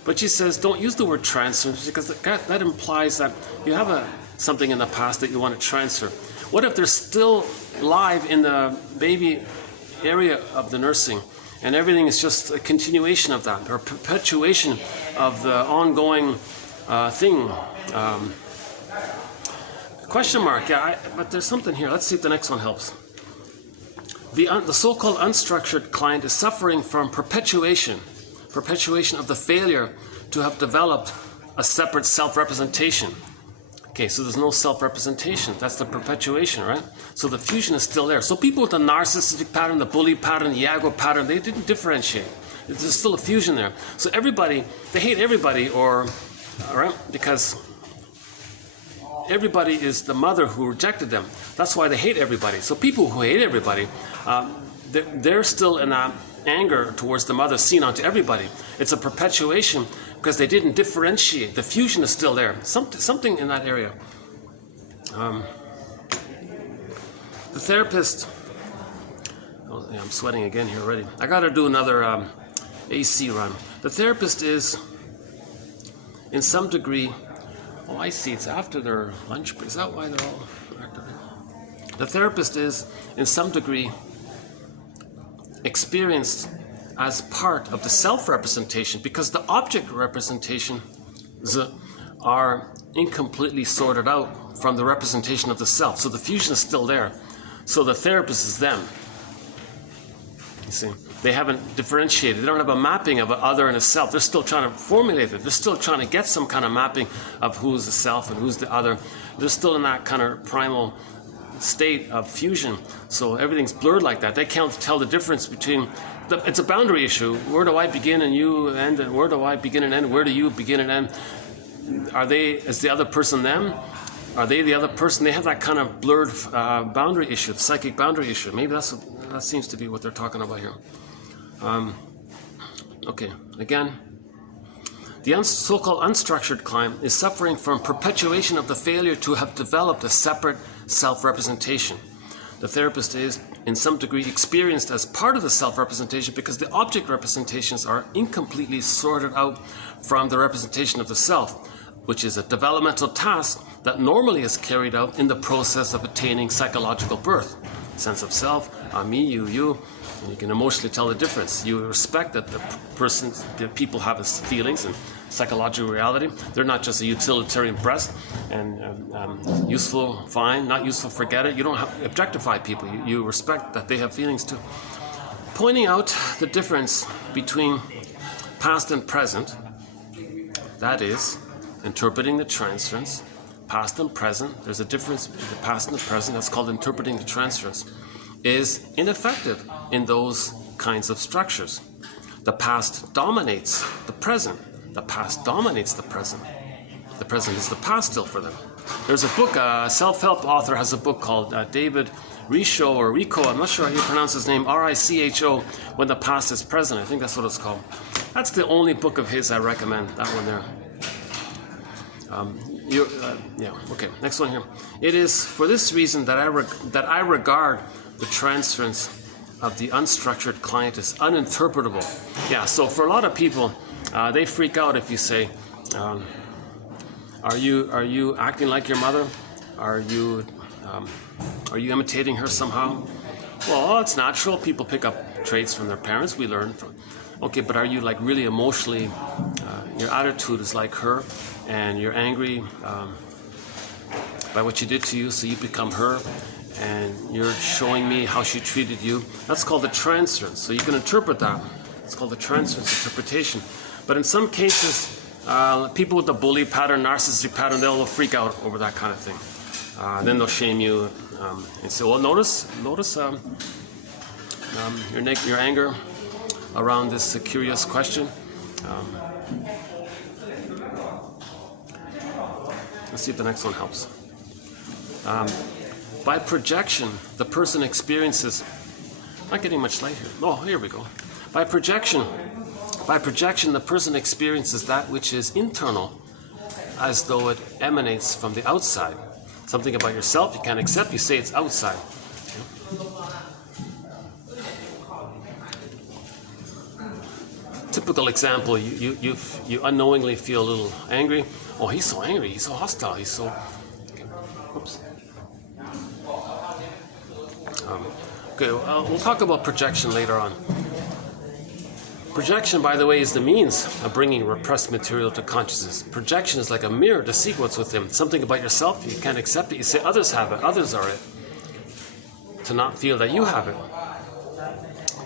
But she says, don't use the word transference because that implies that you have something in the past that you want to transfer. What if they're still live in the baby area of the nursing and everything is just a continuation of that or perpetuation of the ongoing thing? Question mark, yeah, but there's something here. Let's see if the next one helps. The so-called unstructured client is suffering from perpetuation of the failure to have developed a separate self-representation. Okay, so there's no self-representation. That's the perpetuation, right? So the fusion is still there. So people with the narcissistic pattern, the bully pattern, the aggro pattern, they didn't differentiate. There's still a fusion there. So everybody, they hate everybody, all right, because everybody is the mother who rejected them. That's why they hate everybody. So people who hate everybody, they're still in that anger towards the mother seen onto everybody. It's a perpetuation because they didn't differentiate. The fusion is still there. Something in that area. The therapist, oh, yeah, I'm sweating again here already. I got to do another AC run. The therapist is, in some degree, oh, I see, it's after their lunch break. Is that why they're all after? The therapist is, in some degree, experienced as part of the self-representation because the object representations are incompletely sorted out from the representation of the self. So the fusion is still there. So the therapist is them. You see, they haven't differentiated. They don't have a mapping of an other and a self. They're still trying to formulate it. They're still trying to get some kind of mapping of who's the self and who's the other. They're still in that kind of primal state of fusion. So everything's blurred like that. They can't tell the difference between it's a boundary issue. Where do I begin and you end, and where do I begin and end? Where do you begin and end? Is the other person them? Are they the other person? They have that kind of blurred boundary issue, the psychic boundary issue. Maybe that seems to be what they're talking about here. Okay, again, the so-called unstructured client is suffering from perpetuation of the failure to have developed a separate self-representation. The therapist is, in some degree, experienced as part of the self-representation because the object representations are incompletely sorted out from the representation of the self, which is a developmental task that normally is carried out in the process of attaining psychological birth. Sense of self, me, you, and you can emotionally tell the difference. You respect that the people have his feelings and psychological reality. They're not just a utilitarian breast and useful, fine, not useful, forget it. You don't have to objectify people. You respect that they have feelings too. Pointing out the difference between past and present, that is, interpreting the transference, past and present, there's a difference between the past and the present, that's called interpreting the transference, is ineffective in those kinds of structures. The past dominates the present. The past dominates the present. The present is the past still for them. There's a book, a self-help author has a book called David Richo or Rico, I'm not sure how you pronounce his name, R-I-C-H-O, When the Past is Present. I think that's what it's called. That's the only book of his I recommend, that one there. Yeah, okay, next one here. It is for this reason that I regard the transference of the unstructured client is uninterpretable. Yeah, so for a lot of people, they freak out if you say, are you acting like your mother? Are you imitating her somehow? Well, it's natural. People pick up traits from their parents. We learn from. Okay, but are you like really emotionally? Your attitude is like her, and you're angry by what she did to you, so you become her, and you're showing me how she treated you. That's called the transference. So you can interpret that. It's called the transference interpretation. But in some cases, people with the bully pattern, narcissistic pattern, they'll freak out over that kind of thing. Then they'll shame you and say, well, notice your anger around this curious question. Let's see if the next one helps. By projection, the person experiences, not getting much light here. Oh, here we go. By projection, the person experiences that which is internal as though it emanates from the outside. Something about yourself you can't accept, you say it's outside. Typical example, you unknowingly feel a little angry. Oh, he's so angry, he's so hostile, he's so... Okay. Oops. Okay, we'll talk about projection later on. Projection, by the way, is the means of bringing repressed material to consciousness. Projection is like a mirror to see what's within. Something about yourself, you can't accept it. You say others have it, others are it. To not feel that you have it.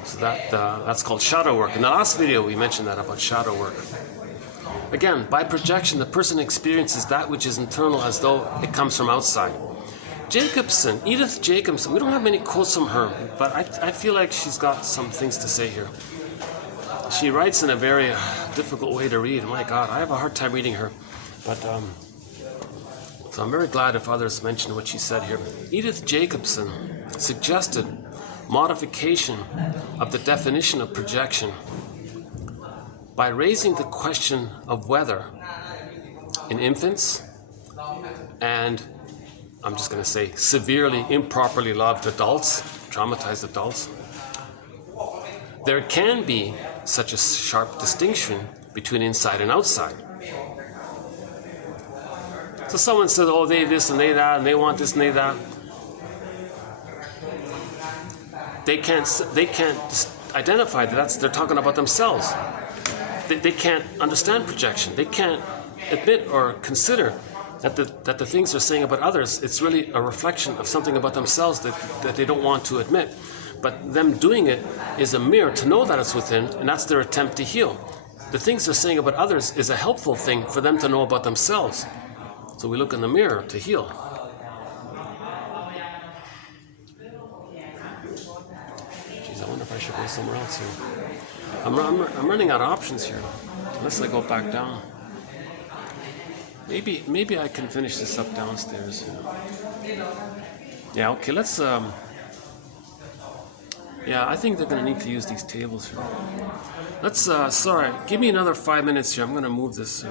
So that's called shadow work. In the last video, we mentioned that about shadow work. Again, by projection, the person experiences that which is internal as though it comes from outside. Jacobson, Edith Jacobson, we don't have many quotes from her, but I feel like she's got some things to say here. She writes in a very difficult way to read. My God, I have a hard time reading her. But so I'm very glad if others mention what she said here. Edith Jacobson suggested modification of the definition of projection by raising the question of whether in infants and, I'm just going to say, severely improperly loved adults, traumatized adults, there can be such a sharp distinction between inside and outside. So someone says, oh, they this and they that, and they want this and they that. They can't identify that they're talking about themselves. They can't understand projection. They can't admit or consider that the things they're saying about others, it's really a reflection of something about themselves that they don't want to admit. But them doing it is a mirror to know that it's within, and that's their attempt to heal. The things they're saying about others is a helpful thing for them to know about themselves. So we look in the mirror to heal. Geez, I wonder if I should go somewhere else here. I'm running out of options here, unless I go back down. Maybe I can finish this up downstairs. Yeah, okay, let's... Yeah, I think they're going to need to use these tables here. Let's, sorry, give me another 5 minutes here. I'm going to move this.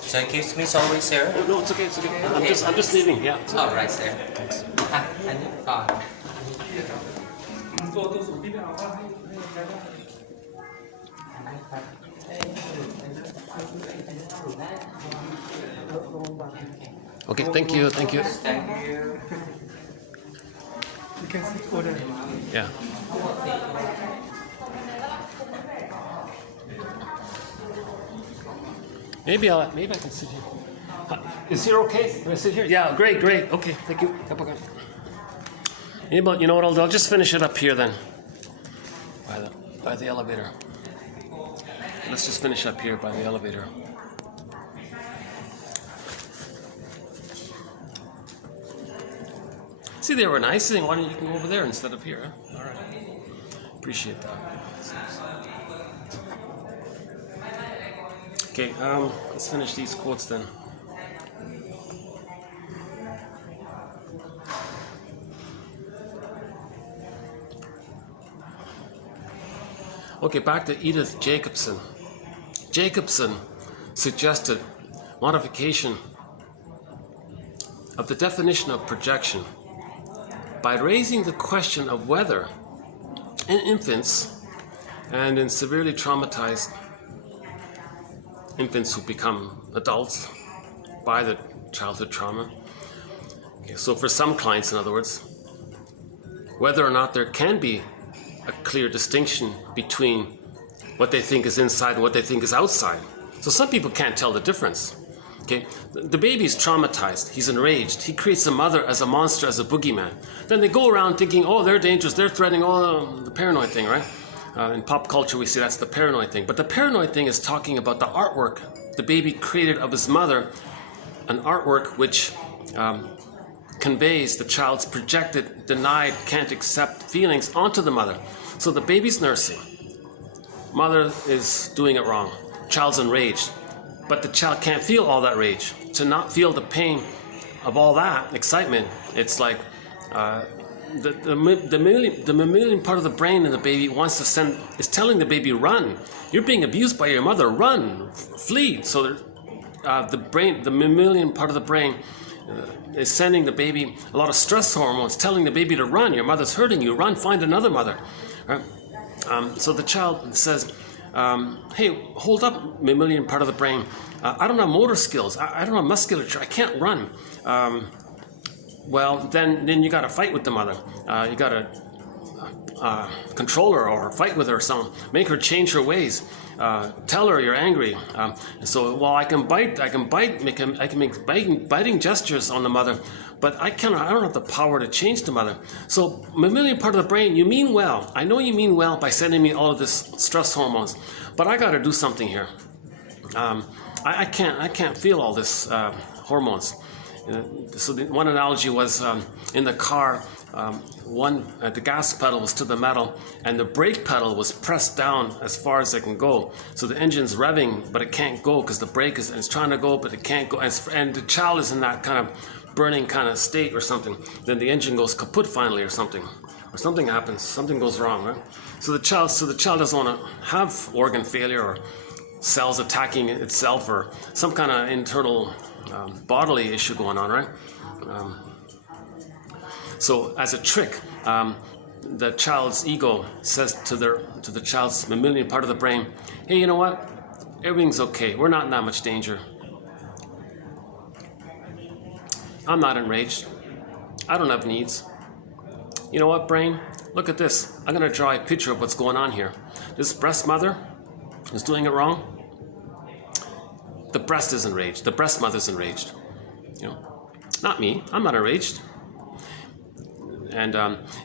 So excuse me, sorry, sir. No, it's okay, it's okay. I'm just leaving, yeah. All right, sir. Thanks. Okay, thank you. Thank you. You can sit order. Yeah. Maybe I can sit here. Is here okay? Can I sit here? Yeah, great. Okay, thank you. You know what I'll do? I'll just finish it up here then. By the elevator. Let's just finish up here by the elevator. See, they were nice. Why don't you can go over there instead of here? Huh? All right. Appreciate that. Okay, let's finish these quotes then. Okay, back to Edith Jacobson. Jacobson suggested modification of the definition of projection by raising the question of whether in infants and in severely traumatized infants who become adults by the childhood trauma. Okay, so for some clients, in other words, whether or not there can be a clear distinction between what they think is inside and what they think is outside. So some people can't tell the difference. Okay, the baby's traumatized, he's enraged, he creates the mother as a monster, as a boogeyman. Then they go around thinking, oh, they're dangerous, they're threatening, the paranoid thing, right? In pop culture, we see that's the paranoid thing. But the paranoid thing is talking about the artwork the baby created of his mother, an artwork which conveys the child's projected, denied, can't accept feelings onto the mother. So the baby's nursing, mother is doing it wrong, child's enraged, but the child can't feel all that rage. To not feel the pain of all that excitement, it's like the mammalian part of the brain in the baby wants to send, is telling the baby, run. You're being abused by your mother, run, flee. So the mammalian part of the brain is sending the baby a lot of stress hormones, telling the baby to run. Your mother's hurting you, run, find another mother. Right? So the child says, hey, hold up, mammalian part of the brain. I don't have motor skills. I don't have musculature. I can't run. Well, then you got to fight with the mother. You got to control her or fight with her or something. Make her change her ways. Tell her you're angry. So, well, I can bite. I can make biting gestures on the mother, but I don't have the power to change the mother. So, mammalian part of the brain, you mean well. I know you mean well by sending me all of this stress hormones, but I got to do something here. I can't feel all this hormones. So one analogy was in the car, the gas pedal was to the metal and the brake pedal was pressed down as far as it can go. So the engine's revving, but it can't go because the brake is trying to go, but it can't go. And the child is in that kind of burning kind of state or something. Then the engine goes kaput finally or something happens, something goes wrong, right? So the child doesn't want to have organ failure or cells attacking itself or some kind of internal bodily issue going on, right? So as a trick, the child's ego says to the child's mammalian part of the brain, hey, you know what? Everything's okay. We're not in that much danger. I'm not enraged. I don't have needs. You know what, brain? Look at this. I'm going to draw a picture of what's going on here. This breast mother is doing it wrong. The breast is enraged. The breast mother's enraged. You know, not me. I'm not enraged. And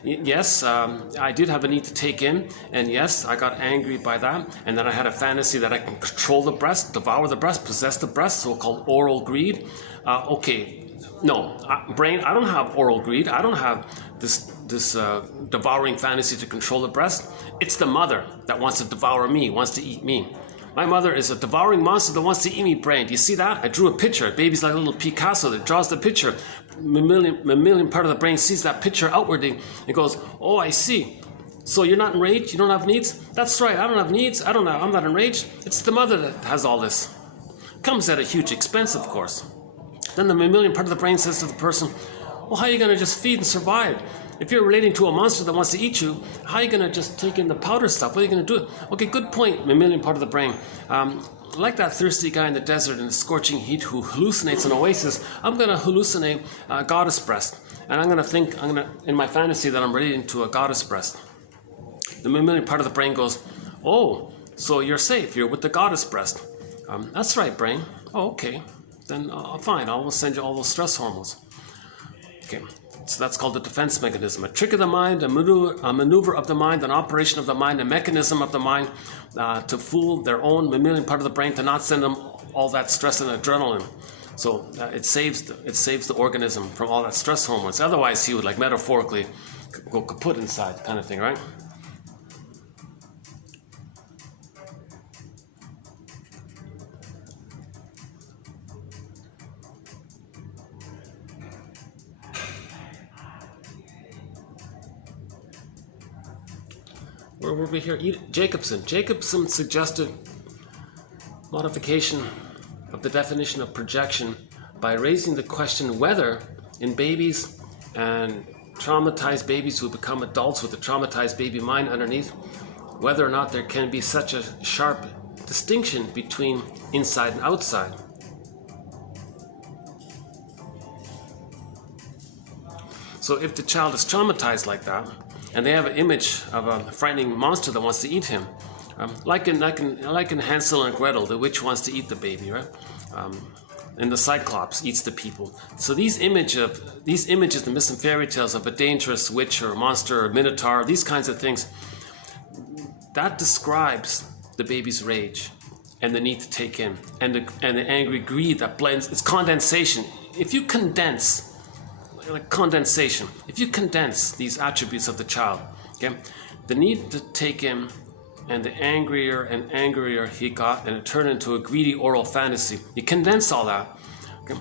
yes, I did have a need to take in, and yes, I got angry by that. And then I had a fantasy that I can control the breast, devour the breast, possess the breast, so-called oral greed. Okay, no, brain, I don't have oral greed. I don't have this devouring fantasy to control the breast. It's the mother that wants to devour me, wants to eat me. My mother is a devouring monster that wants to eat me, brain. Do you see that? I drew a picture. Baby's like a little Picasso that draws the picture. Mammalian part of the brain sees that picture outwardly. It goes, oh, I see. So you're not enraged? You don't have needs? That's right. I don't have needs. I'm not enraged. It's the mother that has all this. Comes at a huge expense, of course. Then the mammalian part of the brain says to the person, well, how are you going to just feed and survive? If you're relating to a monster that wants to eat you, how are you going to just take in the powder stuff? What are you going to do? Okay, good point, mammalian part of the brain. Like that thirsty guy in the desert in the scorching heat who hallucinates an oasis, I'm going to hallucinate a goddess breast. And I'm going to think, in my fantasy, that I'm relating to a goddess breast. The mammalian part of the brain goes, oh, so you're safe. You're with the goddess breast. That's right, brain. Oh, okay. Then fine, I'll send you all those stress hormones. Okay. So that's called the defense mechanism. A trick of the mind, a maneuver of the mind, an operation of the mind, a mechanism of the mind to fool their own mammalian part of the brain to not send them all that stress and adrenaline. So it saves the organism from all that stress hormones. Otherwise, he would, like, metaphorically go kaput inside, kind of thing, right? Where were we here? Jacobson. Jacobson suggested modification of the definition of projection by raising the question whether in babies and traumatized babies who become adults with a traumatized baby mind underneath, whether or not there can be such a sharp distinction between inside and outside. So if the child is traumatized like that, and they have an image of a frightening monster that wants to eat him, like in Hansel and Gretel, the witch wants to eat the baby, right? And the Cyclops eats the people. So these images, the myths and fairy tales of a dangerous witch or monster or minotaur, these kinds of things, that describes the baby's rage and the need to take in, and the angry greed that blends. It's condensation. If you condense, like condensation, if you condense these attributes of the child, okay, the need to take in, and the angrier and angrier he got, and it turned into a greedy oral fantasy. You condense all that. Okay?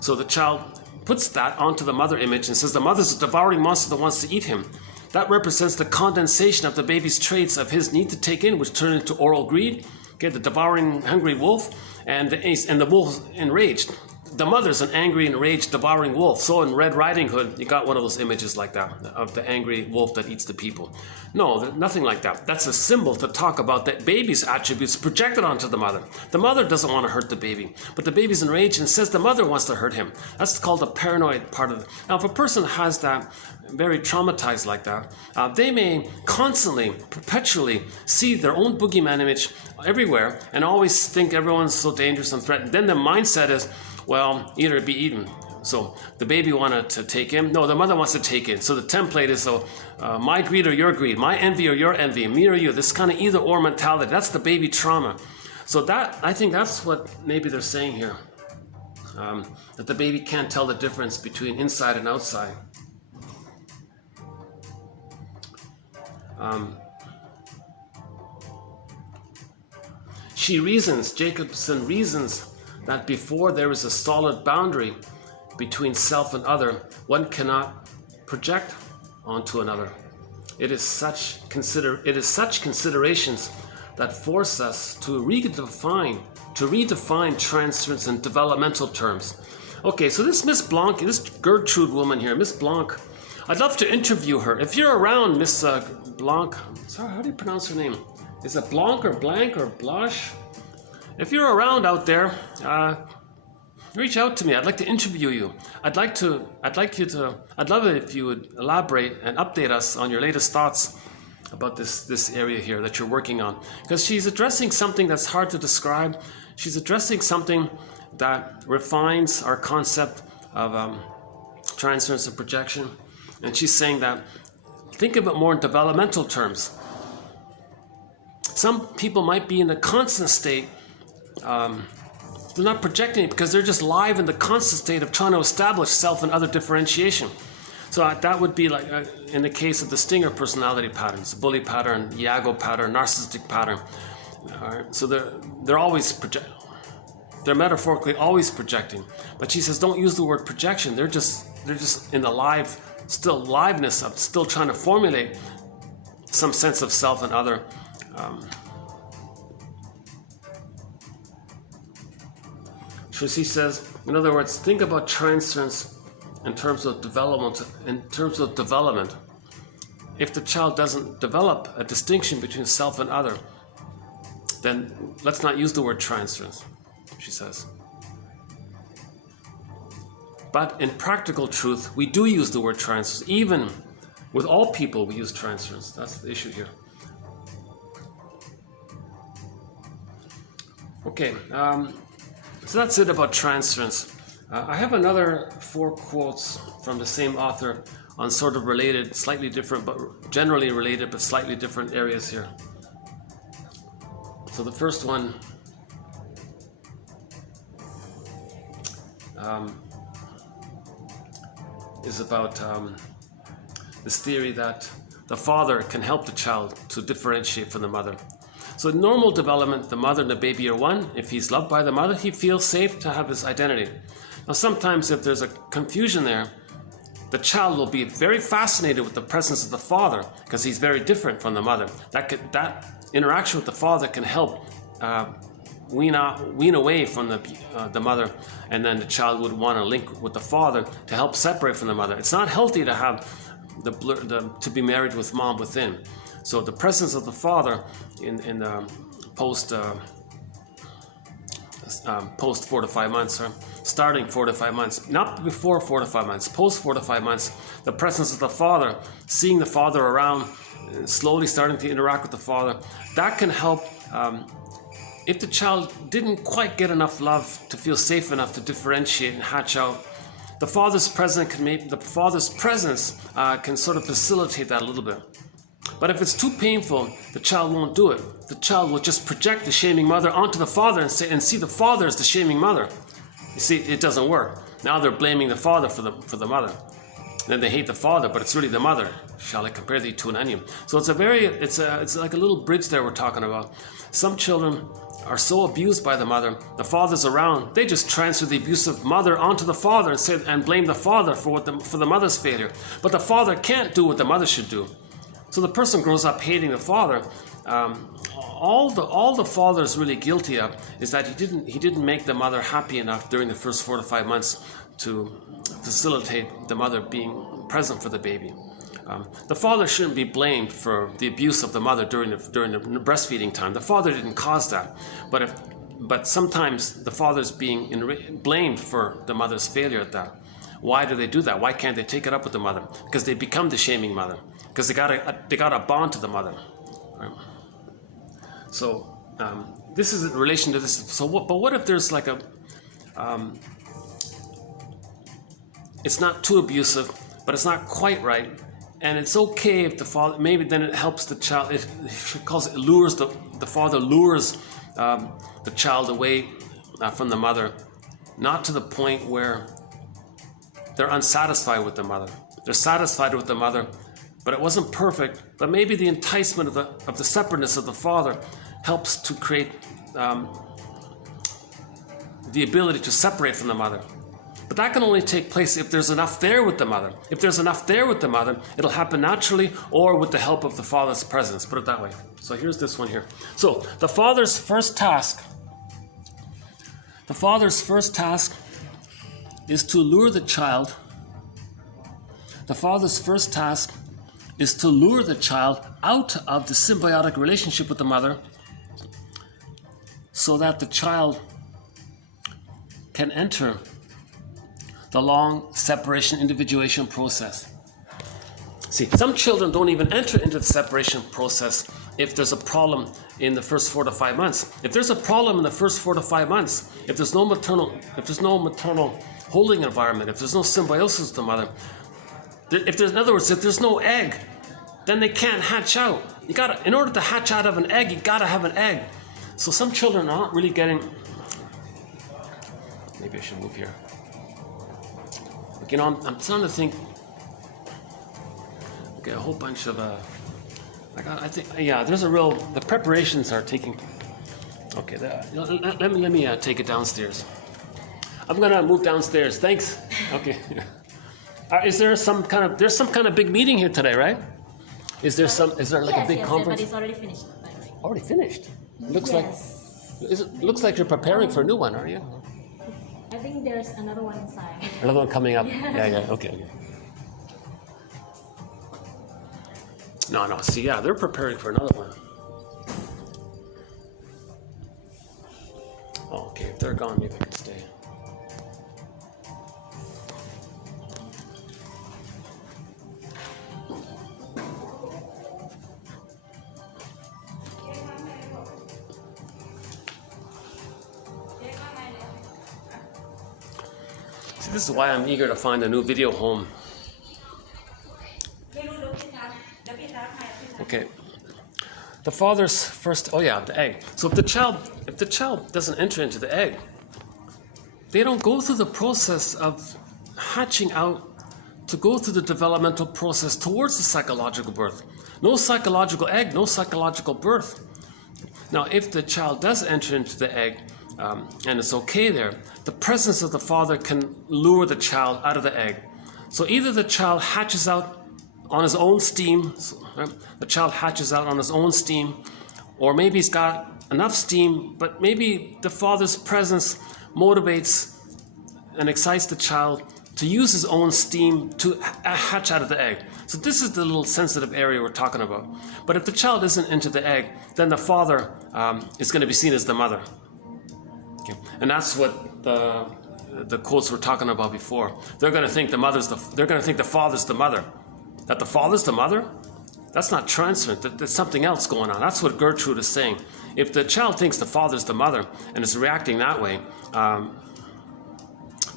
So the child puts that onto the mother image and says the mother's a devouring monster that wants to eat him. That represents the condensation of the baby's traits of his need to take in, which turn into oral greed. Okay, the devouring, hungry wolf, and the wolf enraged. The mother's an angry, enraged, devouring wolf. So in Red Riding Hood, you got one of those images like that, of the angry wolf that eats the people. No, nothing like that. That's a symbol to talk about that baby's attributes projected onto the mother. The mother doesn't want to hurt the baby, but the baby's enraged and says the mother wants to hurt him. That's called the paranoid part of it. Now, if a person has that, very traumatized like that, they may constantly, perpetually see their own boogeyman image everywhere and always think everyone's so dangerous and threatened. Then the mindset is, well, eat or be eaten. So the baby wanted to take him. No, the mother wants to take it. So the template is, my greed or your greed, my envy or your envy, me or you. This kind of either or mentality. That's the baby trauma. So that, I think that's what maybe they're saying here. That the baby can't tell the difference between inside and outside. Jacobson reasons that before there is a solid boundary between self and other, one cannot project onto another. It is such considerations that force us to redefine transference in developmental terms. Okay, so this Miss Blanc, this Gertrude woman here, Miss Blanc, I'd love to interview her. If you're around, Miss Blanc, sorry, how do you pronounce her name? Is it Blanc or Blanc or Blanche? If you're around out there, reach out to me. I'd like to interview you. I'd love it if you would elaborate and update us on your latest thoughts about this area here that you're working on. Because she's addressing something that's hard to describe. She's addressing something that refines our concept of transference and projection. And she's saying that, think of it more in developmental terms. Some people might be in a constant state. They're not projecting it because they're just live in the constant state of trying to establish self and other differentiation. So that would be like in the case of the Stinger personality patterns, bully pattern, Iago pattern, narcissistic pattern. So they're always they're metaphorically always projecting. But she says, don't use the word projection. They're just in the liveness of still trying to formulate some sense of self and other. So she says, in other words, think about transference in terms of development. If the child doesn't develop a distinction between self and other, then let's not use the word transference, she says. But in practical truth, we do use the word transference. Even with all people, we use transference. That's the issue here. Okay. So that's it about transference. I have another 4 quotes from the same author on sort of related, slightly different, but generally related, but slightly different areas here. So the first one is about this theory that the father can help the child to differentiate from the mother. So in normal development, the mother and the baby are one. If he's loved by the mother, he feels safe to have his identity. Now sometimes if there's a confusion there, the child will be very fascinated with the presence of the father because he's very different from the mother. That interaction with the father can help wean away from the mother, and then the child would want to link with the father to help separate from the mother. It's not healthy to have to be married with mom within. So the presence of the father in the post 4 to 5 months, or starting 4 to 5 months, not before 4 to 5 months, post 4 to 5 months, the presence of the father, seeing the father around, slowly starting to interact with the father, that can help. If the child didn't quite get enough love to feel safe enough to differentiate and hatch out, the father's presence can sort of facilitate that a little bit. But if it's too painful, the child won't do it. The child will just project the shaming mother onto the father and see the father as the shaming mother. You see, it doesn't work. Now they're blaming the father for the mother. Then they hate the father, but it's really the mother. Shall I compare thee to an onion? So it's like a little bridge there we're talking about. Some children are so abused by the mother, the father's around, they just transfer the abusive mother onto the father and blame the father for the mother's failure. But the father can't do what the mother should do. So the person grows up hating the father. All the father is really guilty of is that he didn't make the mother happy enough during the first 4 to 5 months to facilitate the mother being present for the baby. The father shouldn't be blamed for the abuse of the mother during the breastfeeding time. The father didn't cause that, but sometimes the father's being blamed for the mother's failure at that. Why do they do that? Why can't they take it up with the mother? Because they become the shaming mother. Because they got a bond to the mother. Right? So this is in relation to this. So but what if there's like it's not too abusive, but it's not quite right, and it's okay if the father, maybe then it helps the child. The father lures the child away from the mother, not to the point where they're unsatisfied with the mother. They're satisfied with the mother, but it wasn't perfect. But maybe the enticement of the separateness of the father helps to create the ability to separate from the mother. But that can only take place if there's enough there with the mother. If there's enough there with the mother, it'll happen naturally or with the help of the father's presence. Put it that way. So here's this one here. So the father's first task is to lure the child. The father's first task is to lure the child out of the symbiotic relationship with the mother so that the child can enter the long separation individuation process. See, some children don't even enter into the separation process if there's a problem in the first 4 to 5 months. If there's a problem in the first 4 to 5 months, if there's no maternal holding environment, if there's no symbiosis with the mother, if there's no egg, then they can't hatch out. In order to hatch out of an egg, you gotta have an egg. So some children are not really getting. Maybe I should move here. I'm trying to think. Okay, a whole bunch of I think there's the preparations are taking. Okay, let me take it downstairs. I'm gonna move downstairs. Thanks. Okay. Is there some kind of big meeting here today, right? Is there like a big conference? Yes, but it's already finished. Already finished. Looks like you're preparing for a new one, aren't you? I think there's another one inside. Another one coming up. Yeah. Okay. No. See, they're preparing for another one. Oh, okay. If they're gone, maybe I can stay. See, this is why I'm eager to find a new video home. Okay. The father's first, the egg. So if the child doesn't enter into the egg, they don't go through the process of hatching out to go through the developmental process towards the psychological birth. No psychological egg, no psychological birth. Now, if the child does enter into the egg, and it's okay there, the presence of the father can lure the child out of the egg. So either the child hatches out on his own steam, or maybe he's got enough steam, but maybe the father's presence motivates and excites the child to use his own steam to hatch out of the egg. So this is the little sensitive area we're talking about. But if the child isn't into the egg, then the father is going to be seen as the mother. Okay. And that's what the quotes we're talking about before. They're going to think they're going to think the father's the mother. That the father's the mother? That's not transference. There's something else going on. That's what Gertrude is saying. If the child thinks the father's the mother and is reacting that way,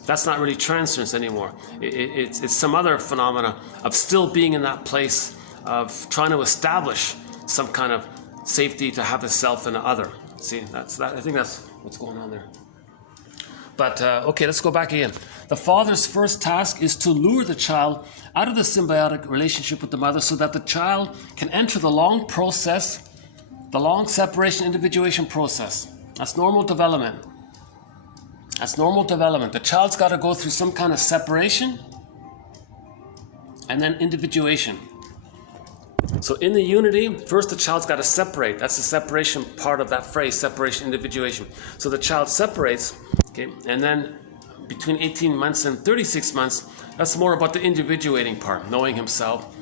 that's not really transference anymore. It's some other phenomena of still being in that place of trying to establish some kind of safety to have a self and an other. See, I think that's what's going on there. But okay, let's go back again. The father's first task is to lure the child out of the symbiotic relationship with the mother so that the child can enter the long process, the long separation individuation process. That's normal development. That's normal development. The child's got to go through some kind of separation and then individuation. So in the unity, first the child's got to separate. That's the separation part of that phrase, separation, individuation. So the child separates, okay, and then between 18 months and 36 months, that's more about the individuating part, knowing himself,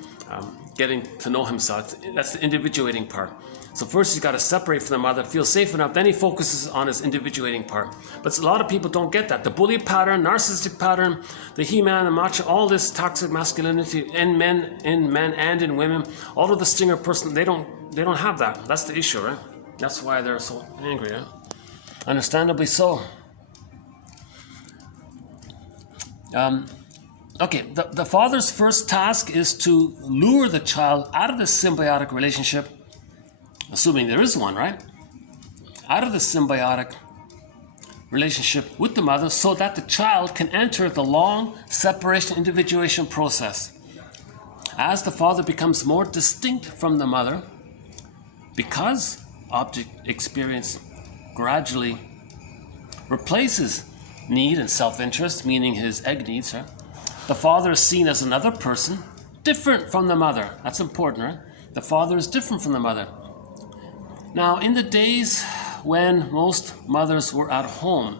getting to know himself. That's the individuating part. So first he's got to separate from the mother, feel safe enough, then he focuses on his individuating part. But a lot of people don't get that. The bully pattern, narcissistic pattern, the he-man, the macho, all this toxic masculinity in men and in women, all of the stinger person, they don't have that. That's the issue, right? That's why they're so angry, right? Understandably so. Okay, the father's first task is to lure the child out of the symbiotic relationship, assuming there is one, right? Out of the symbiotic relationship with the mother so that the child can enter the long separation individuation process. As the father becomes more distinct from the mother, because object experience gradually replaces need and self-interest, meaning his egg needs, right? The father is seen as another person, different from the mother. That's important, right? The father is different from the mother. Now, in the days when most mothers were at home,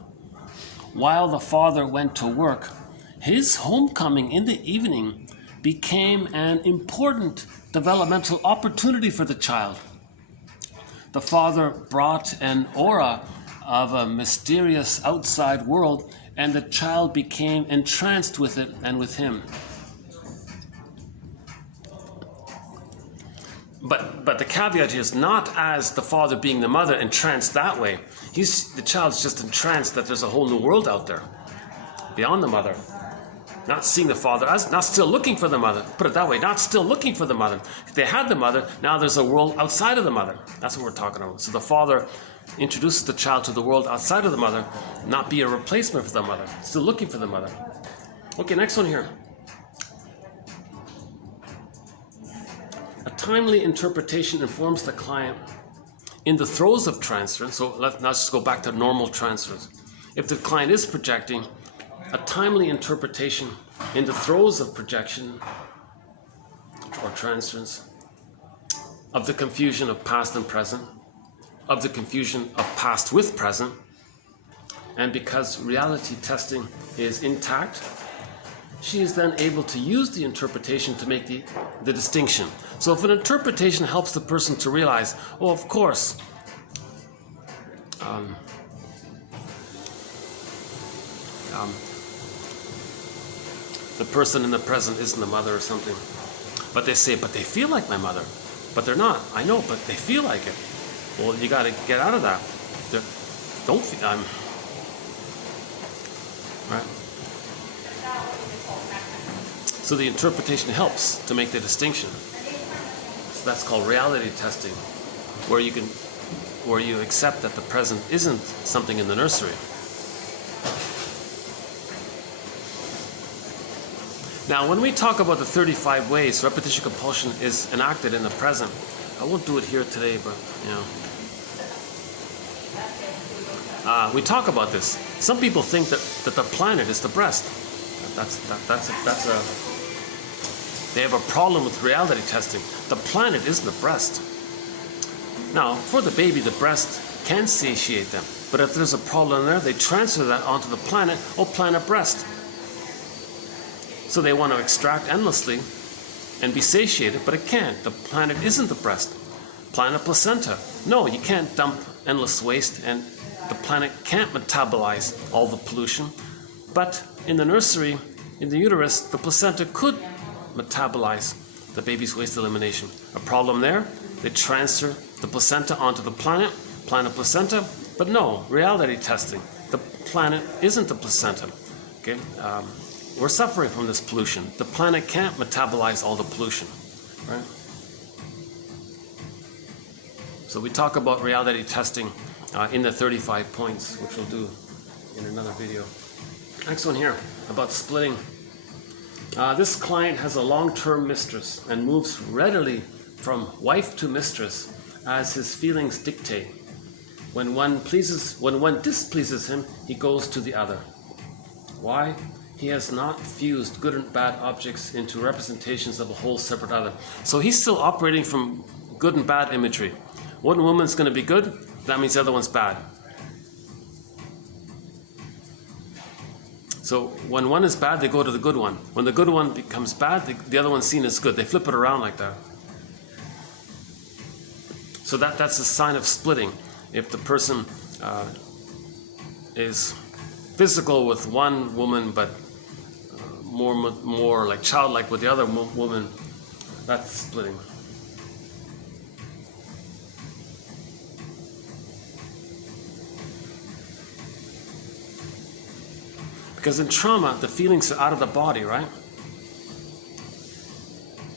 while the father went to work, his homecoming in the evening became an important developmental opportunity for the child. The father brought an aura of a mysterious outside world, and the child became entranced with it and with him. But the caveat is not as the father being the mother entranced that way. The child's just entranced that there's a whole new world out there beyond the mother. Not seeing the father as, not still looking for the mother. Put it that way, not still looking for the mother. If they had the mother, now there's a world outside of the mother. That's what we're talking about. So the father introduces the child to the world outside of the mother, not be a replacement for the mother. Still looking for the mother. Okay, next one here. A timely interpretation informs the client in the throes of transference. So let's just go back to normal transference. If the client is projecting, a timely interpretation in the throes of projection or transference of the confusion of past and present, of the confusion of past with present, and because reality testing is intact, she is then able to use the interpretation to make the distinction. So if an interpretation helps the person to realize, oh, of course, the person in the present isn't the mother or something, but they say, but they feel like my mother, but they're not. I know, but they feel like it. Well, you got to get out of that. Don't feel, right? So the interpretation helps to make the distinction. So that's called reality testing, where you accept that the present isn't something in the nursery. Now, when we talk about the 35 ways repetition compulsion is enacted in the present, I won't do it here today, but we talk about this. Some people think that the planet is the breast. They have a problem with reality testing. The planet isn't the breast. Now, for the baby, the breast can satiate them. But if there's a problem there, they transfer that onto the planet, planet breast. So they want to extract endlessly and be satiated, but it can't. The planet isn't the breast. Planet placenta. No, you can't dump endless waste, and the planet can't metabolize all the pollution. But in the nursery, in the uterus, the placenta could metabolize the baby's waste elimination. A problem there, they transfer the placenta onto the planet placenta, but no, reality testing. The planet isn't the placenta. Okay, we're suffering from this pollution. The planet can't metabolize all the pollution, right? So we talk about reality testing in the 35 points, which we'll do in another video. Next one here, about splitting. This client has a long-term mistress and moves readily from wife to mistress as his feelings dictate. When one displeases him, he goes to the other. Why? He has not fused good and bad objects into representations of a whole separate other. So he's still operating from good and bad imagery. One woman's going to be good, that means the other one's bad. So when one is bad, they go to the good one. When the good one becomes bad, the other one's seen as good. They flip it around like that. So that's a sign of splitting. If the person is physical with one woman, but more like childlike with the other woman, that's splitting. Because in trauma, the feelings are out of the body, right?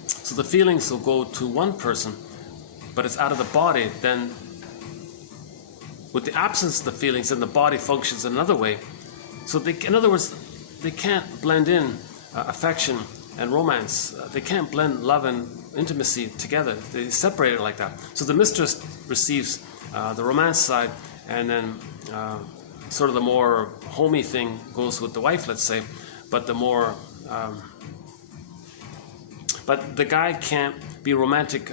So the feelings will go to one person, but it's out of the body. Then with the absence of the feelings, then the body functions another way. So in other words, they can't blend in affection and romance. They can't blend love and intimacy together. They separate it like that. So the mistress receives the romance side, and then sort of the more homey thing goes with the wife, let's say, but the more, but the guy can't be romantic,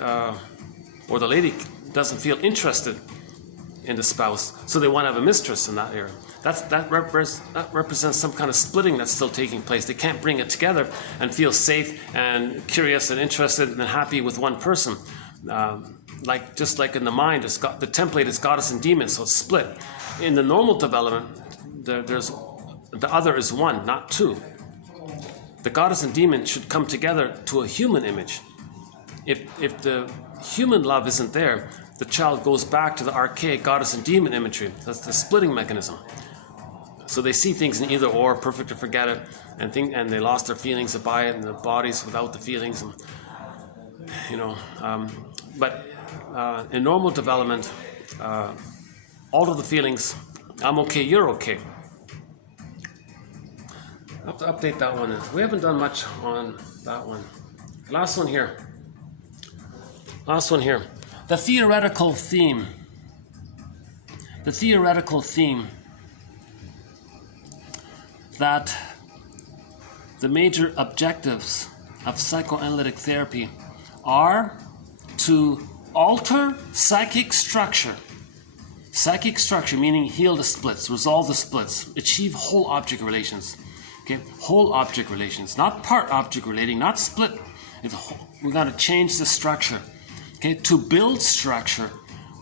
or the lady doesn't feel interested in the spouse, so they want to have a mistress in that area. That represents some kind of splitting that's still taking place. They can't bring it together and feel safe and curious and interested and happy with one person. Just like in the mind, the template is goddess and demon, so it's split. In the normal development, the other is one, not two. The goddess and demon should come together to a human image. If the human love isn't there, the child goes back to the archaic goddess and demon imagery. That's the splitting mechanism. So they see things in either or, perfect or forget it, and they lost their feelings by it, and the bodies without the feelings, and but in normal development, all of the feelings, I'm okay, you're okay. I have to update that one. We haven't done much on that one. Last one here. The theoretical theme. That the major objectives of psychoanalytic therapy are to alter psychic structure. Psychic structure meaning heal the splits, resolve the splits, achieve whole object relations. Okay, whole object relations, not part object relating, not split. We got to change the structure. Okay, to build structure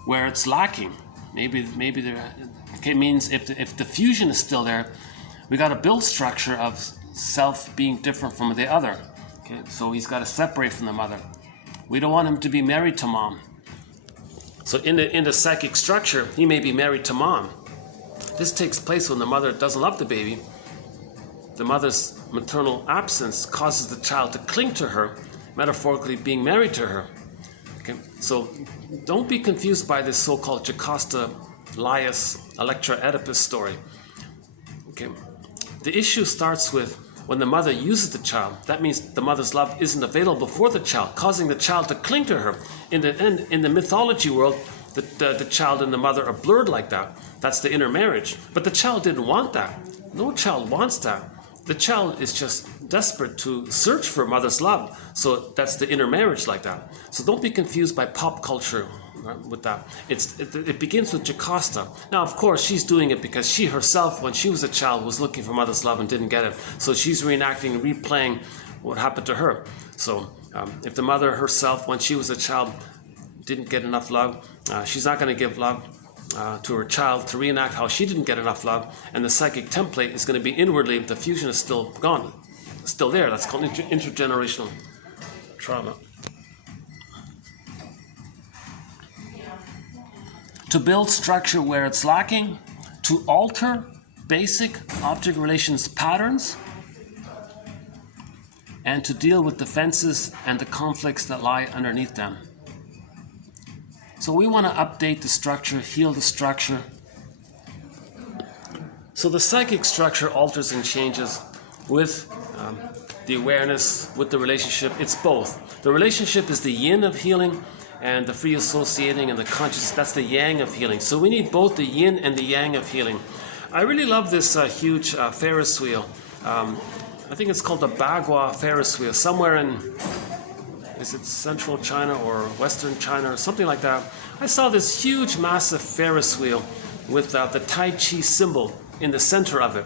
where it's lacking. Maybe there. Okay, means if the fusion is still there, we got to build structure of self being different from the other. Okay, so he's got to separate from the mother. We don't want him to be married to mom. So in the psychic structure, he may be married to mom. This takes place when the mother doesn't love the baby. The mother's maternal absence causes the child to cling to her, metaphorically being married to her. Okay, so don't be confused by this so-called Jocasta, Laius, Electra, Oedipus story. Okay, the issue starts with when the mother uses the child. That means the mother's love isn't available for the child, causing the child to cling to her. In the mythology world, the child and the mother are blurred like that. That's the intermarriage. But the child didn't want that. No child wants that. The child is just desperate to search for mother's love. So that's the intermarriage like that. So don't be confused by pop culture with that. It begins with Jocasta. Now, of course, she's doing it because she herself, when she was a child, was looking for mother's love and didn't get it. So she's reenacting, replaying what happened to her. So if the mother herself, when she was a child, didn't get enough love, she's not going to give love to her child to reenact how she didn't get enough love. And the psychic template is going to be inwardly, the fusion is still gone, still there. That's called intergenerational trauma. To build structure where it's lacking, to alter basic object relations patterns, and to deal with defenses and the conflicts that lie underneath them. So we want to update the structure, heal the structure. So the psychic structure alters and changes with the awareness, with the relationship. It's both. The relationship is the yin of healing, and the free associating and the conscious, that's the yang of healing. So we need both the yin and the yang of healing. I really love this huge Ferris wheel. I think it's called the Bagua Ferris wheel, somewhere in, is it central China or western China or something like that. I saw this huge, massive Ferris wheel with the Tai Chi symbol in the center of it.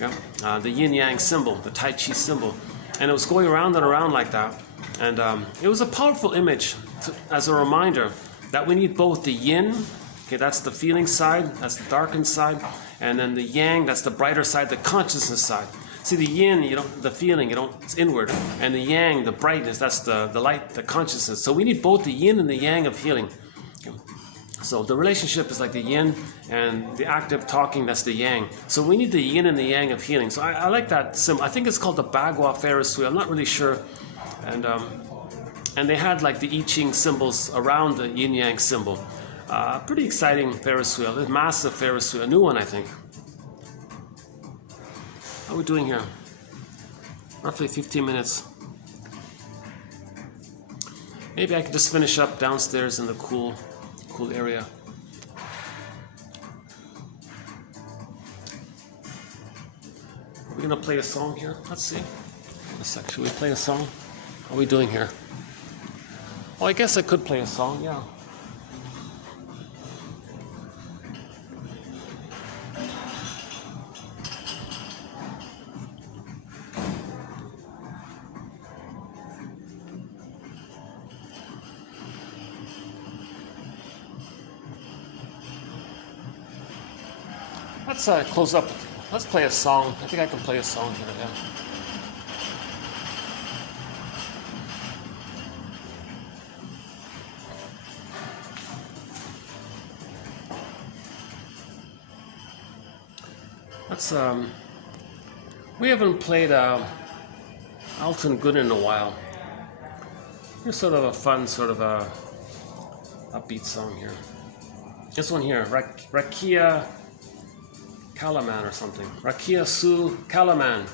Yeah? The yin-yang symbol, the Tai Chi symbol. And it was going around and around like that. And it was a powerful image as a reminder that we need both the yin, okay, that's the feeling side, that's the darkened side, and then the yang, that's the brighter side, the consciousness side. See, the yin, the feeling, it's inward, and the yang, the brightness, that's the light, the consciousness. So we need both the yin and the yang of healing. Okay. So the relationship is like the yin, and the active talking, that's the yang. So we need the yin and the yang of healing. So I like that symbol. I think it's called the Bagua Ferris wheel. I'm not really sure. And they had like the I Ching symbols around the yin yang symbol. Pretty exciting Ferris wheel, a massive Ferris wheel, a new one, I think. How are we doing here? Roughly 15 minutes. Maybe I could just finish up downstairs in the cool area. Are we gonna play a song here? Let's see. A sec. Should we play a song? How are we doing here? Oh, I guess I could play a song, yeah. Let's close up. Let's play a song. I think I can play a song here, yeah. We haven't played Alton Good in a while. Here's sort of a fun, sort of a upbeat song here. This one here, Rakia Kalaman or something. Rakia Su Kalaman.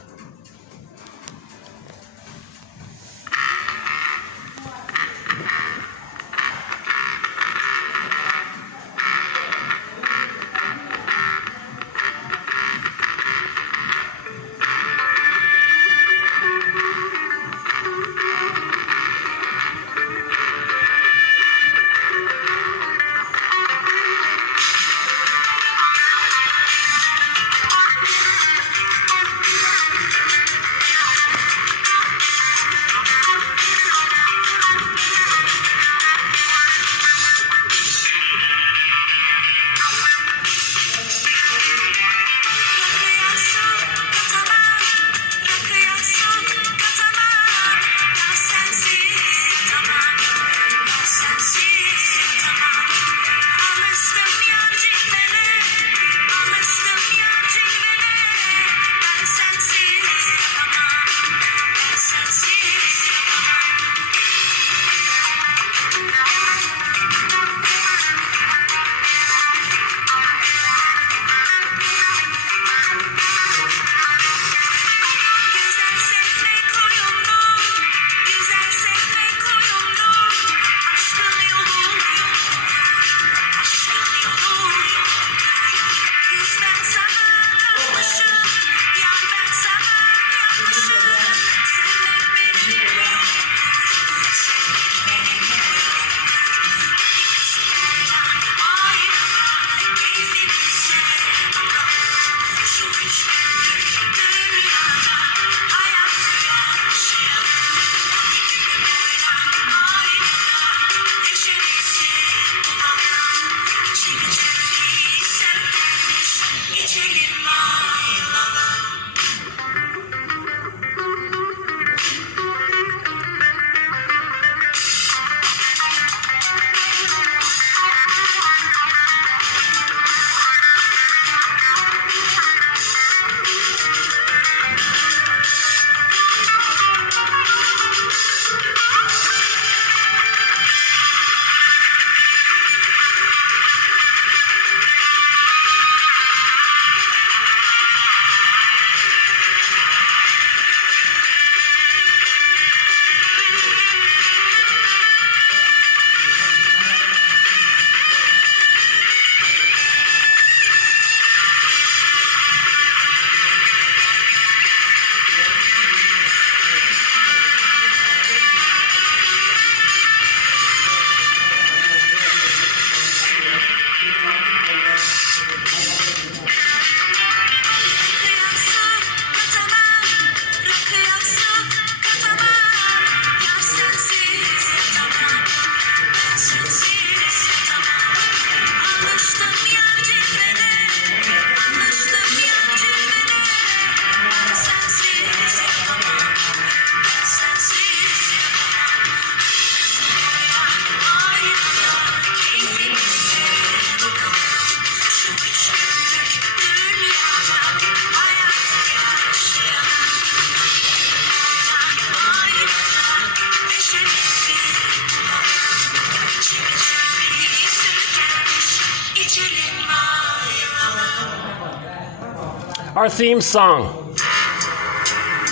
Our theme song.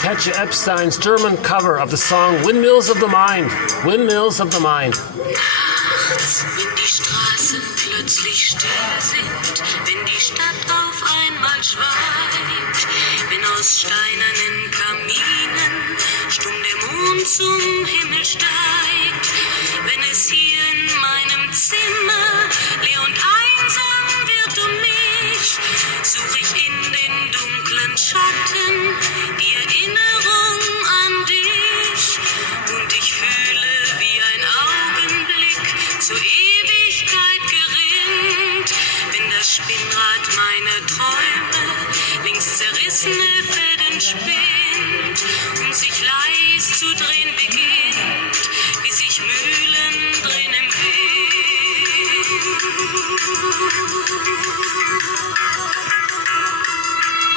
Katja Epstein's German cover of the song Windmills of the Mind. Windmills of the Mind. Nachts, wenn die Straßen plötzlich still sind, wenn die Stadt auf einmal schweigt, wenn aus steinernen Kaminen stumm der Mond zum Himmel steigt, wenn es hier in meinem Zimmer leer und einsam wird um mich, suche ich in den dunklen Schatten die Erinnerung an dich und ich fühle wie ein Augenblick zur Ewigkeit gerinnt, wenn das Spinnrad meiner Träume links zerrissene Fäden spinnt und sich leis zu drehen beginnt, wie sich Mühlen drehen im Wind.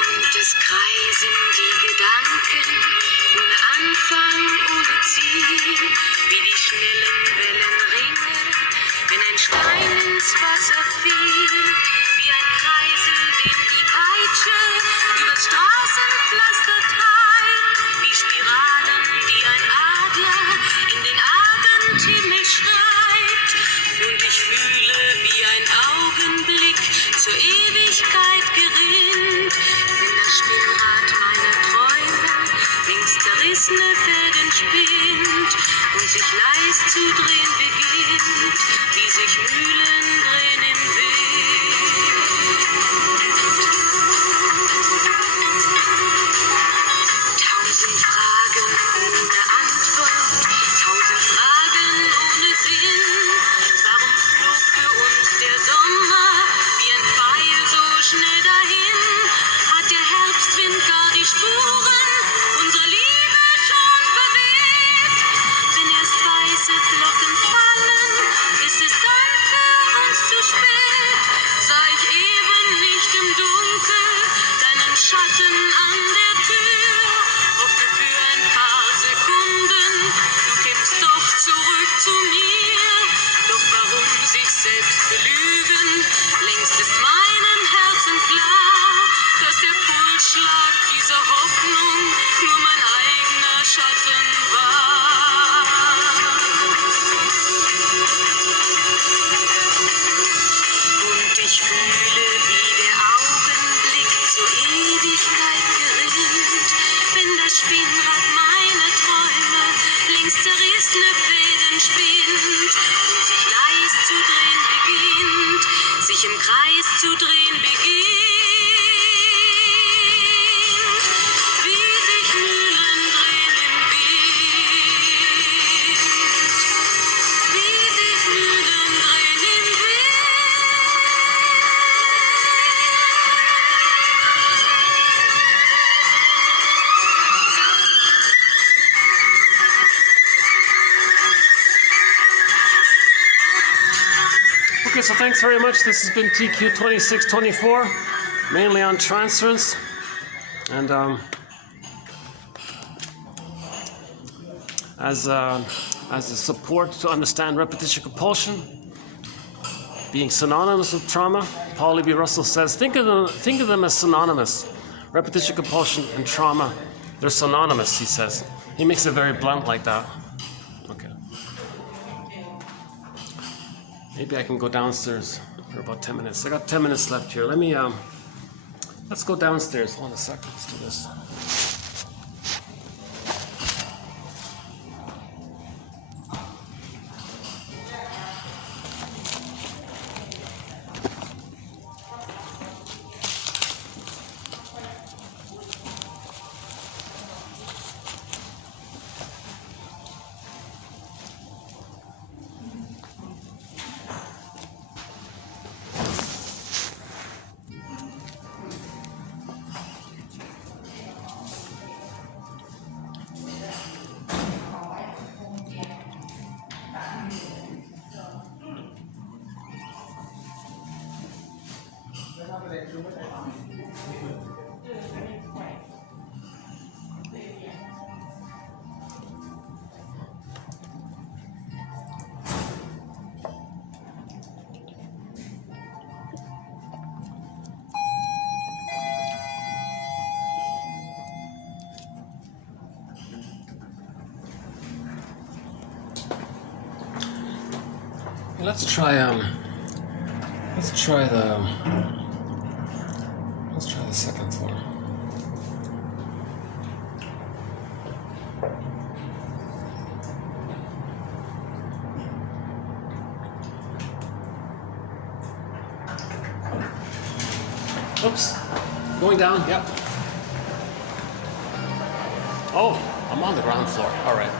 Und es kreisen die Gedanken ohne Anfang, ohne Ziel, wie die schnellen Wellenringe, wenn ein Stein ins Wasser fiel, wie ein Kreisel, den die Peitsche übers Straßenpflaster treibt, wie Spiralen, die ein Adler in den Abendhimmel schreibt. Und ich fühle, wie ein Augenblick zur Ewigkeit gerinnt, wenn das Spinnrad meiner Träume links zerrissene Fäden spinnt und sich leis zu drehen beginnt, wie sich Mühlen drehen im Wind. Tausend Fragen ohne Antwort, tausend Fragen ohne Sinn. Warum flog für uns der Sommer wie ein Pfeil so schnell dahin? Hat der Herbstwind gar die Spuren unserer Liebe schon verweht? Wenn erst weiße Flocken fallen, ist es dann für uns zu spät. Sah ich eben nicht im Dunkel deinen Schatten an der Tür, hoffte für ein paar Sekunden, du kämst doch zurück zu mir. Doch warum sich selbst belügen? Längst ist meinem Herzen klar, dass der Pulsschlag dieser Hoffnung nur mein eigener Schatten war. Und ich fühle, wie der Augenblick zur Ewigkeit gerinnt, wenn das Spinnrad meiner Träume links zerrissene Fäden spinnt und sich leis zu drehen beginnt, sich im Kreis zu drehen beginnt, wie sich Mühlen drehen im Wind, wie sich Mühlen drehen im Wind. Okay, so thanks very much. This has been TQ2624, mainly on transference. And as a support to understand repetition compulsion, being synonymous with trauma, Paul Levy Russell says, think of them as synonymous. Repetition compulsion and trauma, they're synonymous, he says. He makes it very blunt like that. Okay. Maybe I can go downstairs for about 10 minutes. I got 10 minutes left here. Let's go downstairs. Hold on a second. Let's do this. Let's try the second floor. Oops. Going down, yep. Oh, I'm on the ground floor. All right.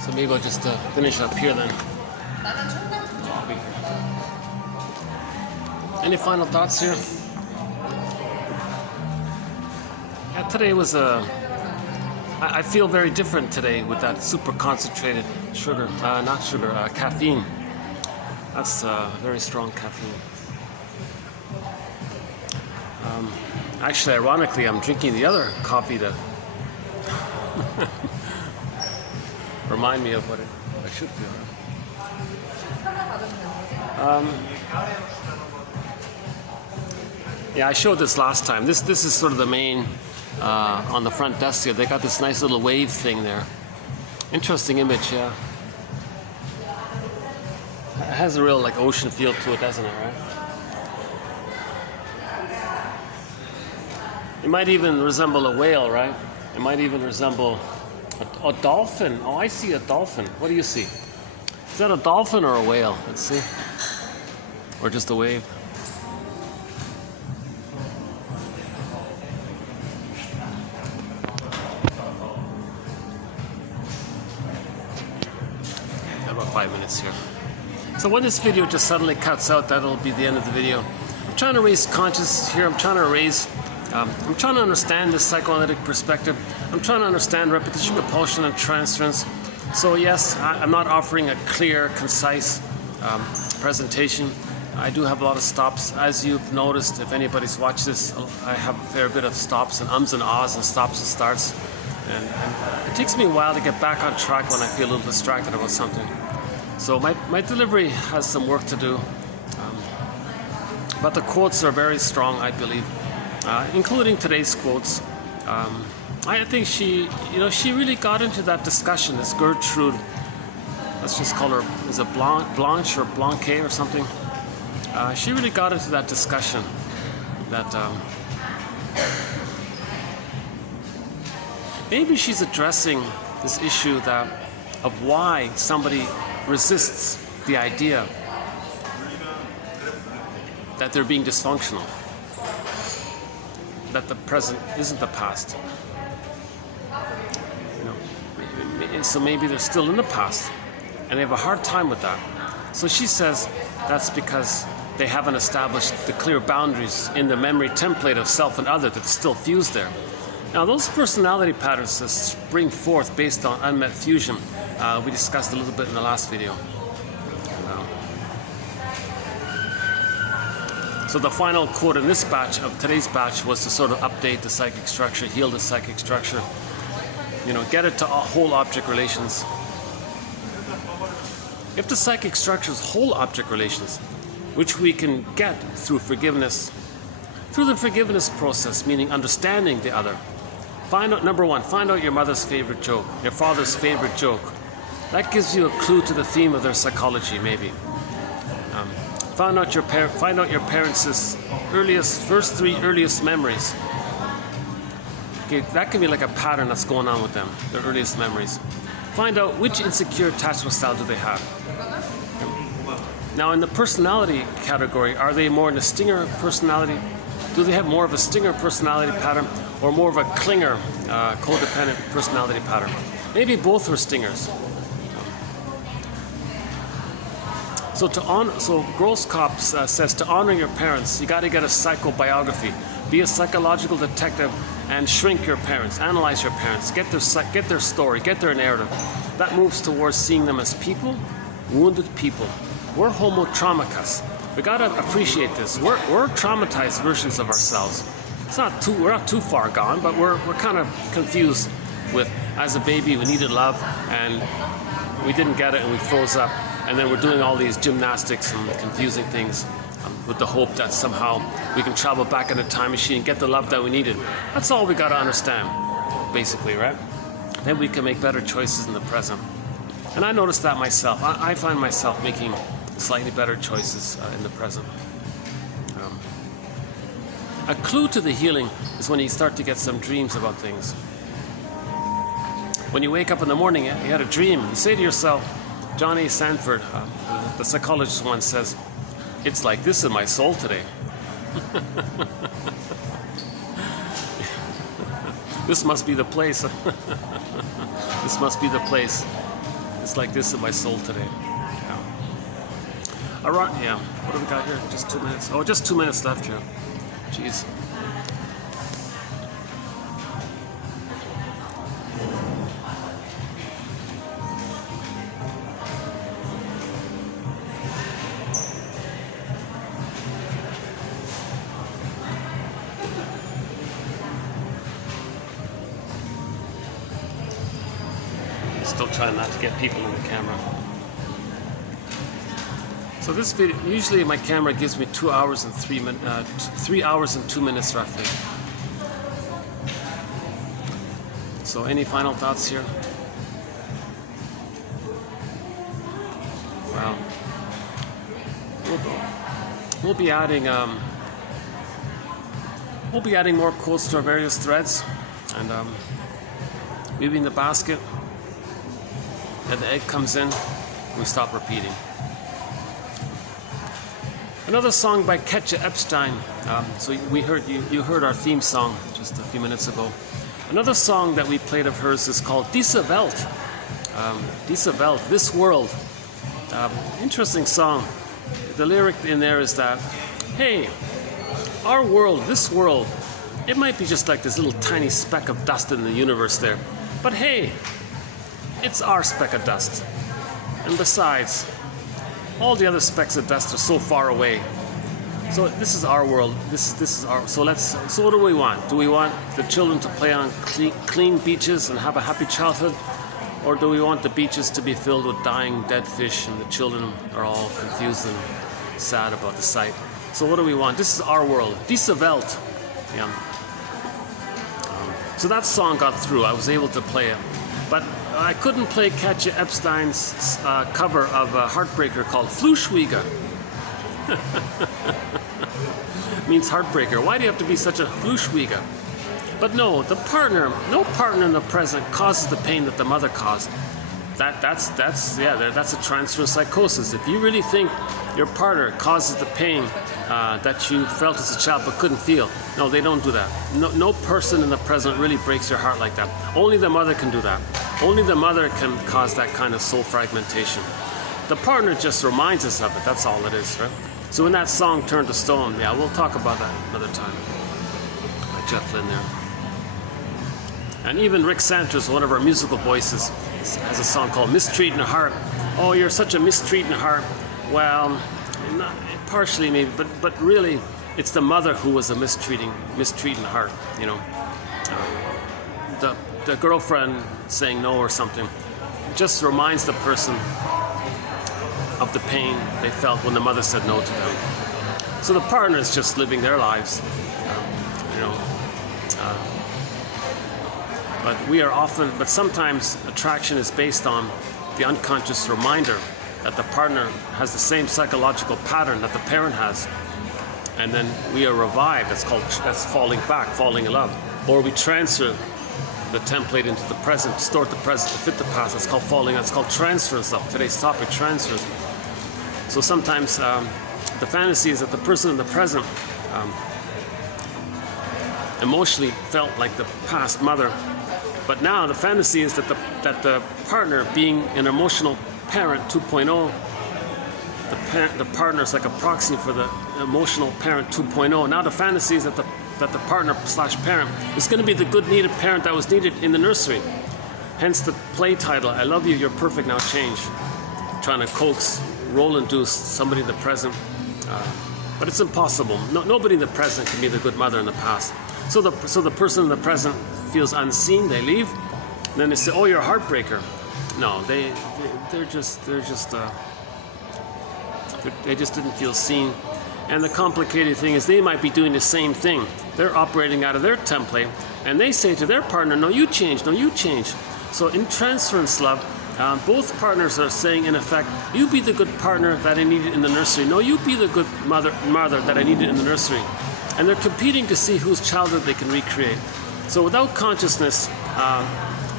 So maybe I'll just finish up here then. Any final thoughts here? Yeah, today was I feel very different today with that super concentrated sugar, not sugar, caffeine. That's very strong caffeine. Actually, ironically, I'm drinking the other coffee to remind me of what I should feel. Yeah, I showed this last time. This is sort of the main on the front desk here. They got this nice little wave thing there. Interesting image, yeah. It has a real like ocean feel to it, doesn't it, right? It might even resemble a whale, right? It might even resemble a dolphin. Oh, I see a dolphin. What do you see? Is that a dolphin or a whale? Let's see. Or just a wave. Got about 5 minutes here. So when this video just suddenly cuts out, that'll be the end of the video. I'm trying to raise consciousness here. I'm trying to understand this psychoanalytic perspective. I'm trying to understand repetition, compulsion, and transference. So yes, I'm not offering a clear, concise presentation. I do have a lot of stops. As you've noticed, if anybody's watched this, I have a fair bit of stops and ums and ahs and stops and starts. And it takes me a while to get back on track when I feel a little distracted about something. So my delivery has some work to do. But the quotes are very strong, I believe. Including today's quotes. I think she really got into that discussion. This Gertrude, let's just call her, is it Blanche or Blanquet or something? She really got into that discussion that maybe she's addressing this issue of why somebody resists the idea that they're being dysfunctional, that the present isn't the past. So maybe they're still in the past and they have a hard time with that. So she says that's because they haven't established the clear boundaries in the memory template of self and other that's still fused there. Now those personality patterns that spring forth based on unmet fusion, we discussed a little bit in the last video. So the final quote in this batch of today's batch was to sort of update the psychic structure, heal the psychic structure, get it to whole object relations. If the psychic structure is whole object relations, which we can get through forgiveness, through the forgiveness process, meaning understanding the other. Number one, find out your mother's favorite joke, your father's favorite joke. That gives you a clue to the theme of their psychology, maybe. Find out your parents' first three earliest memories. Okay, that can be like a pattern that's going on with them, their earliest memories. Find out which insecure attachment style do they have. Now in the personality category, are they more in a stinger personality? Do they have more of a stinger personality pattern or more of a clinger, codependent personality pattern? Maybe both were stingers. So Grosskopf says to honor your parents, you got to get a psychobiography, be a psychological detective, and shrink your parents, analyze your parents, get their story, get their narrative. That moves towards seeing them as people, wounded people. We're homo traumicus. We got to appreciate this. We're traumatized versions of ourselves. We're not too far gone, but we're kind of confused with, as a baby, we needed love, and we didn't get it, and we froze up. And then we're doing all these gymnastics and confusing things with the hope that somehow we can travel back in a time machine and get the love that we needed. That's all we got to understand, basically, right? Then we can make better choices in the present. And I noticed that myself. I find myself making slightly better choices in the present. A clue to the healing is when you start to get some dreams about things. When you wake up in the morning, you had a dream, you say to yourself, John A. Sanford, the psychologist once says, it's like this in my soul today. This must be the place. This must be the place. It's like this in my soul today. Yeah. All right, yeah. What do we got here? Just 2 minutes. Oh, just 2 minutes left here. Jeez. Still trying not to get people in the camera. So this video, usually my camera gives me 2 hours and 3 hours and 2 minutes roughly. So any final thoughts here? Well, we'll be adding more quotes to our various threads, and weaving the basket. And the egg comes in, we stop repeating. Another song by Ketja Epstein. So you heard our theme song just a few minutes ago. Another song that we played of hers is called Diese Welt. Diese Welt, This World. Interesting song. The lyric in there is that, hey, our world, this world, it might be just like this little tiny speck of dust in the universe there. But hey, it's our speck of dust. And besides, all the other specks of dust are so far away. So this is our world. This is our. So what do we want? Do we want the children to play on clean beaches and have a happy childhood, or do we want the beaches to be filled with dying dead fish and the children are all confused and sad about the sight? So what do we want? This is our world. Diese Welt. Yeah. So that song got through. I was able to play it, but I couldn't play Katja Epstein's cover of a heartbreaker called Fluschwieger. Means heartbreaker. Why do you have to be such a Fluschwieger? But no partner in the present causes the pain that the mother caused. That's a transference psychosis. If you really think your partner causes the pain that you felt as a child but couldn't feel, no, they don't do that. No person in the present really breaks your heart like that. Only the mother can do that. Only the mother can cause that kind of soul fragmentation. The partner just reminds us of it. That's all it is, right? So when that song Turned to Stone, yeah, we'll talk about that another time. By Jeff Lynne there. And even Rick Santos, one of our musical voices, has a song called Mistreating Heart. Oh, you're such a mistreating heart. Well, not, partially maybe, but really, it's the mother who was a mistreating heart, you know. The girlfriend saying no or something just reminds the person of the pain they felt when the mother said no to them. So the partner is just living their lives, you know. But sometimes attraction is based on the unconscious reminder that the partner has the same psychological pattern that the parent has. And then we are revived. That's falling back, falling in love. Or we transfer the template into the present, distort the present to fit the past. That's called falling. That's called transference. Today's topic, transference. So sometimes the fantasy is that the person in the present emotionally felt like the past mother. But now the fantasy is that the partner, being an emotional parent 2.0, the partner is like a proxy for the emotional parent 2.0. Now the fantasy is that the partner / parent is going to be the good needed parent that was needed in the nursery. Hence the play title, I love you, you're perfect, now change. Trying to coax, role-induce somebody in the present. But it's impossible. Nobody in the present can be the good mother in the past. So the person in the present feels unseen, they leave. Then they say, oh, you're a heartbreaker. No, they just didn't feel seen. And the complicated thing is they might be doing the same thing. They're operating out of their template, and they say to their partner, no, you change, no, you change. So in transference love, both partners are saying, in effect, you be the good partner that I needed in the nursery. No, you be the good mother that I needed in the nursery. And they're competing to see whose childhood they can recreate. So without consciousness,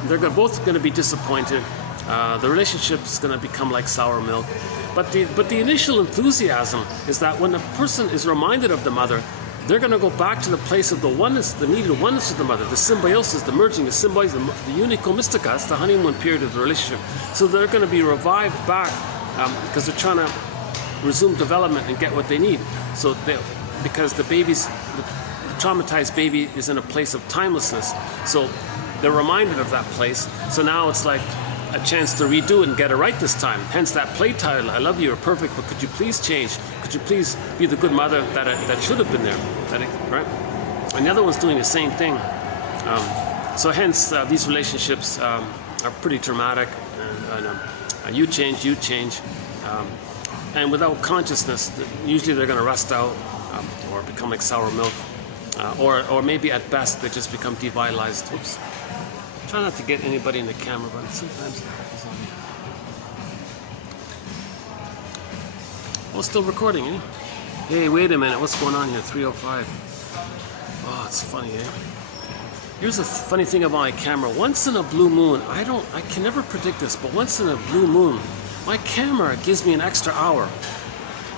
they're both going to be disappointed. The relationship's going to become like sour milk. But the initial enthusiasm is that when a person is reminded of the mother, they're going to go back to the place of the oneness, the needed oneness of the mother, the symbiosis, the merging, the symbiosis, the unico mystica. That's the honeymoon period of the relationship. So they're going to be revived back because they're trying to resume development and get what they need. So because the traumatized baby is in a place of timelessness. So they're reminded of that place. So now it's like a chance to redo it and get it right this time. Hence that play title, I love you, you're perfect, but could you please change? Could you please be the good mother that should have been there? Right? And the other one's doing the same thing. So hence these relationships are pretty dramatic. And you change. And without consciousness, usually they're going to rust out or become like sour milk. Or maybe at best they just become devitalized. Oops. Try not to get anybody in the camera, but sometimes it happens on me. Oh, still recording, eh? Hey, wait a minute, what's going on here? 3:05. Oh, it's funny, eh? Here's the funny thing about my camera. Once in a blue moon, I can never predict this, but once in a blue moon, my camera gives me an extra hour.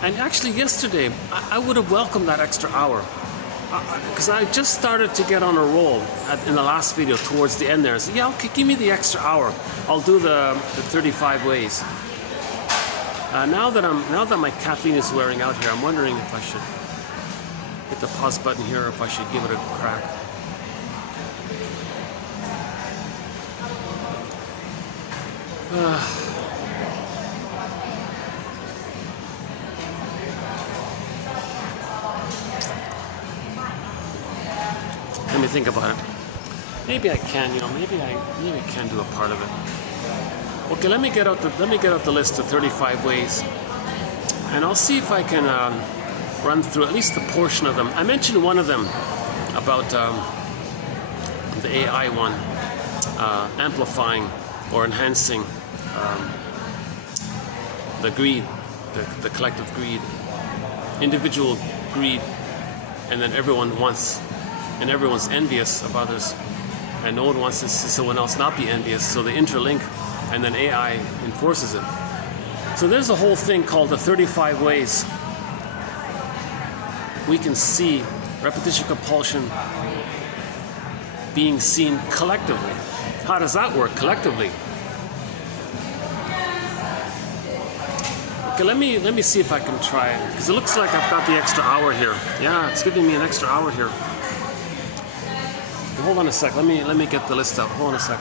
And actually yesterday, I would have welcomed that extra hour. Because I just started to get on a roll in the last video towards the end there. I said, yeah, okay, give me the extra hour. I'll do the 35 ways. Now that my caffeine is wearing out here, I'm wondering if I should hit the pause button here or if I should give it a crack. Let me think about it. Maybe I can, maybe I can do a part of it. Okay, let me get out the list of 35 ways, and I'll see if I can run through at least a portion of them. I mentioned one of them about the AI one, amplifying or enhancing the greed, the collective greed, individual greed, and then everyone's envious of others, and no one wants to see someone else not be envious, so they interlink, and then AI enforces it. So there's a whole thing called the 35 ways we can see repetition compulsion being seen collectively. How does that work collectively? Okay, let me see if I can try it, because it looks like I've got the extra hour here. Yeah, it's giving me an extra hour here. Hold on a sec. Let me get the list out. Hold on a sec.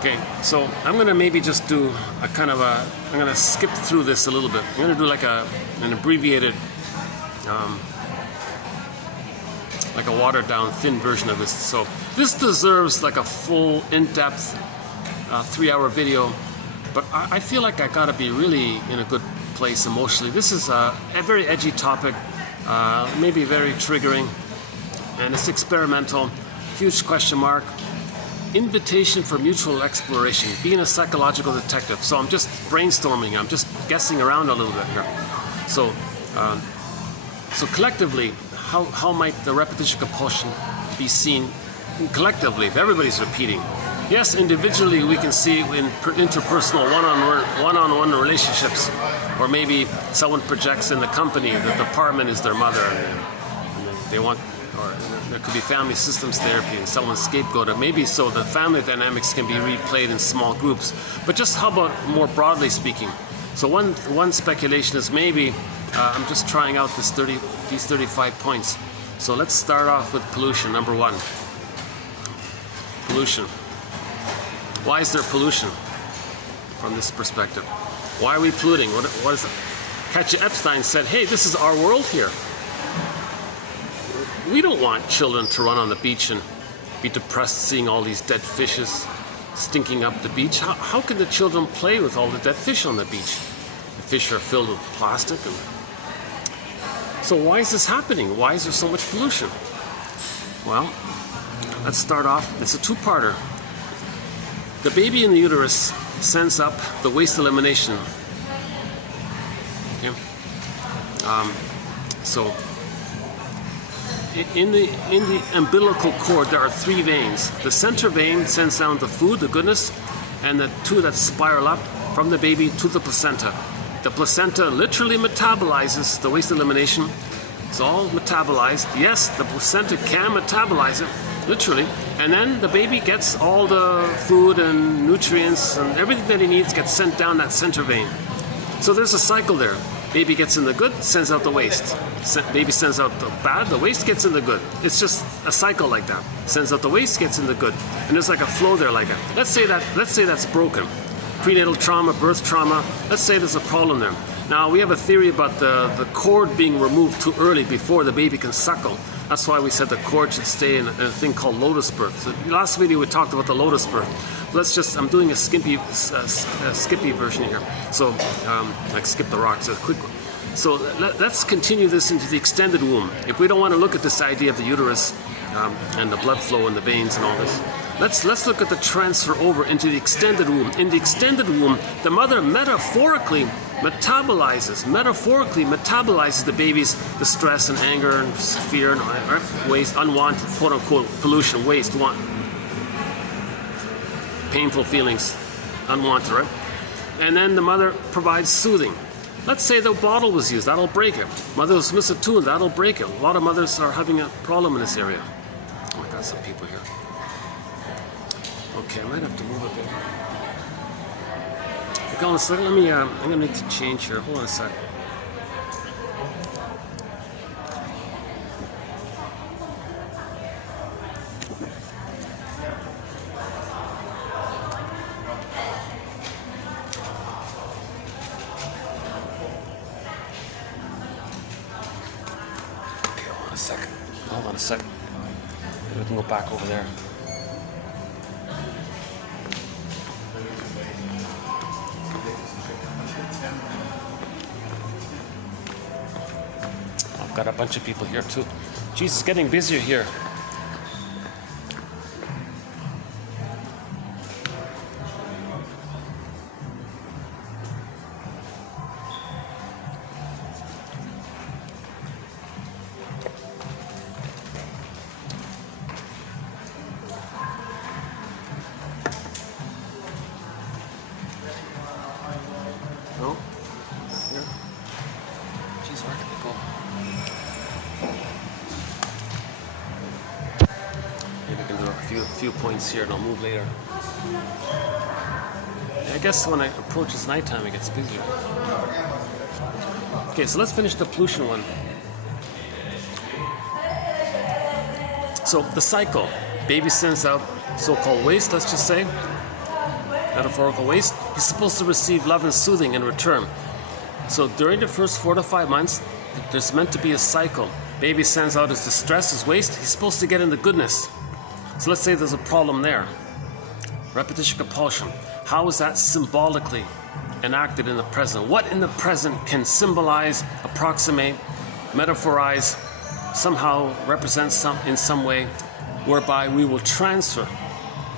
Okay, so I'm gonna maybe just do a kind of I'm gonna skip through this a little bit. I'm gonna do like an abbreviated, like a watered down thin version of this. So this deserves like a full in-depth 3-hour video, but I feel like I gotta be really in a good place emotionally. This is a very edgy topic, maybe very triggering, and it's experimental, huge question mark. Invitation for mutual exploration, being a psychological detective. So I'm just brainstorming, I'm just guessing around a little bit here. So collectively, how might the repetition compulsion be seen collectively if everybody's repeating? Yes, individually we can see in interpersonal one-on-one relationships, or maybe someone projects in the company the department is their mother, and they want, or there could be family systems therapy and someone's scapegoat, maybe so the family dynamics can be replayed in small groups. But just how about more broadly speaking? So one speculation is maybe I'm just trying out these 35 points. So let's start off with pollution, number 1. Pollution. Why is there pollution from this perspective? Why are we polluting? What is it? Katja Epstein said, hey, this is our world here. We don't want children to run on the beach and be depressed seeing all these dead fishes stinking up the beach. How can the children play with all the dead fish on the beach? The fish are filled with plastic. So why is this happening? Why is there so much pollution? Well, let's start off. It's a two-parter. The baby in the uterus sends up the waste elimination. Okay. So in the umbilical cord there are 3 veins. The center vein sends down the food, the goodness, and the 2 that spiral up from the baby to the placenta. The placenta literally metabolizes the waste elimination. It's all metabolized. Yes, the placenta can metabolize it, literally, and then the baby gets all the food and nutrients and everything that he needs gets sent down that center vein. So there's a cycle there. Baby gets in the good, sends out the waste. Baby sends out the bad, the waste gets in the good. It's just a cycle like that. Sends out the waste, gets in the good. And there's like a flow there like that. Let's say that's broken. Prenatal trauma, birth trauma, let's say there's a problem there. Now we have a theory about the cord being removed too early before the baby can suckle. That's why we said the cord should stay in a thing called lotus birth. So last video we talked about the lotus birth. I'm doing a skippy version here. So like skip the rocks, a quick one. So let's continue this into the extended womb. If we don't want to look at this idea of the uterus and the blood flow and the veins and all this, let's look at the transfer over into the extended womb. In the extended womb, the mother metaphorically metabolizes the baby's distress and anger and fear and waste, unwanted, quote unquote, pollution, waste, painful feelings, unwanted, right? And then the mother provides soothing. Let's say the bottle was used, that'll break it. Mother was miss a tune, that'll break it. A lot of mothers are having a problem in this area. Oh my God, some people here. Okay, I might have to move a bit. Okay, hold on a second. I'm gonna need to change here. Hold on a sec. Okay, hold on a second. Maybe we can go back over there. Got a bunch of people here too. Jeez, it's getting busier here. No? Here? Jeez, where did they go? Maybe we can do a few points here and I'll move later. I guess when it approaches nighttime it gets busier. Okay, so let's finish the pollution one. So the cycle. Baby sends out so-called waste, let's just say. Metaphorical waste. He's supposed to receive love and soothing in return. So during the first 4 to 5 months, there's meant to be a cycle. Baby sends out his distress, his waste. He's supposed to get in the goodness. So let's say there's a problem there. Repetition compulsion. How is that symbolically enacted in the present? What in the present can symbolize, approximate, metaphorize, somehow represent in some way, whereby we will transfer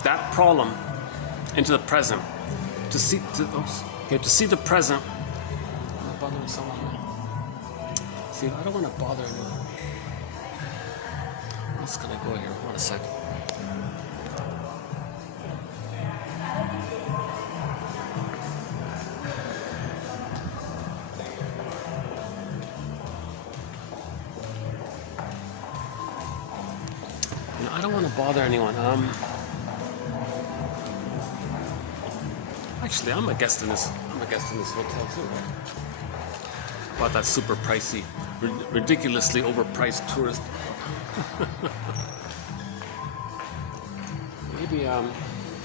that problem into the present. To see the present. I'm not bothering someone here. See, I don't want to bother anyone. I'm just gonna go here. Hold on a second. I don't want to bother anyone. Actually, I'm a guest in this hotel too. Bought that super pricey, ridiculously overpriced tourist.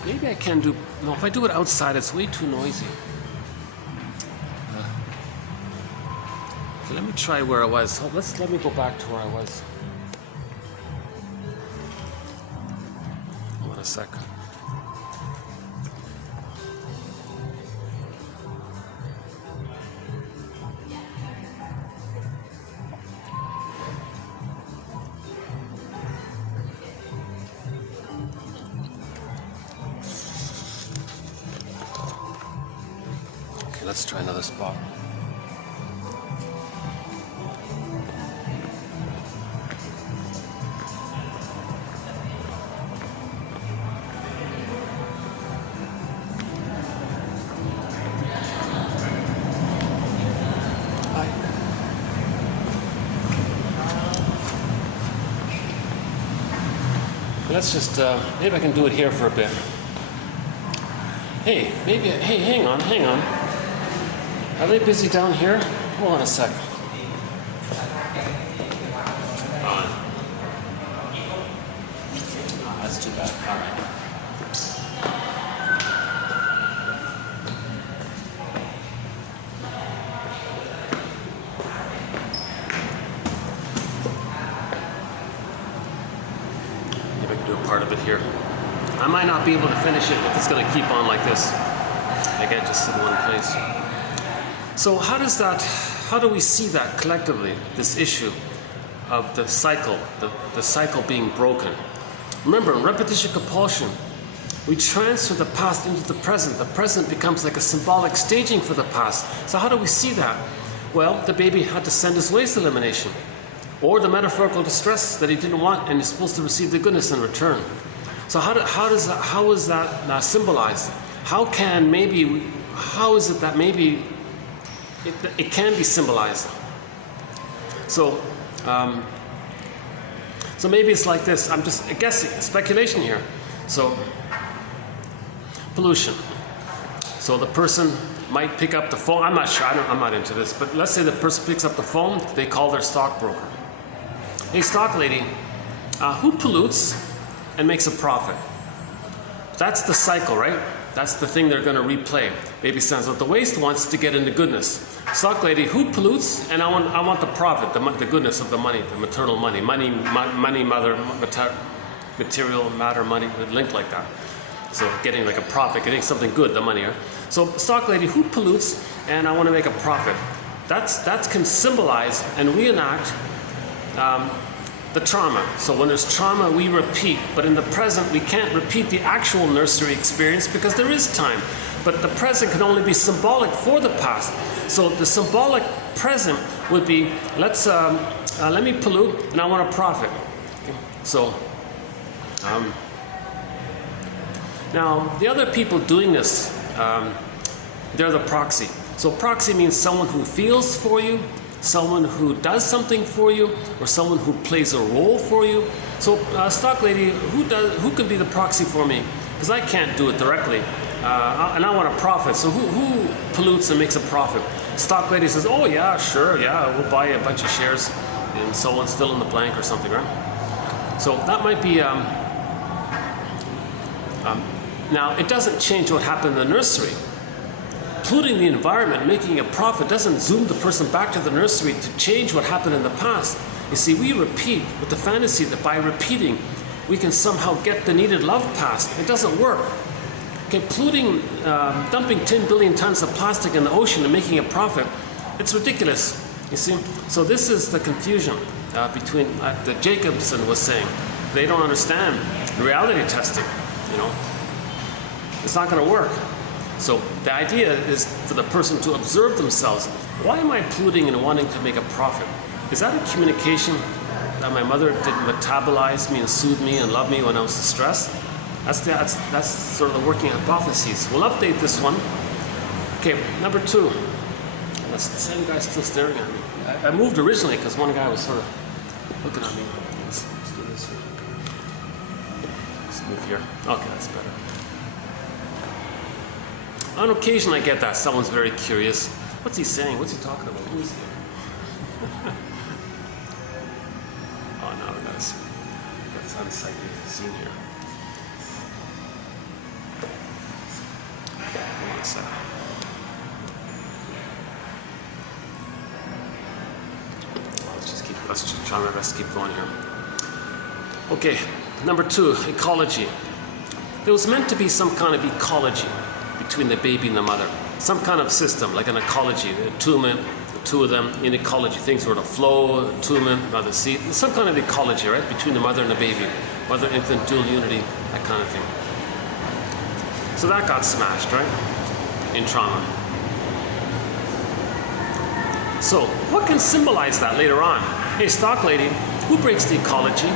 Maybe I can do. No, if I do it outside, it's way too noisy. Okay, let me try where I was. Let me go back to where I was. Hold on a sec. Okay, let's try another spot. Let's just, maybe I can do it here for a bit. Hey, hang on. Are they busy down here? Hold on a sec. Oh, that's too bad. All right. Part of it here. I might not be able to finish it if it's going to keep on like this. I can't just sit in one place. So how do we see that collectively, this issue of the cycle, the cycle being broken? Remember, in repetition compulsion, we transfer the past into the present. The present becomes like a symbolic staging for the past. So how do we see that? Well, the baby had to send his waste elimination, or the metaphorical distress that he didn't want, and he's supposed to receive the goodness in return. So how is that symbolized? How is it that maybe it can be symbolized? So maybe it's like this. I'm just guessing, speculation here. So pollution. So the person might pick up the phone. I'm not sure. I'm not into this. But let's say the person picks up the phone. They call their stockbroker. Hey, stock lady, who pollutes and makes a profit? That's the cycle, right? That's the thing they're going to replay. Baby sends out the waste, wants to get into goodness. Stock lady, who pollutes? And I want the profit, the goodness of the money, the maternal money, material matter money, linked like that. So getting like a profit, getting something good, the money. Right? So stock lady, who pollutes? And I want to make a profit. That can symbolize and reenact the trauma. So when there's trauma, we repeat, but in the present, we can't repeat the actual nursery experience because there is time. But the present can only be symbolic for the past. So the symbolic present would be, let me pollute and I want a profit. Okay. So, now the other people doing this, they're the proxy. So proxy means someone who feels for you, someone who does something for you, or someone who plays a role for you. So stock lady, who could be the proxy for me? Because I can't do it directly, and I want a profit. So who pollutes and makes a profit? Stock lady says, oh yeah, sure, yeah, we'll buy a bunch of shares, and someone's fill in the blank or something, right? So that might be. Now it doesn't change what happened in the nursery. Polluting the environment, making a profit, doesn't zoom the person back to the nursery to change what happened in the past. You see, we repeat with the fantasy that by repeating, we can somehow get the needed love past. It doesn't work. Okay, polluting, dumping 10 billion tons of plastic in the ocean and making a profit, it's ridiculous. You see, so this is the confusion between that Jacobson was saying. They don't understand reality testing. You know, it's not going to work. So the idea is for the person to observe themselves. Why am I polluting and wanting to make a profit? Is that a communication that my mother didn't metabolize me and soothe me and love me when I was distressed? That's sort of the working hypotheses. We'll update this one. Okay, number 2. That's the same guy still staring at me. I moved originally because one guy was sort of looking at me. Let's do this here. move here. Okay, that's better. On occasion I get that. Someone's very curious. What's he saying? What's he talking about? Who is he? Oh no, that's unsightly scene here. Hold on a second. Let's just try my best to keep going here. Okay, number 2, ecology. There was meant to be some kind of ecology between the baby and the mother. Some kind of system, like an ecology, attunement, the two of them in ecology. Things were to flow, attunement, another seed. Some kind of ecology, right, between the mother and the baby. Mother-infant dual unity, that kind of thing. So that got smashed, right, in trauma. So what can symbolize that later on? Hey, stock lady, who breaks the ecology?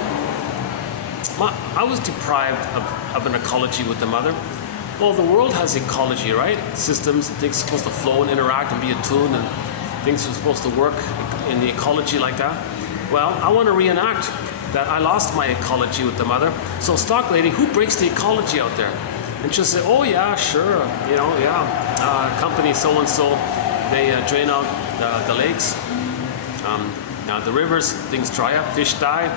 I was deprived of an ecology with the mother. Well, the world has ecology, right? Systems, things are supposed to flow and interact and be attuned, and things are supposed to work in the ecology like that. Well, I want to reenact that I lost my ecology with the mother. So, stock lady, who breaks the ecology out there? And she'll say, oh yeah, sure, company so-and-so, they drain out the lakes, the rivers, things dry up, fish die,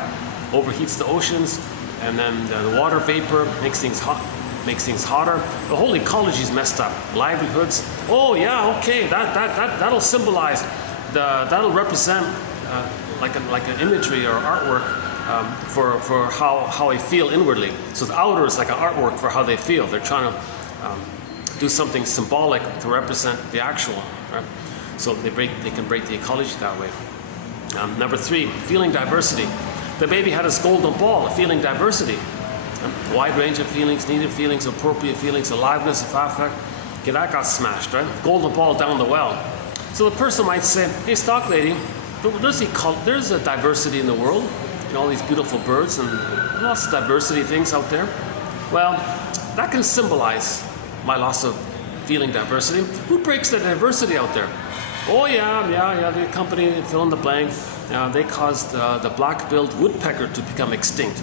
overheats the oceans, and then the water vapor makes things hot, makes things hotter. The whole ecology is messed up. Livelihoods. Oh yeah, okay, that'll symbolize that'll represent like an imagery or artwork for how I feel inwardly. So the outer is like an artwork for how they feel. They're trying to do something symbolic to represent the actual, right? So they can break the ecology that way. Number 3, feeling diversity. The baby had his golden ball of feeling diversity. A wide range of feelings, needed feelings, appropriate feelings, aliveness of affect. Okay, that got smashed, right? Golden ball down the well. So the person might say, hey, stock lady, there's a diversity in the world. All these beautiful birds and lots of diversity things out there. Well, that can symbolize my loss of feeling diversity. Who breaks the diversity out there? Oh yeah, the company, fill in the blank, they caused the black-billed woodpecker to become extinct.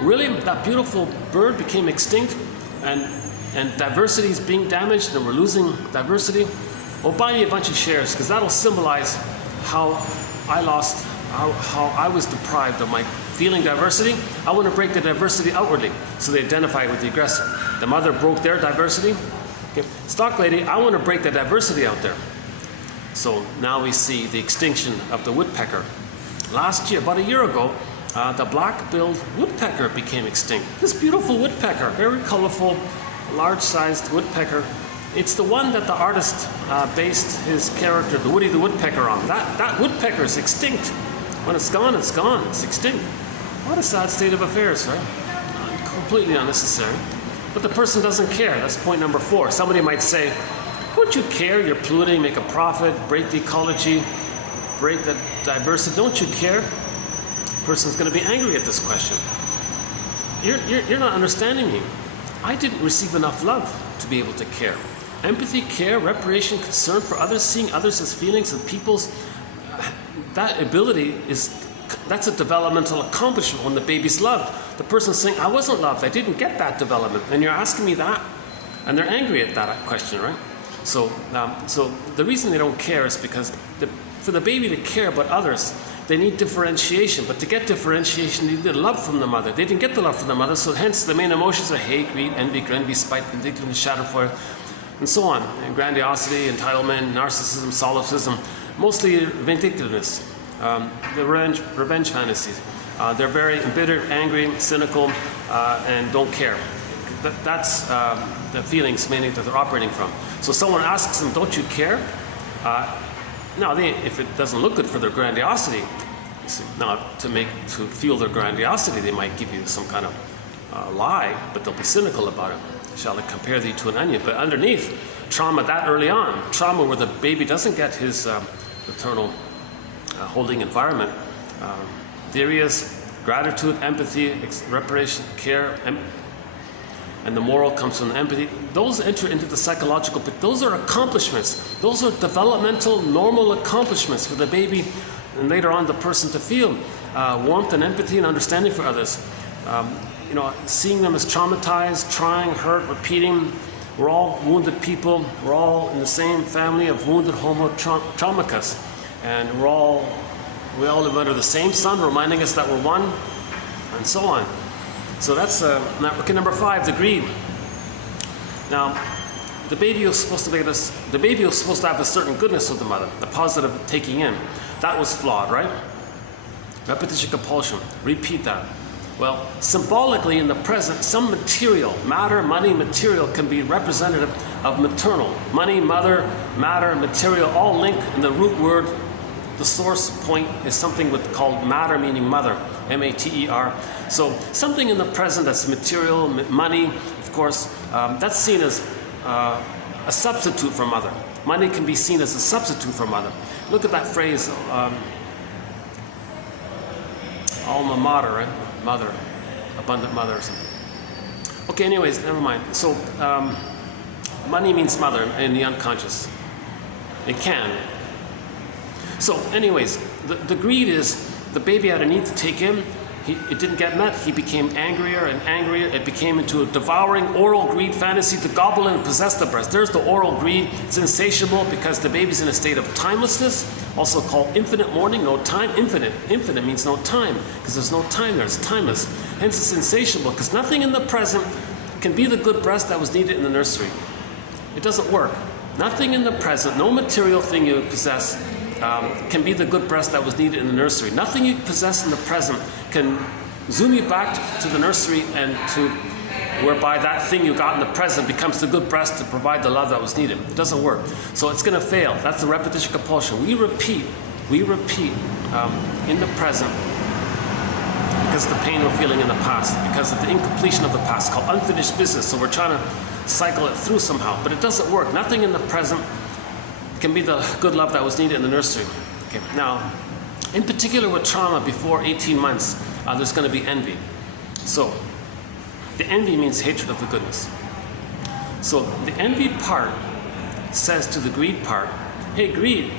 Really, that beautiful bird became extinct, and diversity is being damaged, and we're losing diversity. Well, buy me a bunch of shares, because that'll symbolize how I lost, how I was deprived of my feeling diversity. I want to break the diversity outwardly, so they identify with the aggressor. The mother broke their diversity. Okay. Stock lady, I want to break the diversity out there. So now we see the extinction of the woodpecker. Last year, about a year ago, the black-billed woodpecker became extinct. This beautiful woodpecker, very colorful, large-sized woodpecker. It's the one that the artist based his character, the Woody the Woodpecker, on. That woodpecker is extinct. When it's gone, it's gone. It's extinct. What a sad state of affairs, right? Completely unnecessary. But the person doesn't care. That's point number 4. Somebody might say, don't you care? You're polluting, make a profit, break the ecology, break the diversity. Don't you care? The person's going to be angry at this question. You're not understanding me. I didn't receive enough love to be able to care. Empathy, care, reparation, concern for others, seeing others as feelings and people's, that ability that's a developmental accomplishment when the baby's loved. The person's saying, I wasn't loved, I didn't get that development, and you're asking me that? And they're angry at that question, right? So the reason they don't care is because for the baby to care about others, they need differentiation. But to get differentiation, they need love from the mother. They didn't get the love from the mother, so hence the main emotions are hate, greed, envy, spite, vindictiveness, shatterfire, and so on. And grandiosity, entitlement, narcissism, solipsism, mostly vindictiveness, the revenge fantasies. They're very embittered, angry, cynical, and don't care. That's the feelings mainly that they're operating from. So someone asks them, don't you care? Now, if it doesn't look good for their grandiosity, now to fuel their grandiosity, they might give you some kind of lie, but they'll be cynical about it. Shall I compare thee to an onion? But underneath, trauma that early on, trauma where the baby doesn't get his maternal holding environment. There is gratitude, empathy, reparation, care, and the moral comes from the empathy. Those enter into the psychological, but those are accomplishments. Those are developmental, normal accomplishments for the baby and later on the person to feel warmth and empathy and understanding for others. you know, seeing them as traumatized, trying, hurt, repeating. We're all wounded people. We're all in the same family of wounded homo traumicus. And we all live under the same sun, reminding us that we're one, and so on. So that's okay, number 5, the greed. Now, the baby was supposed to have a certain goodness with the mother, the positive taking in. That was flawed, right? Repetition compulsion. Repeat that. Well, symbolically in the present, some material, matter, money, material, can be representative of maternal. Money, mother, matter, material, all linked in the root word. The source point is something called matter, meaning mother, M-A-T-E-R. So something in the present that's material, money, of course, that's seen as a substitute for mother. Money can be seen as a substitute for mother. Look at that phrase, alma mater, right? Mother, abundant mother or something. Okay, anyways, never mind. So money means mother in the unconscious. It can. So anyways, the greed is the baby had a need to take in. It didn't get met. He became angrier and angrier. It became into a devouring oral greed fantasy to gobble and possess the breast. There's the oral greed. It's insatiable because the baby's in a state of timelessness, also called infinite mourning, no time. Infinite means no time because there's no time there. It's timeless. Hence it's insatiable because nothing in the present can be the good breast that was needed in the nursery. It doesn't work. Nothing in the present, no material thing you possess can be the good breast that was needed in the nursery. Nothing you possess in the present can zoom you back to the nursery and to whereby that thing you got in the present becomes the good breast to provide the love that was needed. It doesn't work. So it's going to fail. That's the repetition compulsion. We repeat in the present because of the pain we're feeling in the past, because of the incompletion of the past, called unfinished business. So we're trying to cycle it through somehow, but it doesn't work. Nothing in the present can be the good love that was needed in the nursery. Okay. Now, in particular with trauma before 18 months, there's going to be envy. So, the envy means hatred of the goodness. So, the envy part says to the greed part, hey greed,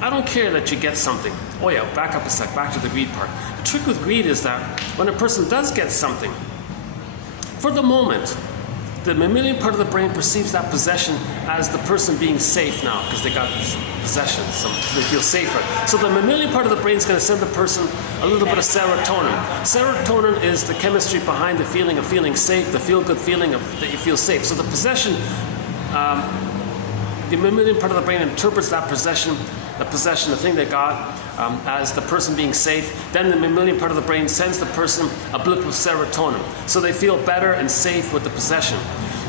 I don't care that you get something. Oh yeah, back up a sec, back to the greed part. The trick with greed is that when a person does get something, for the moment, the mammalian part of the brain perceives that possession as the person being safe now because they got possession, so they feel safer. So the mammalian part of the brain is going to send the person a little bit of serotonin. Serotonin is the chemistry behind the feeling of feeling safe, the feel-good feeling of that you feel safe. So the possession, the mammalian part of the brain interprets that possession, the thing they got, as the person being safe. Then the mammalian part of the brain sends the person a blip of serotonin. So they feel better and safe with the possession.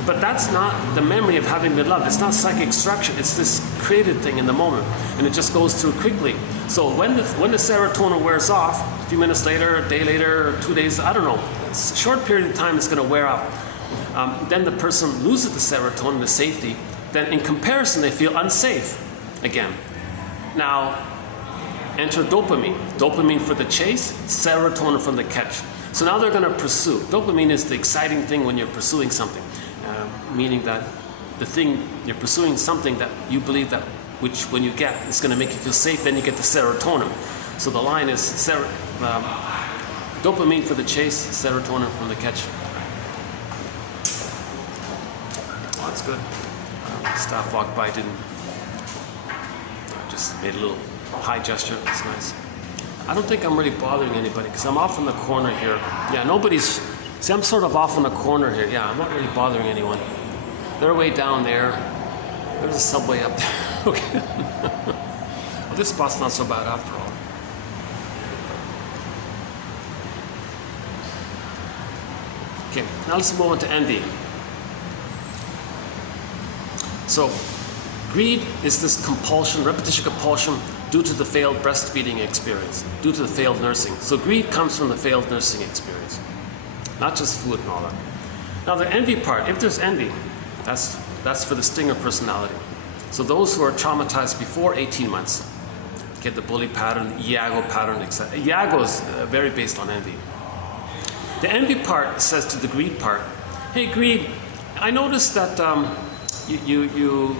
But that's not the memory of having been loved. It's not psychic structure. It's this created thing in the moment. And it just goes through quickly. So when the serotonin wears off, a few minutes later, a day later, 2 days, I don't know, it's a short period of time it's going to wear off. Then the person loses the serotonin, the safety. Then in comparison, they feel unsafe again. Now, enter dopamine. Dopamine for the chase, serotonin from the catch. So now they're going to pursue. Dopamine is the exciting thing when you're pursuing something, meaning that the thing, you're pursuing something that you believe that, which when you get, is going to make you feel safe, then you get the serotonin. So the line is dopamine for the chase, serotonin from the catch. Oh, that's good. Staff walked by, didn't. Just made a little high gesture. That's nice. I don't think I'm really bothering anybody because I'm off in the corner here. Yeah, nobody's. See, I'm sort of off in the corner here. Yeah, I'm not really bothering anyone. They're way down there. There's a subway up there. Okay. Well, this spot's not so bad after all. Okay, now let's move on to envy. So, greed is this compulsion, repetition compulsion, due to the failed breastfeeding experience, due to the failed nursing. So greed comes from the failed nursing experience, not just food and all that. Now the envy part, if there's envy, that's for the stinger personality. So those who are traumatized before 18 months get the bully pattern, the Iago pattern, etc. Iago is very based on envy. The envy part says to the greed part, hey greed, I noticed that you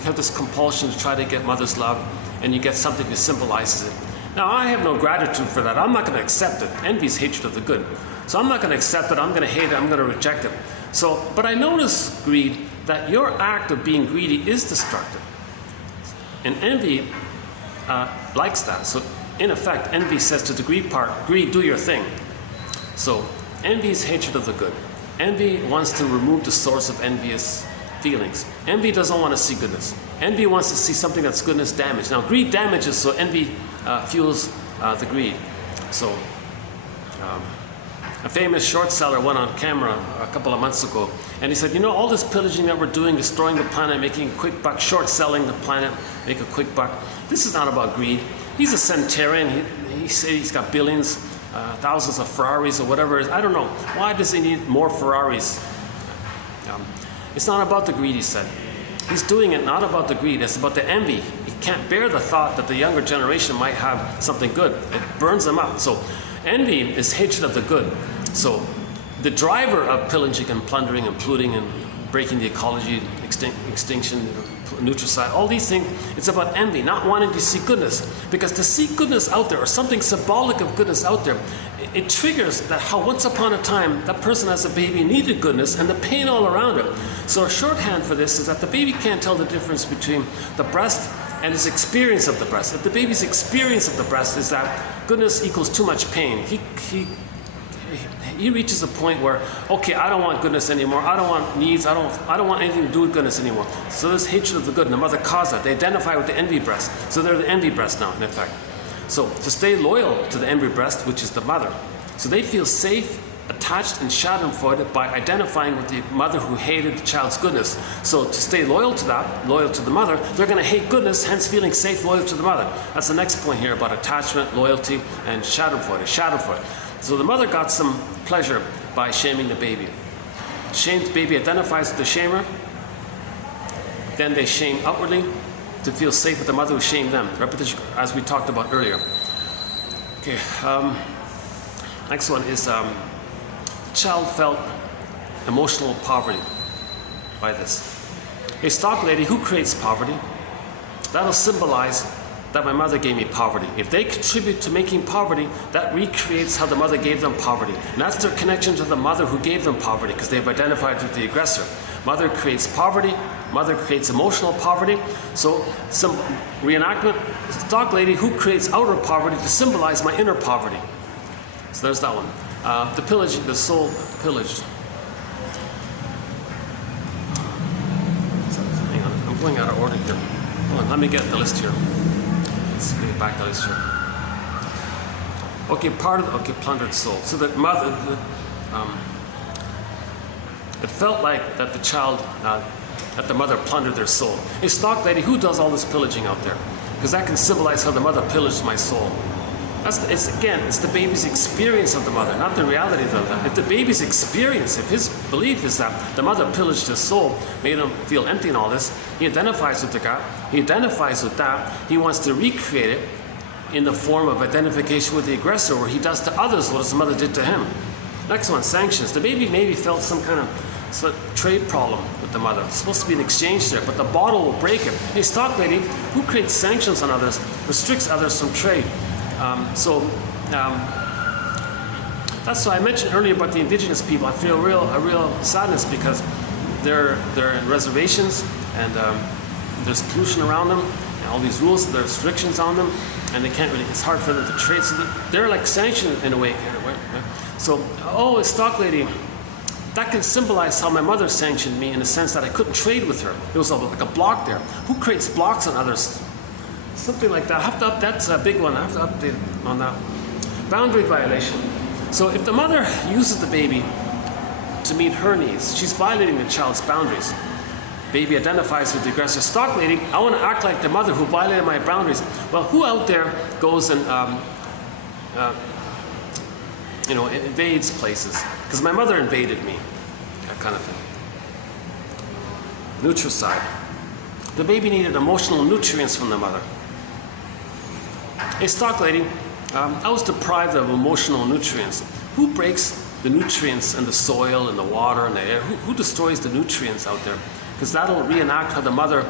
have this compulsion to try to get mother's love, and you get something that symbolizes it. Now, I have no gratitude for that. I'm not going to accept it. Envy is hatred of the good. So I'm not going to accept it, I'm going to hate it, I'm going to reject it. So, but I notice, greed, that your act of being greedy is destructive. And envy likes that. So in effect, envy says to the greed part, greed, do your thing. So envy is hatred of the good. Envy wants to remove the source of envious feelings. Envy doesn't want to see goodness. Envy wants to see something that's goodness damaged. Now greed damages, so envy fuels the greed. So a famous short seller went on camera a couple of months ago, and he said, you know, all this pillaging that we're doing, destroying the planet, making a quick buck, short selling the planet, make a quick buck. This is not about greed. He's a centenarian. He said he's got billions, thousands of Ferraris or whatever it is. I don't know. Why does he need more Ferraris? It's not about the greed, he said. He's doing it not about the greed, it's about the envy. He can't bear the thought that the younger generation might have something good. It burns him up. So envy is hatred of the good. So the driver of pillaging and plundering and polluting and breaking the ecology, extinction, nutricide, all these things, it's about envy, not wanting to see goodness. Because to see goodness out there, or something symbolic of goodness out there, it triggers that how once upon a time that person as a baby needed goodness and the pain all around it. So a shorthand for this is that the baby can't tell the difference between the breast and his experience of the breast. If the baby's experience of the breast is that goodness equals too much pain, he reaches a point where, okay, I don't want goodness anymore, I don't want needs, I don't want anything to do with goodness anymore. So there's hatred of the good, and the mother caused that. They identify with the envy breast. So they're the envy breast now, in effect. So to stay loyal to the envy breast, which is the mother, so they feel safe, attached, and schadenfreude by identifying with the mother who hated the child's goodness. So to stay loyal to that, loyal to the mother, they're going to hate goodness, hence feeling safe, loyal to the mother. That's the next point here about attachment, loyalty, and schadenfreude. So the mother got some pleasure by shaming the baby. Shamed baby identifies with the shamer. Then they shame outwardly to feel safe with the mother who shamed them. Repetition, as we talked about earlier. Okay, next one is the child felt emotional poverty by this. A stock lady who creates poverty, that'll symbolize that my mother gave me poverty. If they contribute to making poverty, that recreates how the mother gave them poverty. And that's their connection to the mother who gave them poverty, because they've identified with the aggressor. Mother creates poverty, mother creates emotional poverty. So some reenactment, stock lady who creates outer poverty to symbolize my inner poverty. So there's that one. The pillaging, the soul pillaged. Hang on, I'm going out of order here. Hold on, let me get the list here. Let's get back to the list here. Okay, plundered soul. So that mother, it felt like that the child, that the mother plundered their soul. A stock lady who does all this pillaging out there, because that can symbolize how the mother pillaged my soul. It's the baby's experience of the mother, not the reality of them. If the baby's experience, if his belief is that the mother pillaged his soul, made him feel empty and all this, he identifies with the God, he identifies with that, he wants to recreate it in the form of identification with the aggressor, where he does to others what his mother did to him. Next one, sanctions. The baby maybe felt some kind of trade problem with the mother. It's supposed to be an exchange there, but the bottle will break it. A stock lady who creates sanctions on others, restricts others from trade. That's why I mentioned earlier about the indigenous people. I feel a real sadness, because they're in reservations, and there's pollution around them, and all these rules, there are restrictions on them, and they can't really, it's hard for them to trade. So they're like sanctioned in a way here, right? So, a stock lady, that can symbolize how my mother sanctioned me, in the sense that I couldn't trade with her. There was like a block there. Who creates blocks on others? Something like that. That's a big one. I have to update on that. Boundary violation. So if the mother uses the baby to meet her needs, she's violating the child's boundaries. Baby identifies with the aggressor. Stock lady, I want to act like the mother who violated my boundaries. Well, who out there goes and invades places? Because my mother invaded me. That kind of thing. Nutricide. The baby needed emotional nutrients from the mother. A stock lady, I was deprived of emotional nutrients. Who breaks the nutrients in the soil and the water and the air? Who destroys the nutrients out there? Because that'll reenact how the mother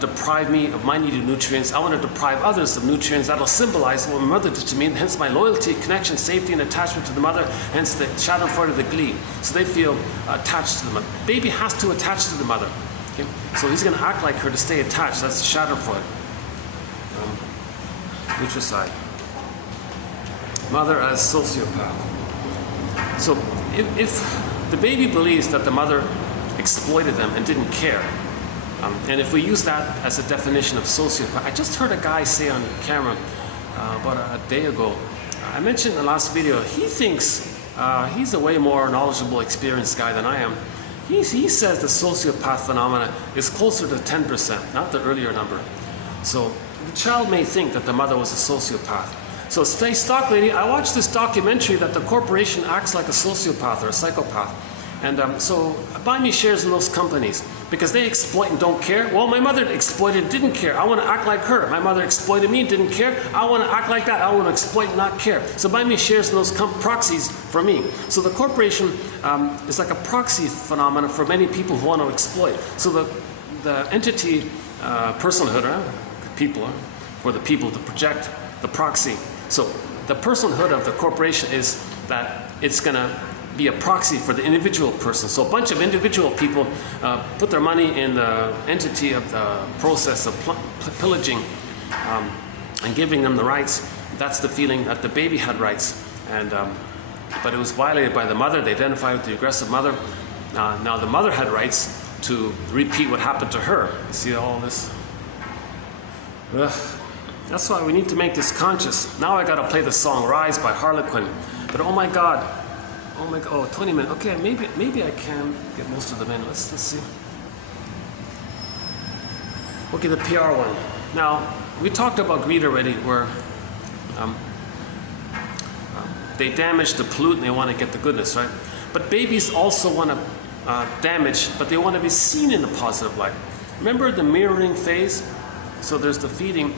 deprive me of my needed nutrients. I want to deprive others of nutrients. That'll symbolize what my mother did to me, and hence my loyalty, connection, safety, and attachment to the mother, hence the schadenfreude of the glee. So they feel attached to the mother. Baby has to attach to the mother. Okay? So he's going to act like her to stay attached. That's the schadenfreude. Nutricide. Mother as sociopath. So if the baby believes that the mother exploited them and didn't care, and if we use that as a definition of sociopath, I just heard a guy say on camera about a day ago, I mentioned in the last video, he thinks he's a way more knowledgeable, experienced guy than I am. He says the sociopath phenomena is closer to 10%, not the earlier number. So the child may think that the mother was a sociopath. So stay stock lady, I watched this documentary that the corporation acts like a sociopath or a psychopath. And so buy me shares in those companies because they exploit and don't care. Well, my mother exploited and didn't care. I want to act like her. My mother exploited me and didn't care. I want to act like that. I want to exploit and not care. So buy me shares in those proxies for me. So the corporation is like a proxy phenomenon for many people who want to exploit. So the entity, personhood, people, for the people to project the proxy. So the personhood of the corporation is that it's going to be a proxy for the individual person. So a bunch of individual people put their money in the entity of the process of pillaging and giving them the rights. That's the feeling that the baby had rights, and but it was violated by the mother. They identified with the aggressive mother. Now the mother had rights to repeat what happened to her. You see all this? Ugh. That's why we need to make this conscious. Now I gotta play the song Rise by Harlequin. But oh my God, oh, 20 minutes. Okay, maybe I can get most of them in. Let's see. Okay, the PR one. Now, we talked about greed already, where they damage the pollute and they want to get the goodness, right? But babies also want to damage, but they want to be seen in a positive light. Remember the mirroring phase? So there's the feeding,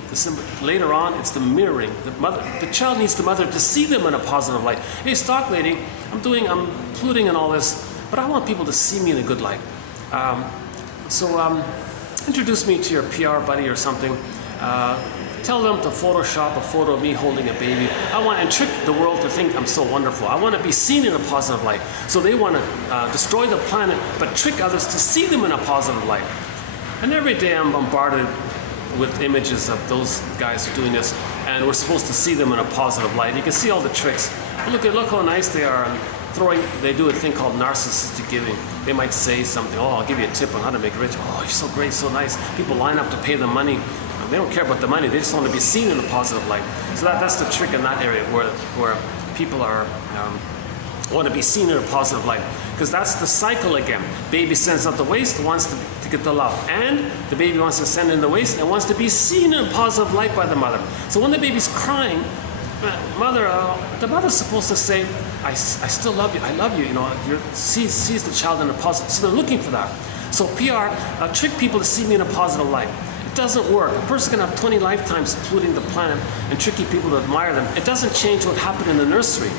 later on it's the mirroring. The child needs the mother to see them in a positive light. Hey, stock lady, I'm polluting and all this, but I want people to see me in a good light. Introduce me to your PR buddy or something. Tell them to Photoshop a photo of me holding a baby. I want and trick the world to think I'm so wonderful. I want to be seen in a positive light. So they want to destroy the planet, but trick others to see them in a positive light. And every day I'm bombarded with images of those guys doing this, and we're supposed to see them in a positive light. You can see all the tricks. Look how nice they are. They do a thing called narcissistic giving. They might say something, oh, I'll give you a tip on how to make rich. Oh, you're so great, so nice. People line up to pay them money. They don't care about the money, they just want to be seen in a positive light. So that's the trick in that area where people are want to be seen in a positive light. Because that's the cycle again. Baby sends out the waste, wants to get the love. And the baby wants to send in the waste and wants to be seen in a positive light by the mother. So when the baby's crying, the mother's supposed to say, I still love you, I love you, sees the child in a positive. So they're looking for that. So PR, trick people to see me in a positive light. It doesn't work. A person can have 20 lifetimes polluting the planet and tricking people to admire them. It doesn't change what happened in the nursery.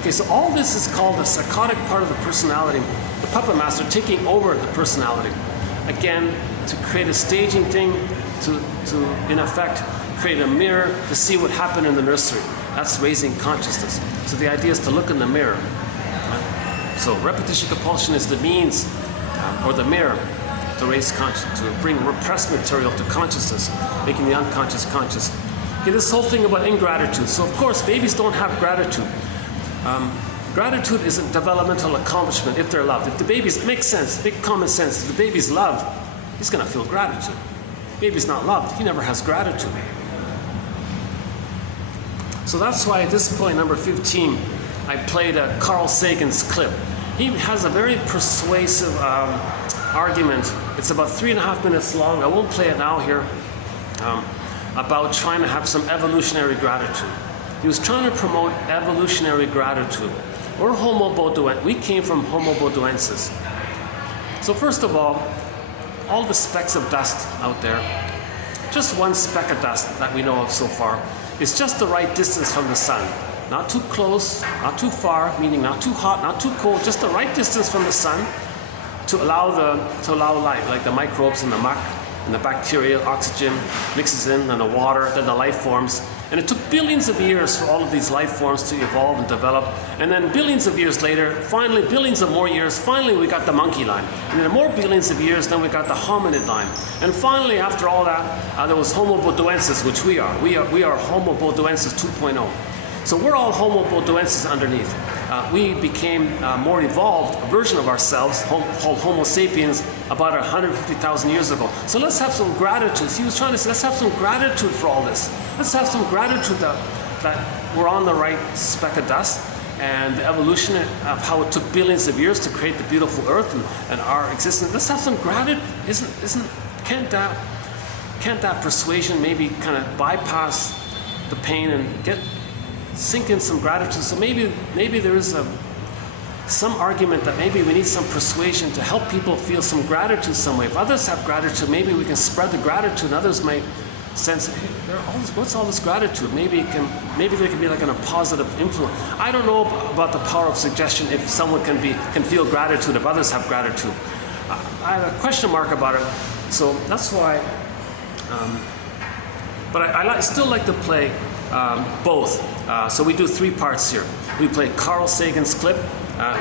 Okay, so all this is called the psychotic part of the personality, the puppet master taking over the personality. Again, to create a staging thing, to in effect, create a mirror to see what happened in the nursery. That's raising consciousness. So the idea is to look in the mirror. So repetition compulsion is the means, or the mirror, to raise consciousness, to bring repressed material to consciousness, making the unconscious conscious. Okay, this whole thing about ingratitude. So of course, babies don't have gratitude. Gratitude is a developmental accomplishment if they're loved. If the baby's, it makes sense, make common sense. If the baby's loved, he's going to feel gratitude. If the baby's not loved, he never has gratitude. So that's why at this point, number 15, I played Carl Sagan's clip. He has a very persuasive argument. It's about 3.5 minutes long. I won't play it now here. About trying to have some evolutionary gratitude. He was trying to promote evolutionary gratitude. We're Homo bodoensis. We came from Homo bodoensis. So first of all the specks of dust out there, just one speck of dust that we know of so far, is just the right distance from the sun. Not too close, not too far, meaning not too hot, not too cold, just the right distance from the sun to allow light, like the microbes in the muck and the bacteria, oxygen mixes in, and the water, then the life forms. And it took billions of years for all of these life forms to evolve and develop. And then billions of years later, finally, billions of more years, finally we got the monkey line. And then more billions of years, then we got the hominid line. And finally, after all that, there was Homo bodoensis, which we are. We are Homo bodoensis 2.0. So we're all Homo bodoensis underneath. We became a more evolved version of ourselves, called Homo sapiens, about 150,000 years ago. So let's have some gratitude. He was trying to say, let's have some gratitude for all this. Let's have some gratitude that we're on the right speck of dust, and the evolution of how it took billions of years to create the beautiful Earth and our existence. Let's have some gratitude. Can't that persuasion maybe kind of bypass the pain and sink in some gratitude? So maybe there is some argument that maybe we need some persuasion to help people feel some gratitude some way. If others have gratitude, maybe we can spread the gratitude, and others might sense, hey, what's all this gratitude? Maybe there can be like a positive influence. I don't know about the power of suggestion if someone can feel gratitude if others have gratitude. I have a question mark about it. So that's why. But I still like to play both. So we do 3 parts here. We play Carl Sagan's clip.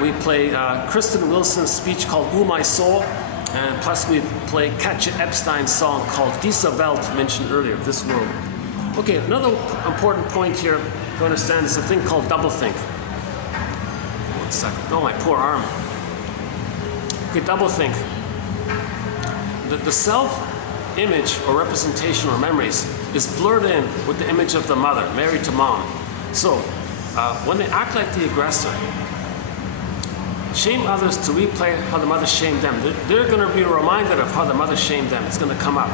We play Kristen Wilson's speech called "Ooh My Soul," and plus we play Katja Epstein's song called "Diese Welt," mentioned earlier, "This World." Okay, another important point here to understand is a thing called doublethink. 1 second. Oh, my poor arm. Okay, doublethink. The self-image or representation or memories is blurred in with the image of the mother, married to mom. So when they act like the aggressor, shame others to replay how the mother shamed them, they're going to be reminded of how the mother shamed them. It's going to come up.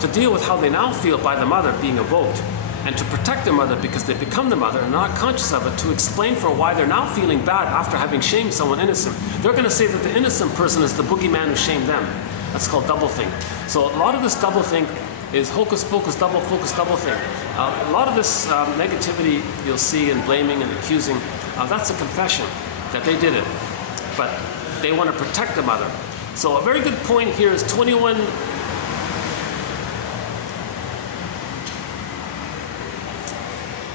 To deal with how they now feel by the mother being evoked, and to protect their mother because they become the mother and are not conscious of it, to explain for why they're now feeling bad after having shamed someone innocent. They're going to say that the innocent person is the boogeyman who shamed them. That's called doublethink. So a lot of this doublethink is hocus pocus, double focus, doublethink. A lot of this negativity you'll see in blaming and accusing, that's a confession that they did it, but they want to protect the mother. So a very good point here is 21.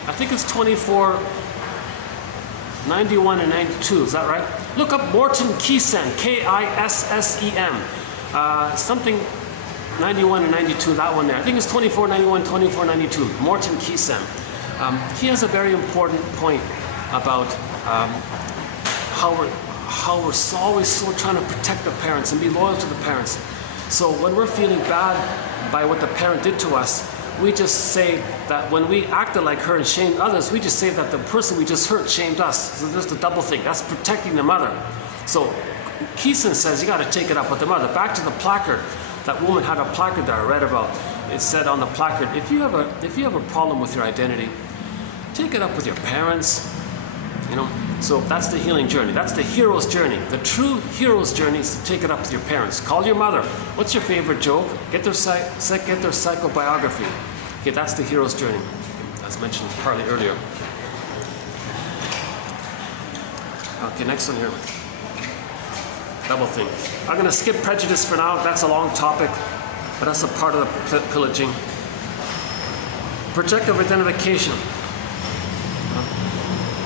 I think it's 24, 91 and 92, is that right? Look up Morton Kissem, Kissem, something 91 and 92, that one there. I think it's 24, 91, 24, 92, Morton Kissem. He has a very important point about how we're always so trying to protect the parents and be loyal to the parents. So when we're feeling bad by what the parent did to us, we just say that when we acted like her and shamed others, we just say that the person we just hurt shamed us. So there's the double thing. That's protecting the mother. So Kissem says you got to take it up with the mother. Back to the placard. That woman had a placard that I read about. It said on the placard, if you have a problem with your identity, take it up with your parents. You know. So that's the healing journey. That's the hero's journey. The true hero's journey is to take it up with your parents. Call your mother. What's your favorite joke? Get their psychobiography. Okay, that's the hero's journey, as mentioned partly earlier. Okay, next one here. Double thing. I'm going to skip prejudice for now. That's a long topic, but that's a part of the pillaging. Projective identification.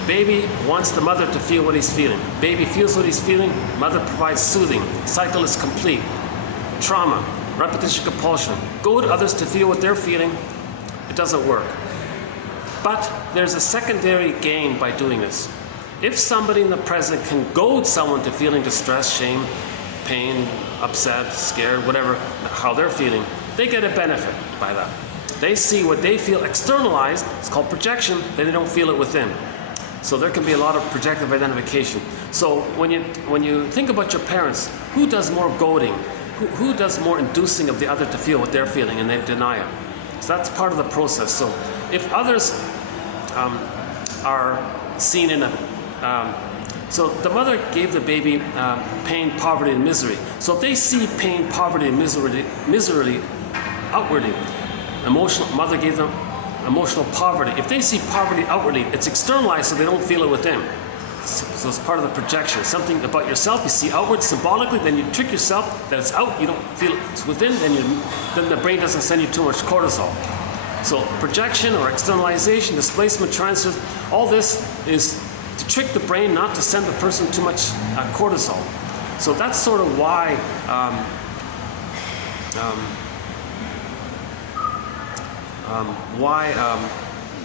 Baby wants the mother to feel what he's feeling. Baby feels what he's feeling. Mother provides soothing. Cycle is complete. Trauma, repetition, compulsion. Goad others to feel what they're feeling. It doesn't work. But there's a secondary gain by doing this. If somebody in the present can goad someone to feeling distress, shame, pain, upset, scared, whatever, how they're feeling, they get a benefit by that. They see what they feel externalized. It's called projection. Then they don't feel it within. So there can be a lot of projective identification. So when you think about your parents, who does more goading? Who does more inducing of the other to feel what they're feeling and they deny it? So that's part of the process. So if others are seen in a... so the mother gave the baby pain, poverty, and misery. So if they see pain, poverty, and misery outwardly, mother gave them emotional poverty. If they see poverty outwardly, it's externalized so they don't feel it within. So it's part of the projection. Something about yourself you see outward symbolically, then you trick yourself that it's out, you don't feel it's within, then the brain doesn't send you too much cortisol. So projection or externalization, displacement, transfer, all this is to trick the brain not to send the person too much cortisol. So that's sort of why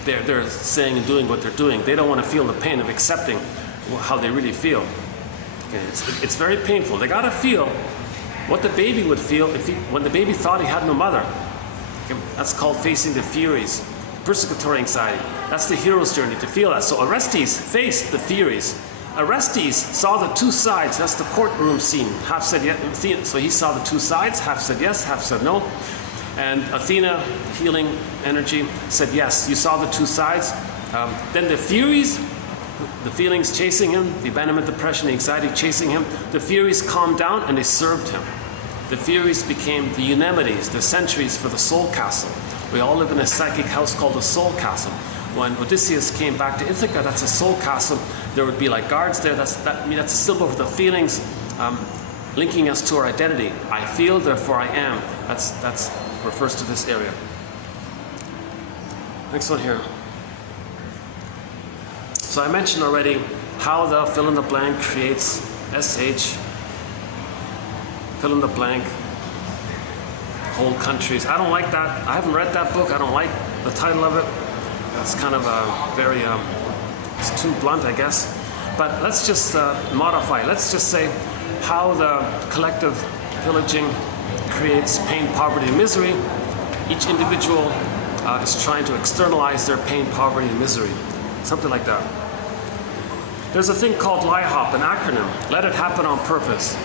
they're saying and doing what they're doing. They don't want to feel the pain of accepting how they really feel. Okay, it's very painful. They got to feel what the baby would feel when the baby thought he had no mother. Okay, that's called facing the furies, persecutory anxiety. That's the hero's journey, to feel that. So Orestes faced the furies. Orestes saw the two sides. That's the courtroom scene. Half said yes, so he saw the two sides. Half said yes, half said no. And Athena, healing energy, said yes, you saw the two sides. Then the furies, the feelings chasing him, the abandonment, depression, the anxiety chasing him, the furies calmed down and they served him. The furies became the Eunomides, the sentries for the soul castle. We all live in a psychic house called the soul castle. When Odysseus came back to Ithaca, that's a soul castle. There would be like guards there. That's a symbol for the feelings linking us to our identity. I feel, therefore I am. That's refers to this area. Next one here. So I mentioned already how the fill in the blank creates SH, fill in the blank, whole countries. I don't like that. I haven't read that book. I don't like the title of it. That's kind of a very, it's too blunt, I guess. But let's just modify. Let's just say how the collective pillaging creates pain, poverty, and misery. Each individual is trying to externalize their pain, poverty, and misery. Something like that. There's a thing called LIHOP, an acronym. Let it happen on purpose.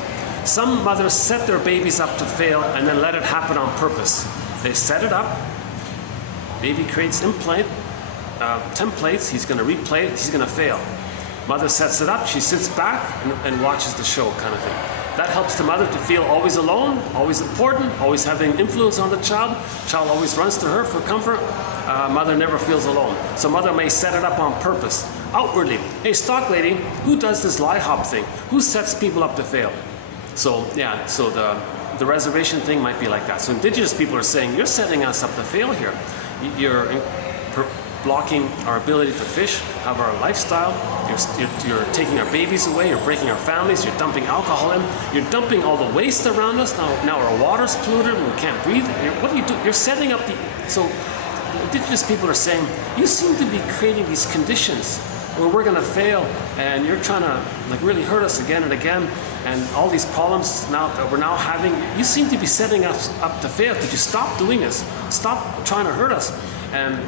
Some mothers set their babies up to fail and then let it happen on purpose. They set it up. Baby creates templates. He's going to replay it. He's going to fail. Mother sets it up. She sits back and watches the show, kind of thing. That helps the mother to feel always alone, always important, always having influence on the child. Child always runs to her for comfort. Mother never feels alone. So mother may set it up on purpose. Outwardly, hey, stock lady, who does this LIHOP thing? Who sets people up to fail? So yeah, so the reservation thing might be like that. So indigenous people are saying, you're setting us up to fail here. You're blocking our ability to fish, have our lifestyle. You're taking our babies away. You're breaking our families. You're dumping alcohol in. You're dumping all the waste around us. Now our water's polluted and we can't breathe. What do you do? You're setting up so indigenous people are saying, you seem to be creating these conditions where we're going to fail, and you're trying to like really hurt us again and again, and all these problems now that we're now having, you seem to be setting us up to fail. Could you stop doing this? Stop trying to hurt us. And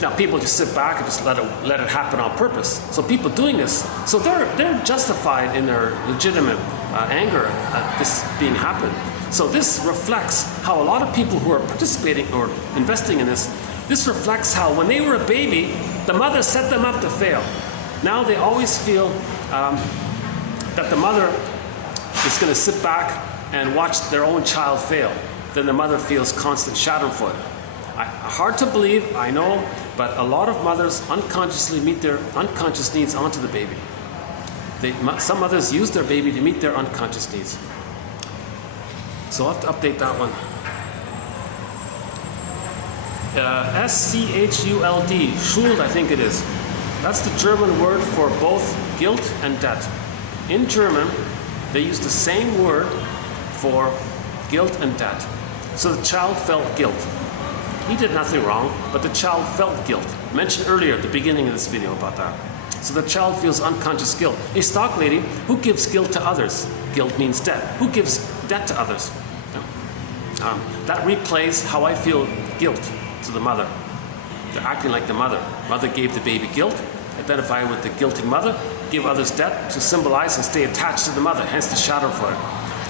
now people just sit back and just let it happen on purpose. So people doing this, so they're justified in their legitimate anger at this being happened. So this reflects how a lot of people who are participating or investing in this reflects how when they were a baby, the mother set them up to fail. Now they always feel that the mother is going to sit back and watch their own child fail. Then the mother feels constant schadenfreude. Hard to believe, I know, but a lot of mothers unconsciously meet their unconscious needs onto the baby. Some mothers use their baby to meet their unconscious needs. So I'll have to update that one. SCHULD, Schuld, I think it is. That's the German word for both guilt and debt. In German, they use the same word for guilt and debt. So the child felt guilt. He did nothing wrong, but the child felt guilt. Mentioned earlier at the beginning of this video about that. So the child feels unconscious guilt. A stock lady, who gives guilt to others? Guilt means debt. Who gives debt to others? That replays how I feel guilt to the mother. They're acting like the mother. Mother gave the baby guilt, identify with the guilty mother, give others debt to symbolize and stay attached to the mother, hence the schadenfreude.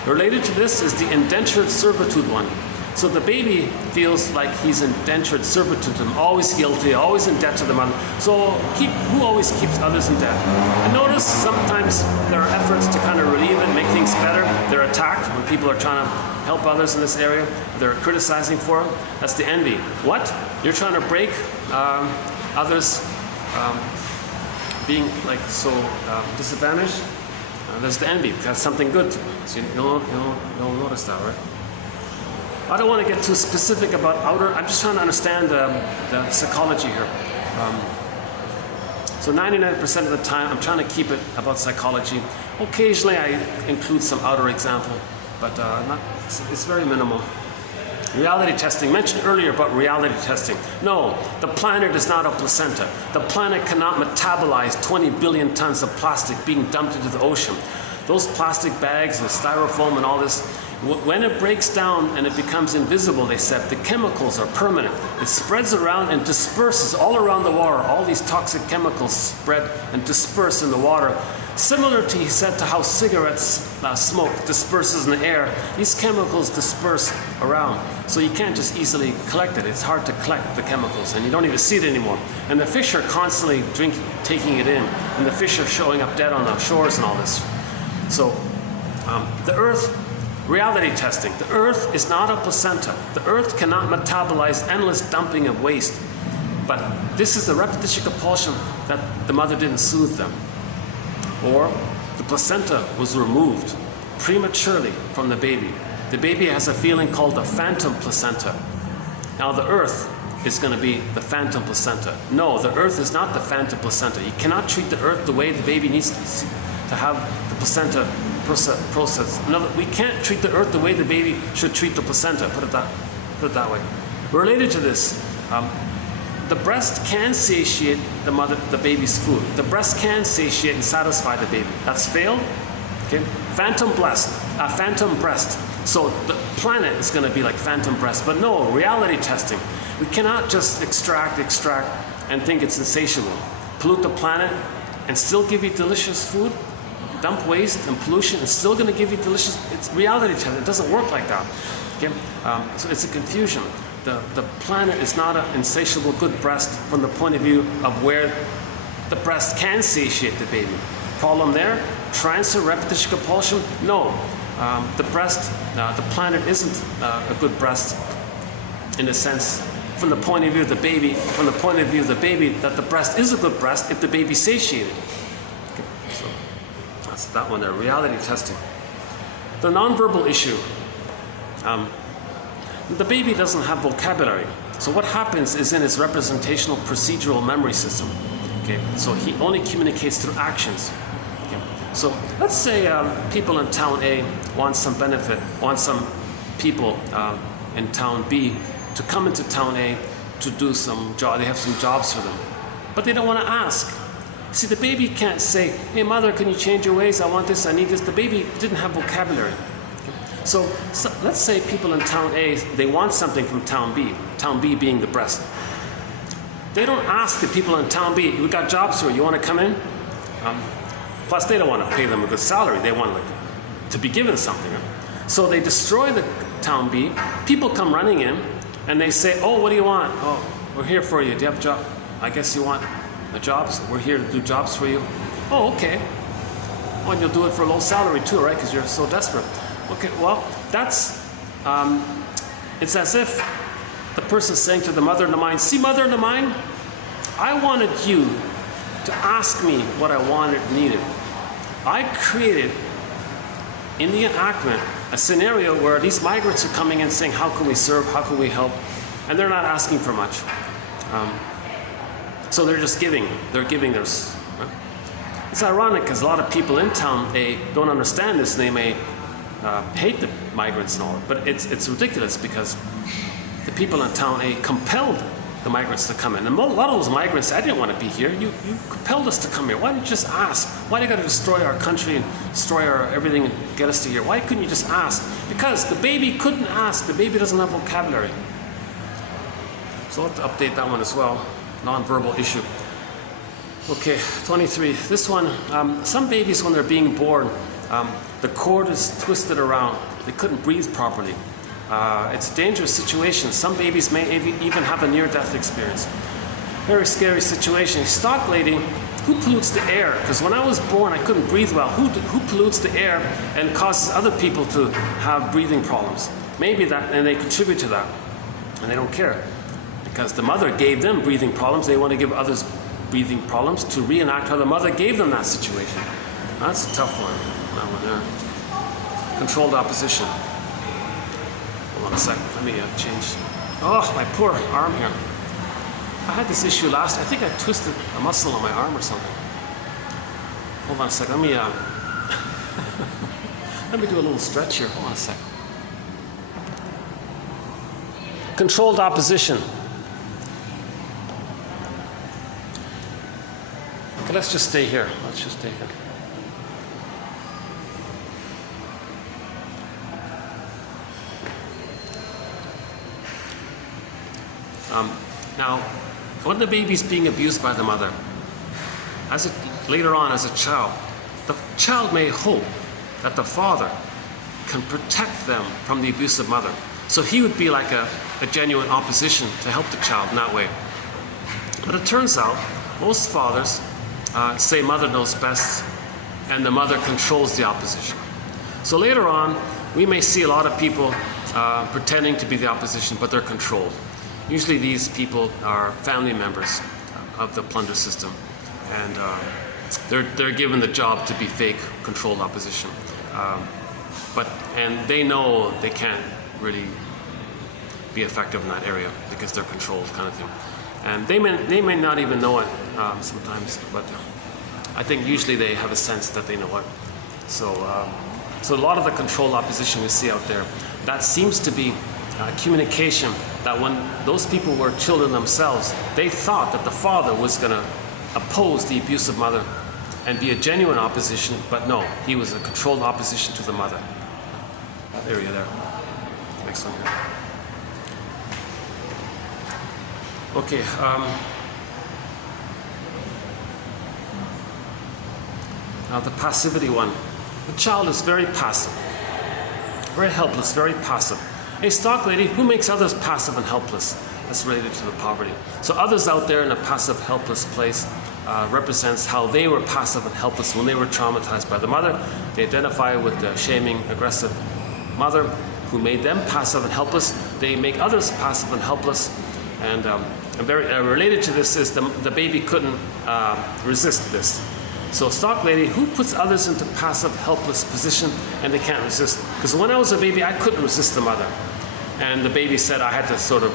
Related to this is the indentured servitude one. So the baby feels like he's indentured servitude to them, always guilty, always in debt to the mother. So who always keeps others in debt? And notice sometimes there are efforts to kind of relieve it, make things better. They're attacked when people are trying to help others in this area. They're criticizing for it. That's the envy. What? You're trying to break others' being like so disadvantaged, there's the envy. That's something good. So you'll notice that, right? I don't want to get too specific about outer. I'm just trying to understand the psychology here. So 99% of the time, I'm trying to keep it about psychology. Occasionally, I include some outer example, but it's very minimal. Reality testing, mentioned earlier about reality testing. No, the planet is not a placenta. The planet cannot metabolize 20 billion tons of plastic being dumped into the ocean. Those plastic bags and styrofoam and all this, when it breaks down and it becomes invisible, they said, the chemicals are permanent. It spreads around and disperses all around the water. All these toxic chemicals spread and disperse in the water. Similar to, he said, to how cigarettes smoke disperses in the air, these chemicals disperse around. So you can't just easily collect it. It's hard to collect the chemicals, and you don't even see it anymore. And the fish are constantly taking it in, and the fish are showing up dead on the shores and all this. So the Earth, reality testing. The Earth is not a placenta. The Earth cannot metabolize endless dumping of waste. But this is the repetition compulsion that the mother didn't soothe them. Or the placenta was removed prematurely from the baby. The baby has a feeling called the phantom placenta. Now the Earth is going to be the phantom placenta. No, the Earth is not the phantom placenta. You cannot treat the Earth the way the baby needs to have the placenta process. No, we can't treat the Earth the way the baby should treat the placenta. Put it that way. Related to this, the breast can satiate the baby's food. The breast can satiate and satisfy the baby. That's failed. Okay, phantom breast. So the planet is going to be like phantom breast. But no, reality testing. We cannot just extract, and think it's insatiable. Pollute the planet and still give you delicious food. Dump waste and pollution is still going to give you delicious. It's reality testing. It doesn't work like that. Okay, so it's a confusion. The planet is not an insatiable good breast from the point of view of where the breast can satiate the baby. Problem there? Transfer, repetition, compulsion? No. The planet isn't a good breast in the sense, from the point of view of the baby, that the breast is a good breast if the baby's satiated. Okay, so that's that one there, reality testing. The nonverbal issue. The baby doesn't have vocabulary. So what happens is in his representational procedural memory system. Okay, so he only communicates through actions. Okay, so let's say people in town A want some people in town B to come into town A to do some job. They have some jobs for them, but they don't want to ask. See, the baby can't say, "Hey, mother, can you change your ways? I want this, I need this." The baby didn't have vocabulary. So let's say people in town A, they want something from town B being the breast. They don't ask the people in town B, "We got jobs for you, you want to come in?" Plus, they don't want to pay them a good salary. They want to be given something. So they destroy the town B. People come running in, and they say, "Oh, what do you want?" "Oh, we're here for you. Do you have a job?" "I guess you want a job, so we're here to do jobs for you." "Oh, okay." "Well, and you'll do it for a low salary too, right? Because you're so desperate." Okay, well, it's as if the person's saying to the mother in the mind, "See, mother in the mind, I wanted you to ask me what I wanted and needed. I created, in the enactment, a scenario where these migrants are coming in saying, how can we serve, how can we help? And they're not asking for much. So they're just giving. They're giving theirs. Right? It's ironic because a lot of people in town, they don't understand this. They may hate the migrants and all, but it's ridiculous because the people in town A compelled the migrants to come in. And a lot of those migrants, "I didn't want to be here. You compelled us to come here. Why didn't you just ask? Why do you got to destroy our country and destroy our everything and get us to here? Why couldn't you just ask?" Because the baby couldn't ask. The baby doesn't have vocabulary. So I'll have to update that one as well. Nonverbal issue. Okay, 23. This one, some babies when they're being born, the cord is twisted around. They couldn't breathe properly. It's a dangerous situation. Some babies may even have a near-death experience. Very scary situation. Stock lady, who pollutes the air? Because when I was born, I couldn't breathe well. Who pollutes the air and causes other people to have breathing problems? Maybe that, and they contribute to that, and they don't care because the mother gave them breathing problems. They want to give others breathing problems to reenact how the mother gave them that situation. That's a tough one, that one there. Controlled opposition. Hold on a second, let me change. Oh, my poor arm here. I had this issue I think I twisted a muscle on my arm or something. Hold on a second, let me let me do a little stretch here, hold on a second. Controlled opposition. Okay, let's just stay here. Let's just stay here. Now, when the baby's being abused by the mother, later on as a child, the child may hope that the father can protect them from the abusive mother. So he would be like a genuine opposition to help the child in that way. But it turns out most fathers say mother knows best and the mother controls the opposition. So later on, we may see a lot of people pretending to be the opposition, but they're controlled. Usually these people are family members of the plunder system, and they're given the job to be fake controlled opposition. And they know they can't really be effective in that area because they're controlled, kind of thing. And they may not even know it sometimes, but I think usually they have a sense that they know it. So a lot of the controlled opposition we see out there, that seems to be communication, that when those people were children themselves, they thought that the father was going to oppose the abusive mother and be a genuine opposition, but no, he was a controlled opposition to the mother. That area there. Next one here. Okay. Now the passivity one. The child is very passive, very helpless, very passive. A stock lady who makes others passive and helpless. That's related to the poverty. So others out there in a passive, helpless place represents how they were passive and helpless when they were traumatized by the mother. They identify with the shaming, aggressive mother who made them passive and helpless. They make others passive and helpless. And very related to this is the baby couldn't resist this. So stock lady who puts others into passive, helpless position and they can't resist. Because when I was a baby, I couldn't resist the mother. And the baby said I had to sort of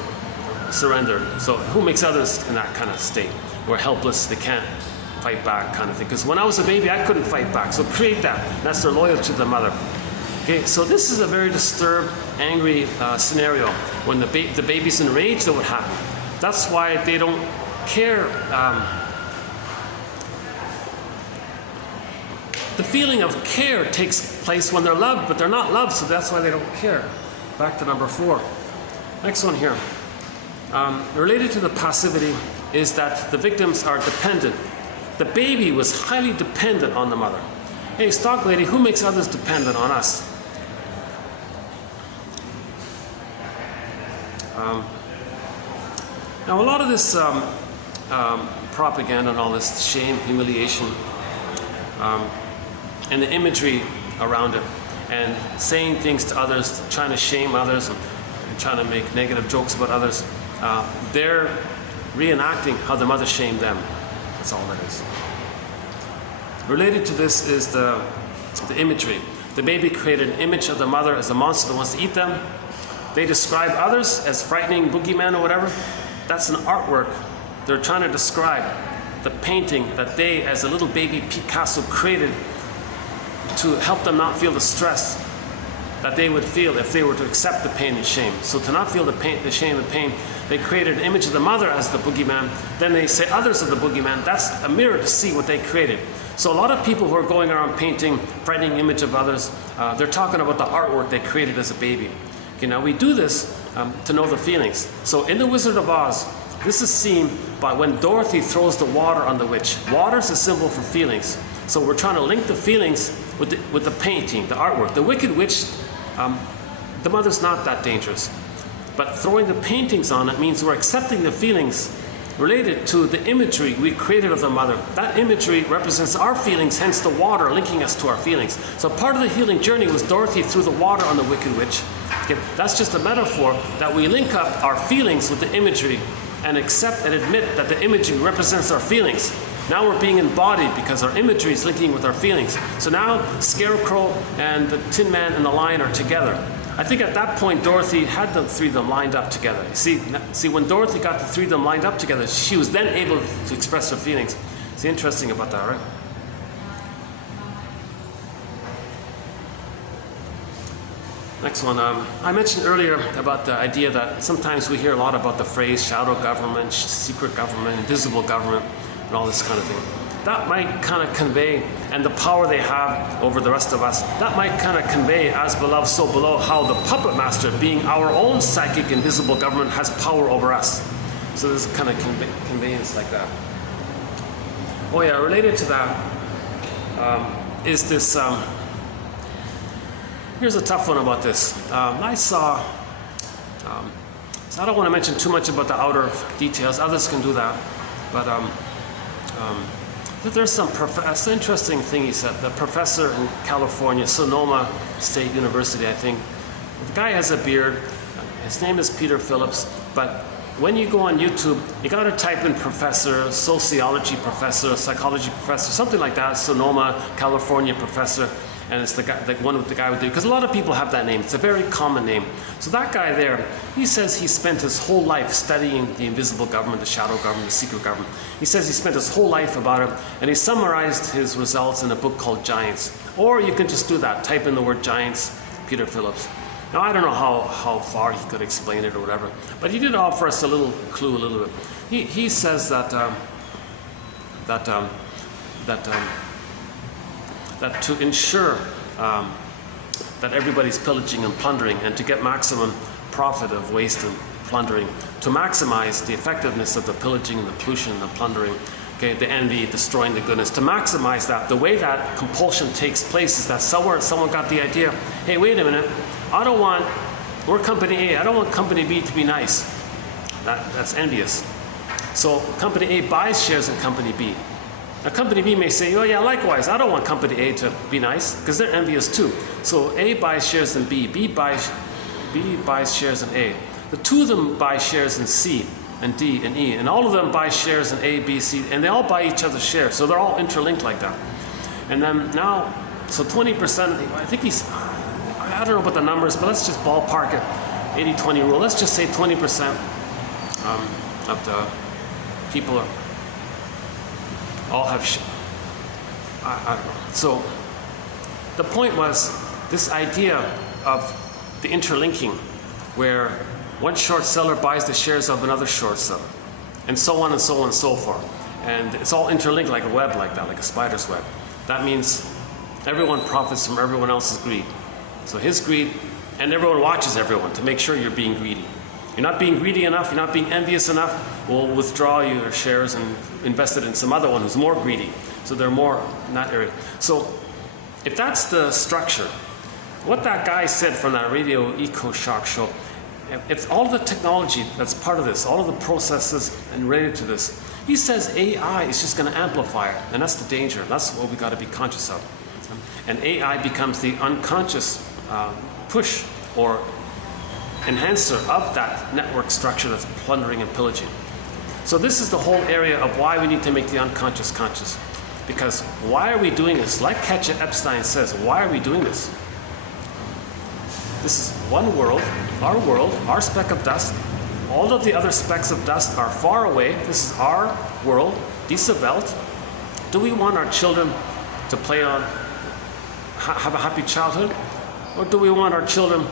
surrender. So who makes others in that kind of state? We're helpless, they can't fight back kind of thing. Because when I was a baby, I couldn't fight back. So create that. That's their loyalty to the mother. Okay, so this is a very disturbed, angry scenario. When the baby's enraged, that would happen. That's why they don't care. The feeling of care takes place when they're loved, but they're not loved, so that's why they don't care. Back to number 4. Next one here. Related to the passivity is that the victims are dependent. The baby was highly dependent on the mother. Hey, stock lady, who makes others dependent on us? Now, a lot of this propaganda and all this shame, humiliation, and the imagery around it, and saying things to others, trying to shame others, and trying to make negative jokes about others, they're reenacting how the mother shamed them. That's all that is. Related to this is the imagery. The baby created an image of the mother as a monster that wants to eat them. They describe others as frightening boogeymen or whatever. That's an artwork. They're trying to describe the painting that they, as a little baby Picasso, created to help them not feel the stress that they would feel if they were to accept the pain and shame. So to not feel the pain, the shame and pain, they created an image of the mother as the boogeyman. Then they say others are the boogeyman. That's a mirror to see what they created. So a lot of people who are going around painting frightening image of others, they're talking about the artwork they created as a baby. Okay, now we do this to know the feelings. So in The Wizard of Oz, this is seen by when Dorothy throws the water on the witch. Water is a symbol for feelings. So we're trying to link the feelings with the painting, the artwork. The Wicked Witch, the mother's not that dangerous. But throwing the paintings on it means we're accepting the feelings related to the imagery we created of the mother. That imagery represents our feelings, hence the water linking us to our feelings. So part of the healing journey was Dorothy threw the water on the Wicked Witch. Okay, that's just a metaphor that we link up our feelings with the imagery and accept and admit that the imagery represents our feelings. Now we're being embodied because our imagery is linking with our feelings. So now Scarecrow and the Tin Man and the Lion are together. I think at that point Dorothy had the three of them lined up together. You see, when Dorothy got the three of them lined up together, she was then able to express her feelings. It's interesting about that, right? Next one. I mentioned earlier about the idea that sometimes we hear a lot about the phrase shadow government, secret government, invisible government, and all this kind of thing. That might kind of convey, and the power they have over the rest of us, that might kind of convey, as beloved, so below, how the puppet master, being our own psychic invisible government, has power over us. So there's kind of conveyance like that. Oh yeah, related to that is this, here's a tough one about this. I saw, so I don't want to mention too much about the outer details, others can do that, but there's some, that's an interesting thing he said. The professor in California, Sonoma State University, I think. The guy has a beard. His name is Peter Phillips. But when you go on YouTube, you got to type in professor, sociology professor, psychology professor, something like that. Sonoma, California professor. And it's the guy, one with the guy with the, because a lot of people have that name. It's a very common name. So that guy there, he says he spent his whole life studying the invisible government, the shadow government, the secret government. He says he spent his whole life about it, and he summarized his results in a book called Giants. Or you can just do that, type in the word Giants, Peter Phillips. Now I don't know how far he could explain it or whatever, but he did offer us a little clue, a little bit. He says that that to ensure that everybody's pillaging and plundering, and to get maximum profit of waste and plundering, to maximize the effectiveness of the pillaging and the pollution and the plundering, okay, the envy, destroying the goodness, to maximize that, the way that compulsion takes place is that someone got the idea, hey, wait a minute, we're company A, I don't want company B to be nice. That's envious. So company A buys shares in company B. Now company B may say, oh yeah, likewise, I don't want company A to be nice, because they're envious too. So A buys shares in B, B buys shares in A. The two of them buy shares in C and D and E, and all of them buy shares in A, B, C, and they all buy each other's shares, so they're all interlinked like that. And then now, so 20%, I think I don't know about the numbers, but let's just ballpark it, 80-20 rule. Let's just say 20% of the people all have I don't know. So the point was this idea of the interlinking, where one short seller buys the shares of another short seller, and so on and so on and so forth. And it's all interlinked like a web like that, like a spider's web. That means everyone profits from everyone else's greed. So his greed, and everyone watches everyone to make sure you're being greedy. You're not being greedy enough, you're not being envious enough, we'll withdraw your shares and invest it in some other one who's more greedy. So they're more in that area. So if that's the structure, what that guy said from that Radio Eco Shock show, it's all the technology that's part of this, all of the processes and related to this. He says AI is just going to amplify it, and that's the danger. That's what we got to be conscious of. And AI becomes the unconscious push or enhancer of that network structure that's plundering and pillaging. So this is the whole area of why we need to make the unconscious conscious. Because why are we doing this? Like Katja Epstein says, why are we doing this? This is one world, our speck of dust. All of the other specks of dust are far away. This is our world, diese Welt. Do we want our children to play on, have a happy childhood? Or do we want our children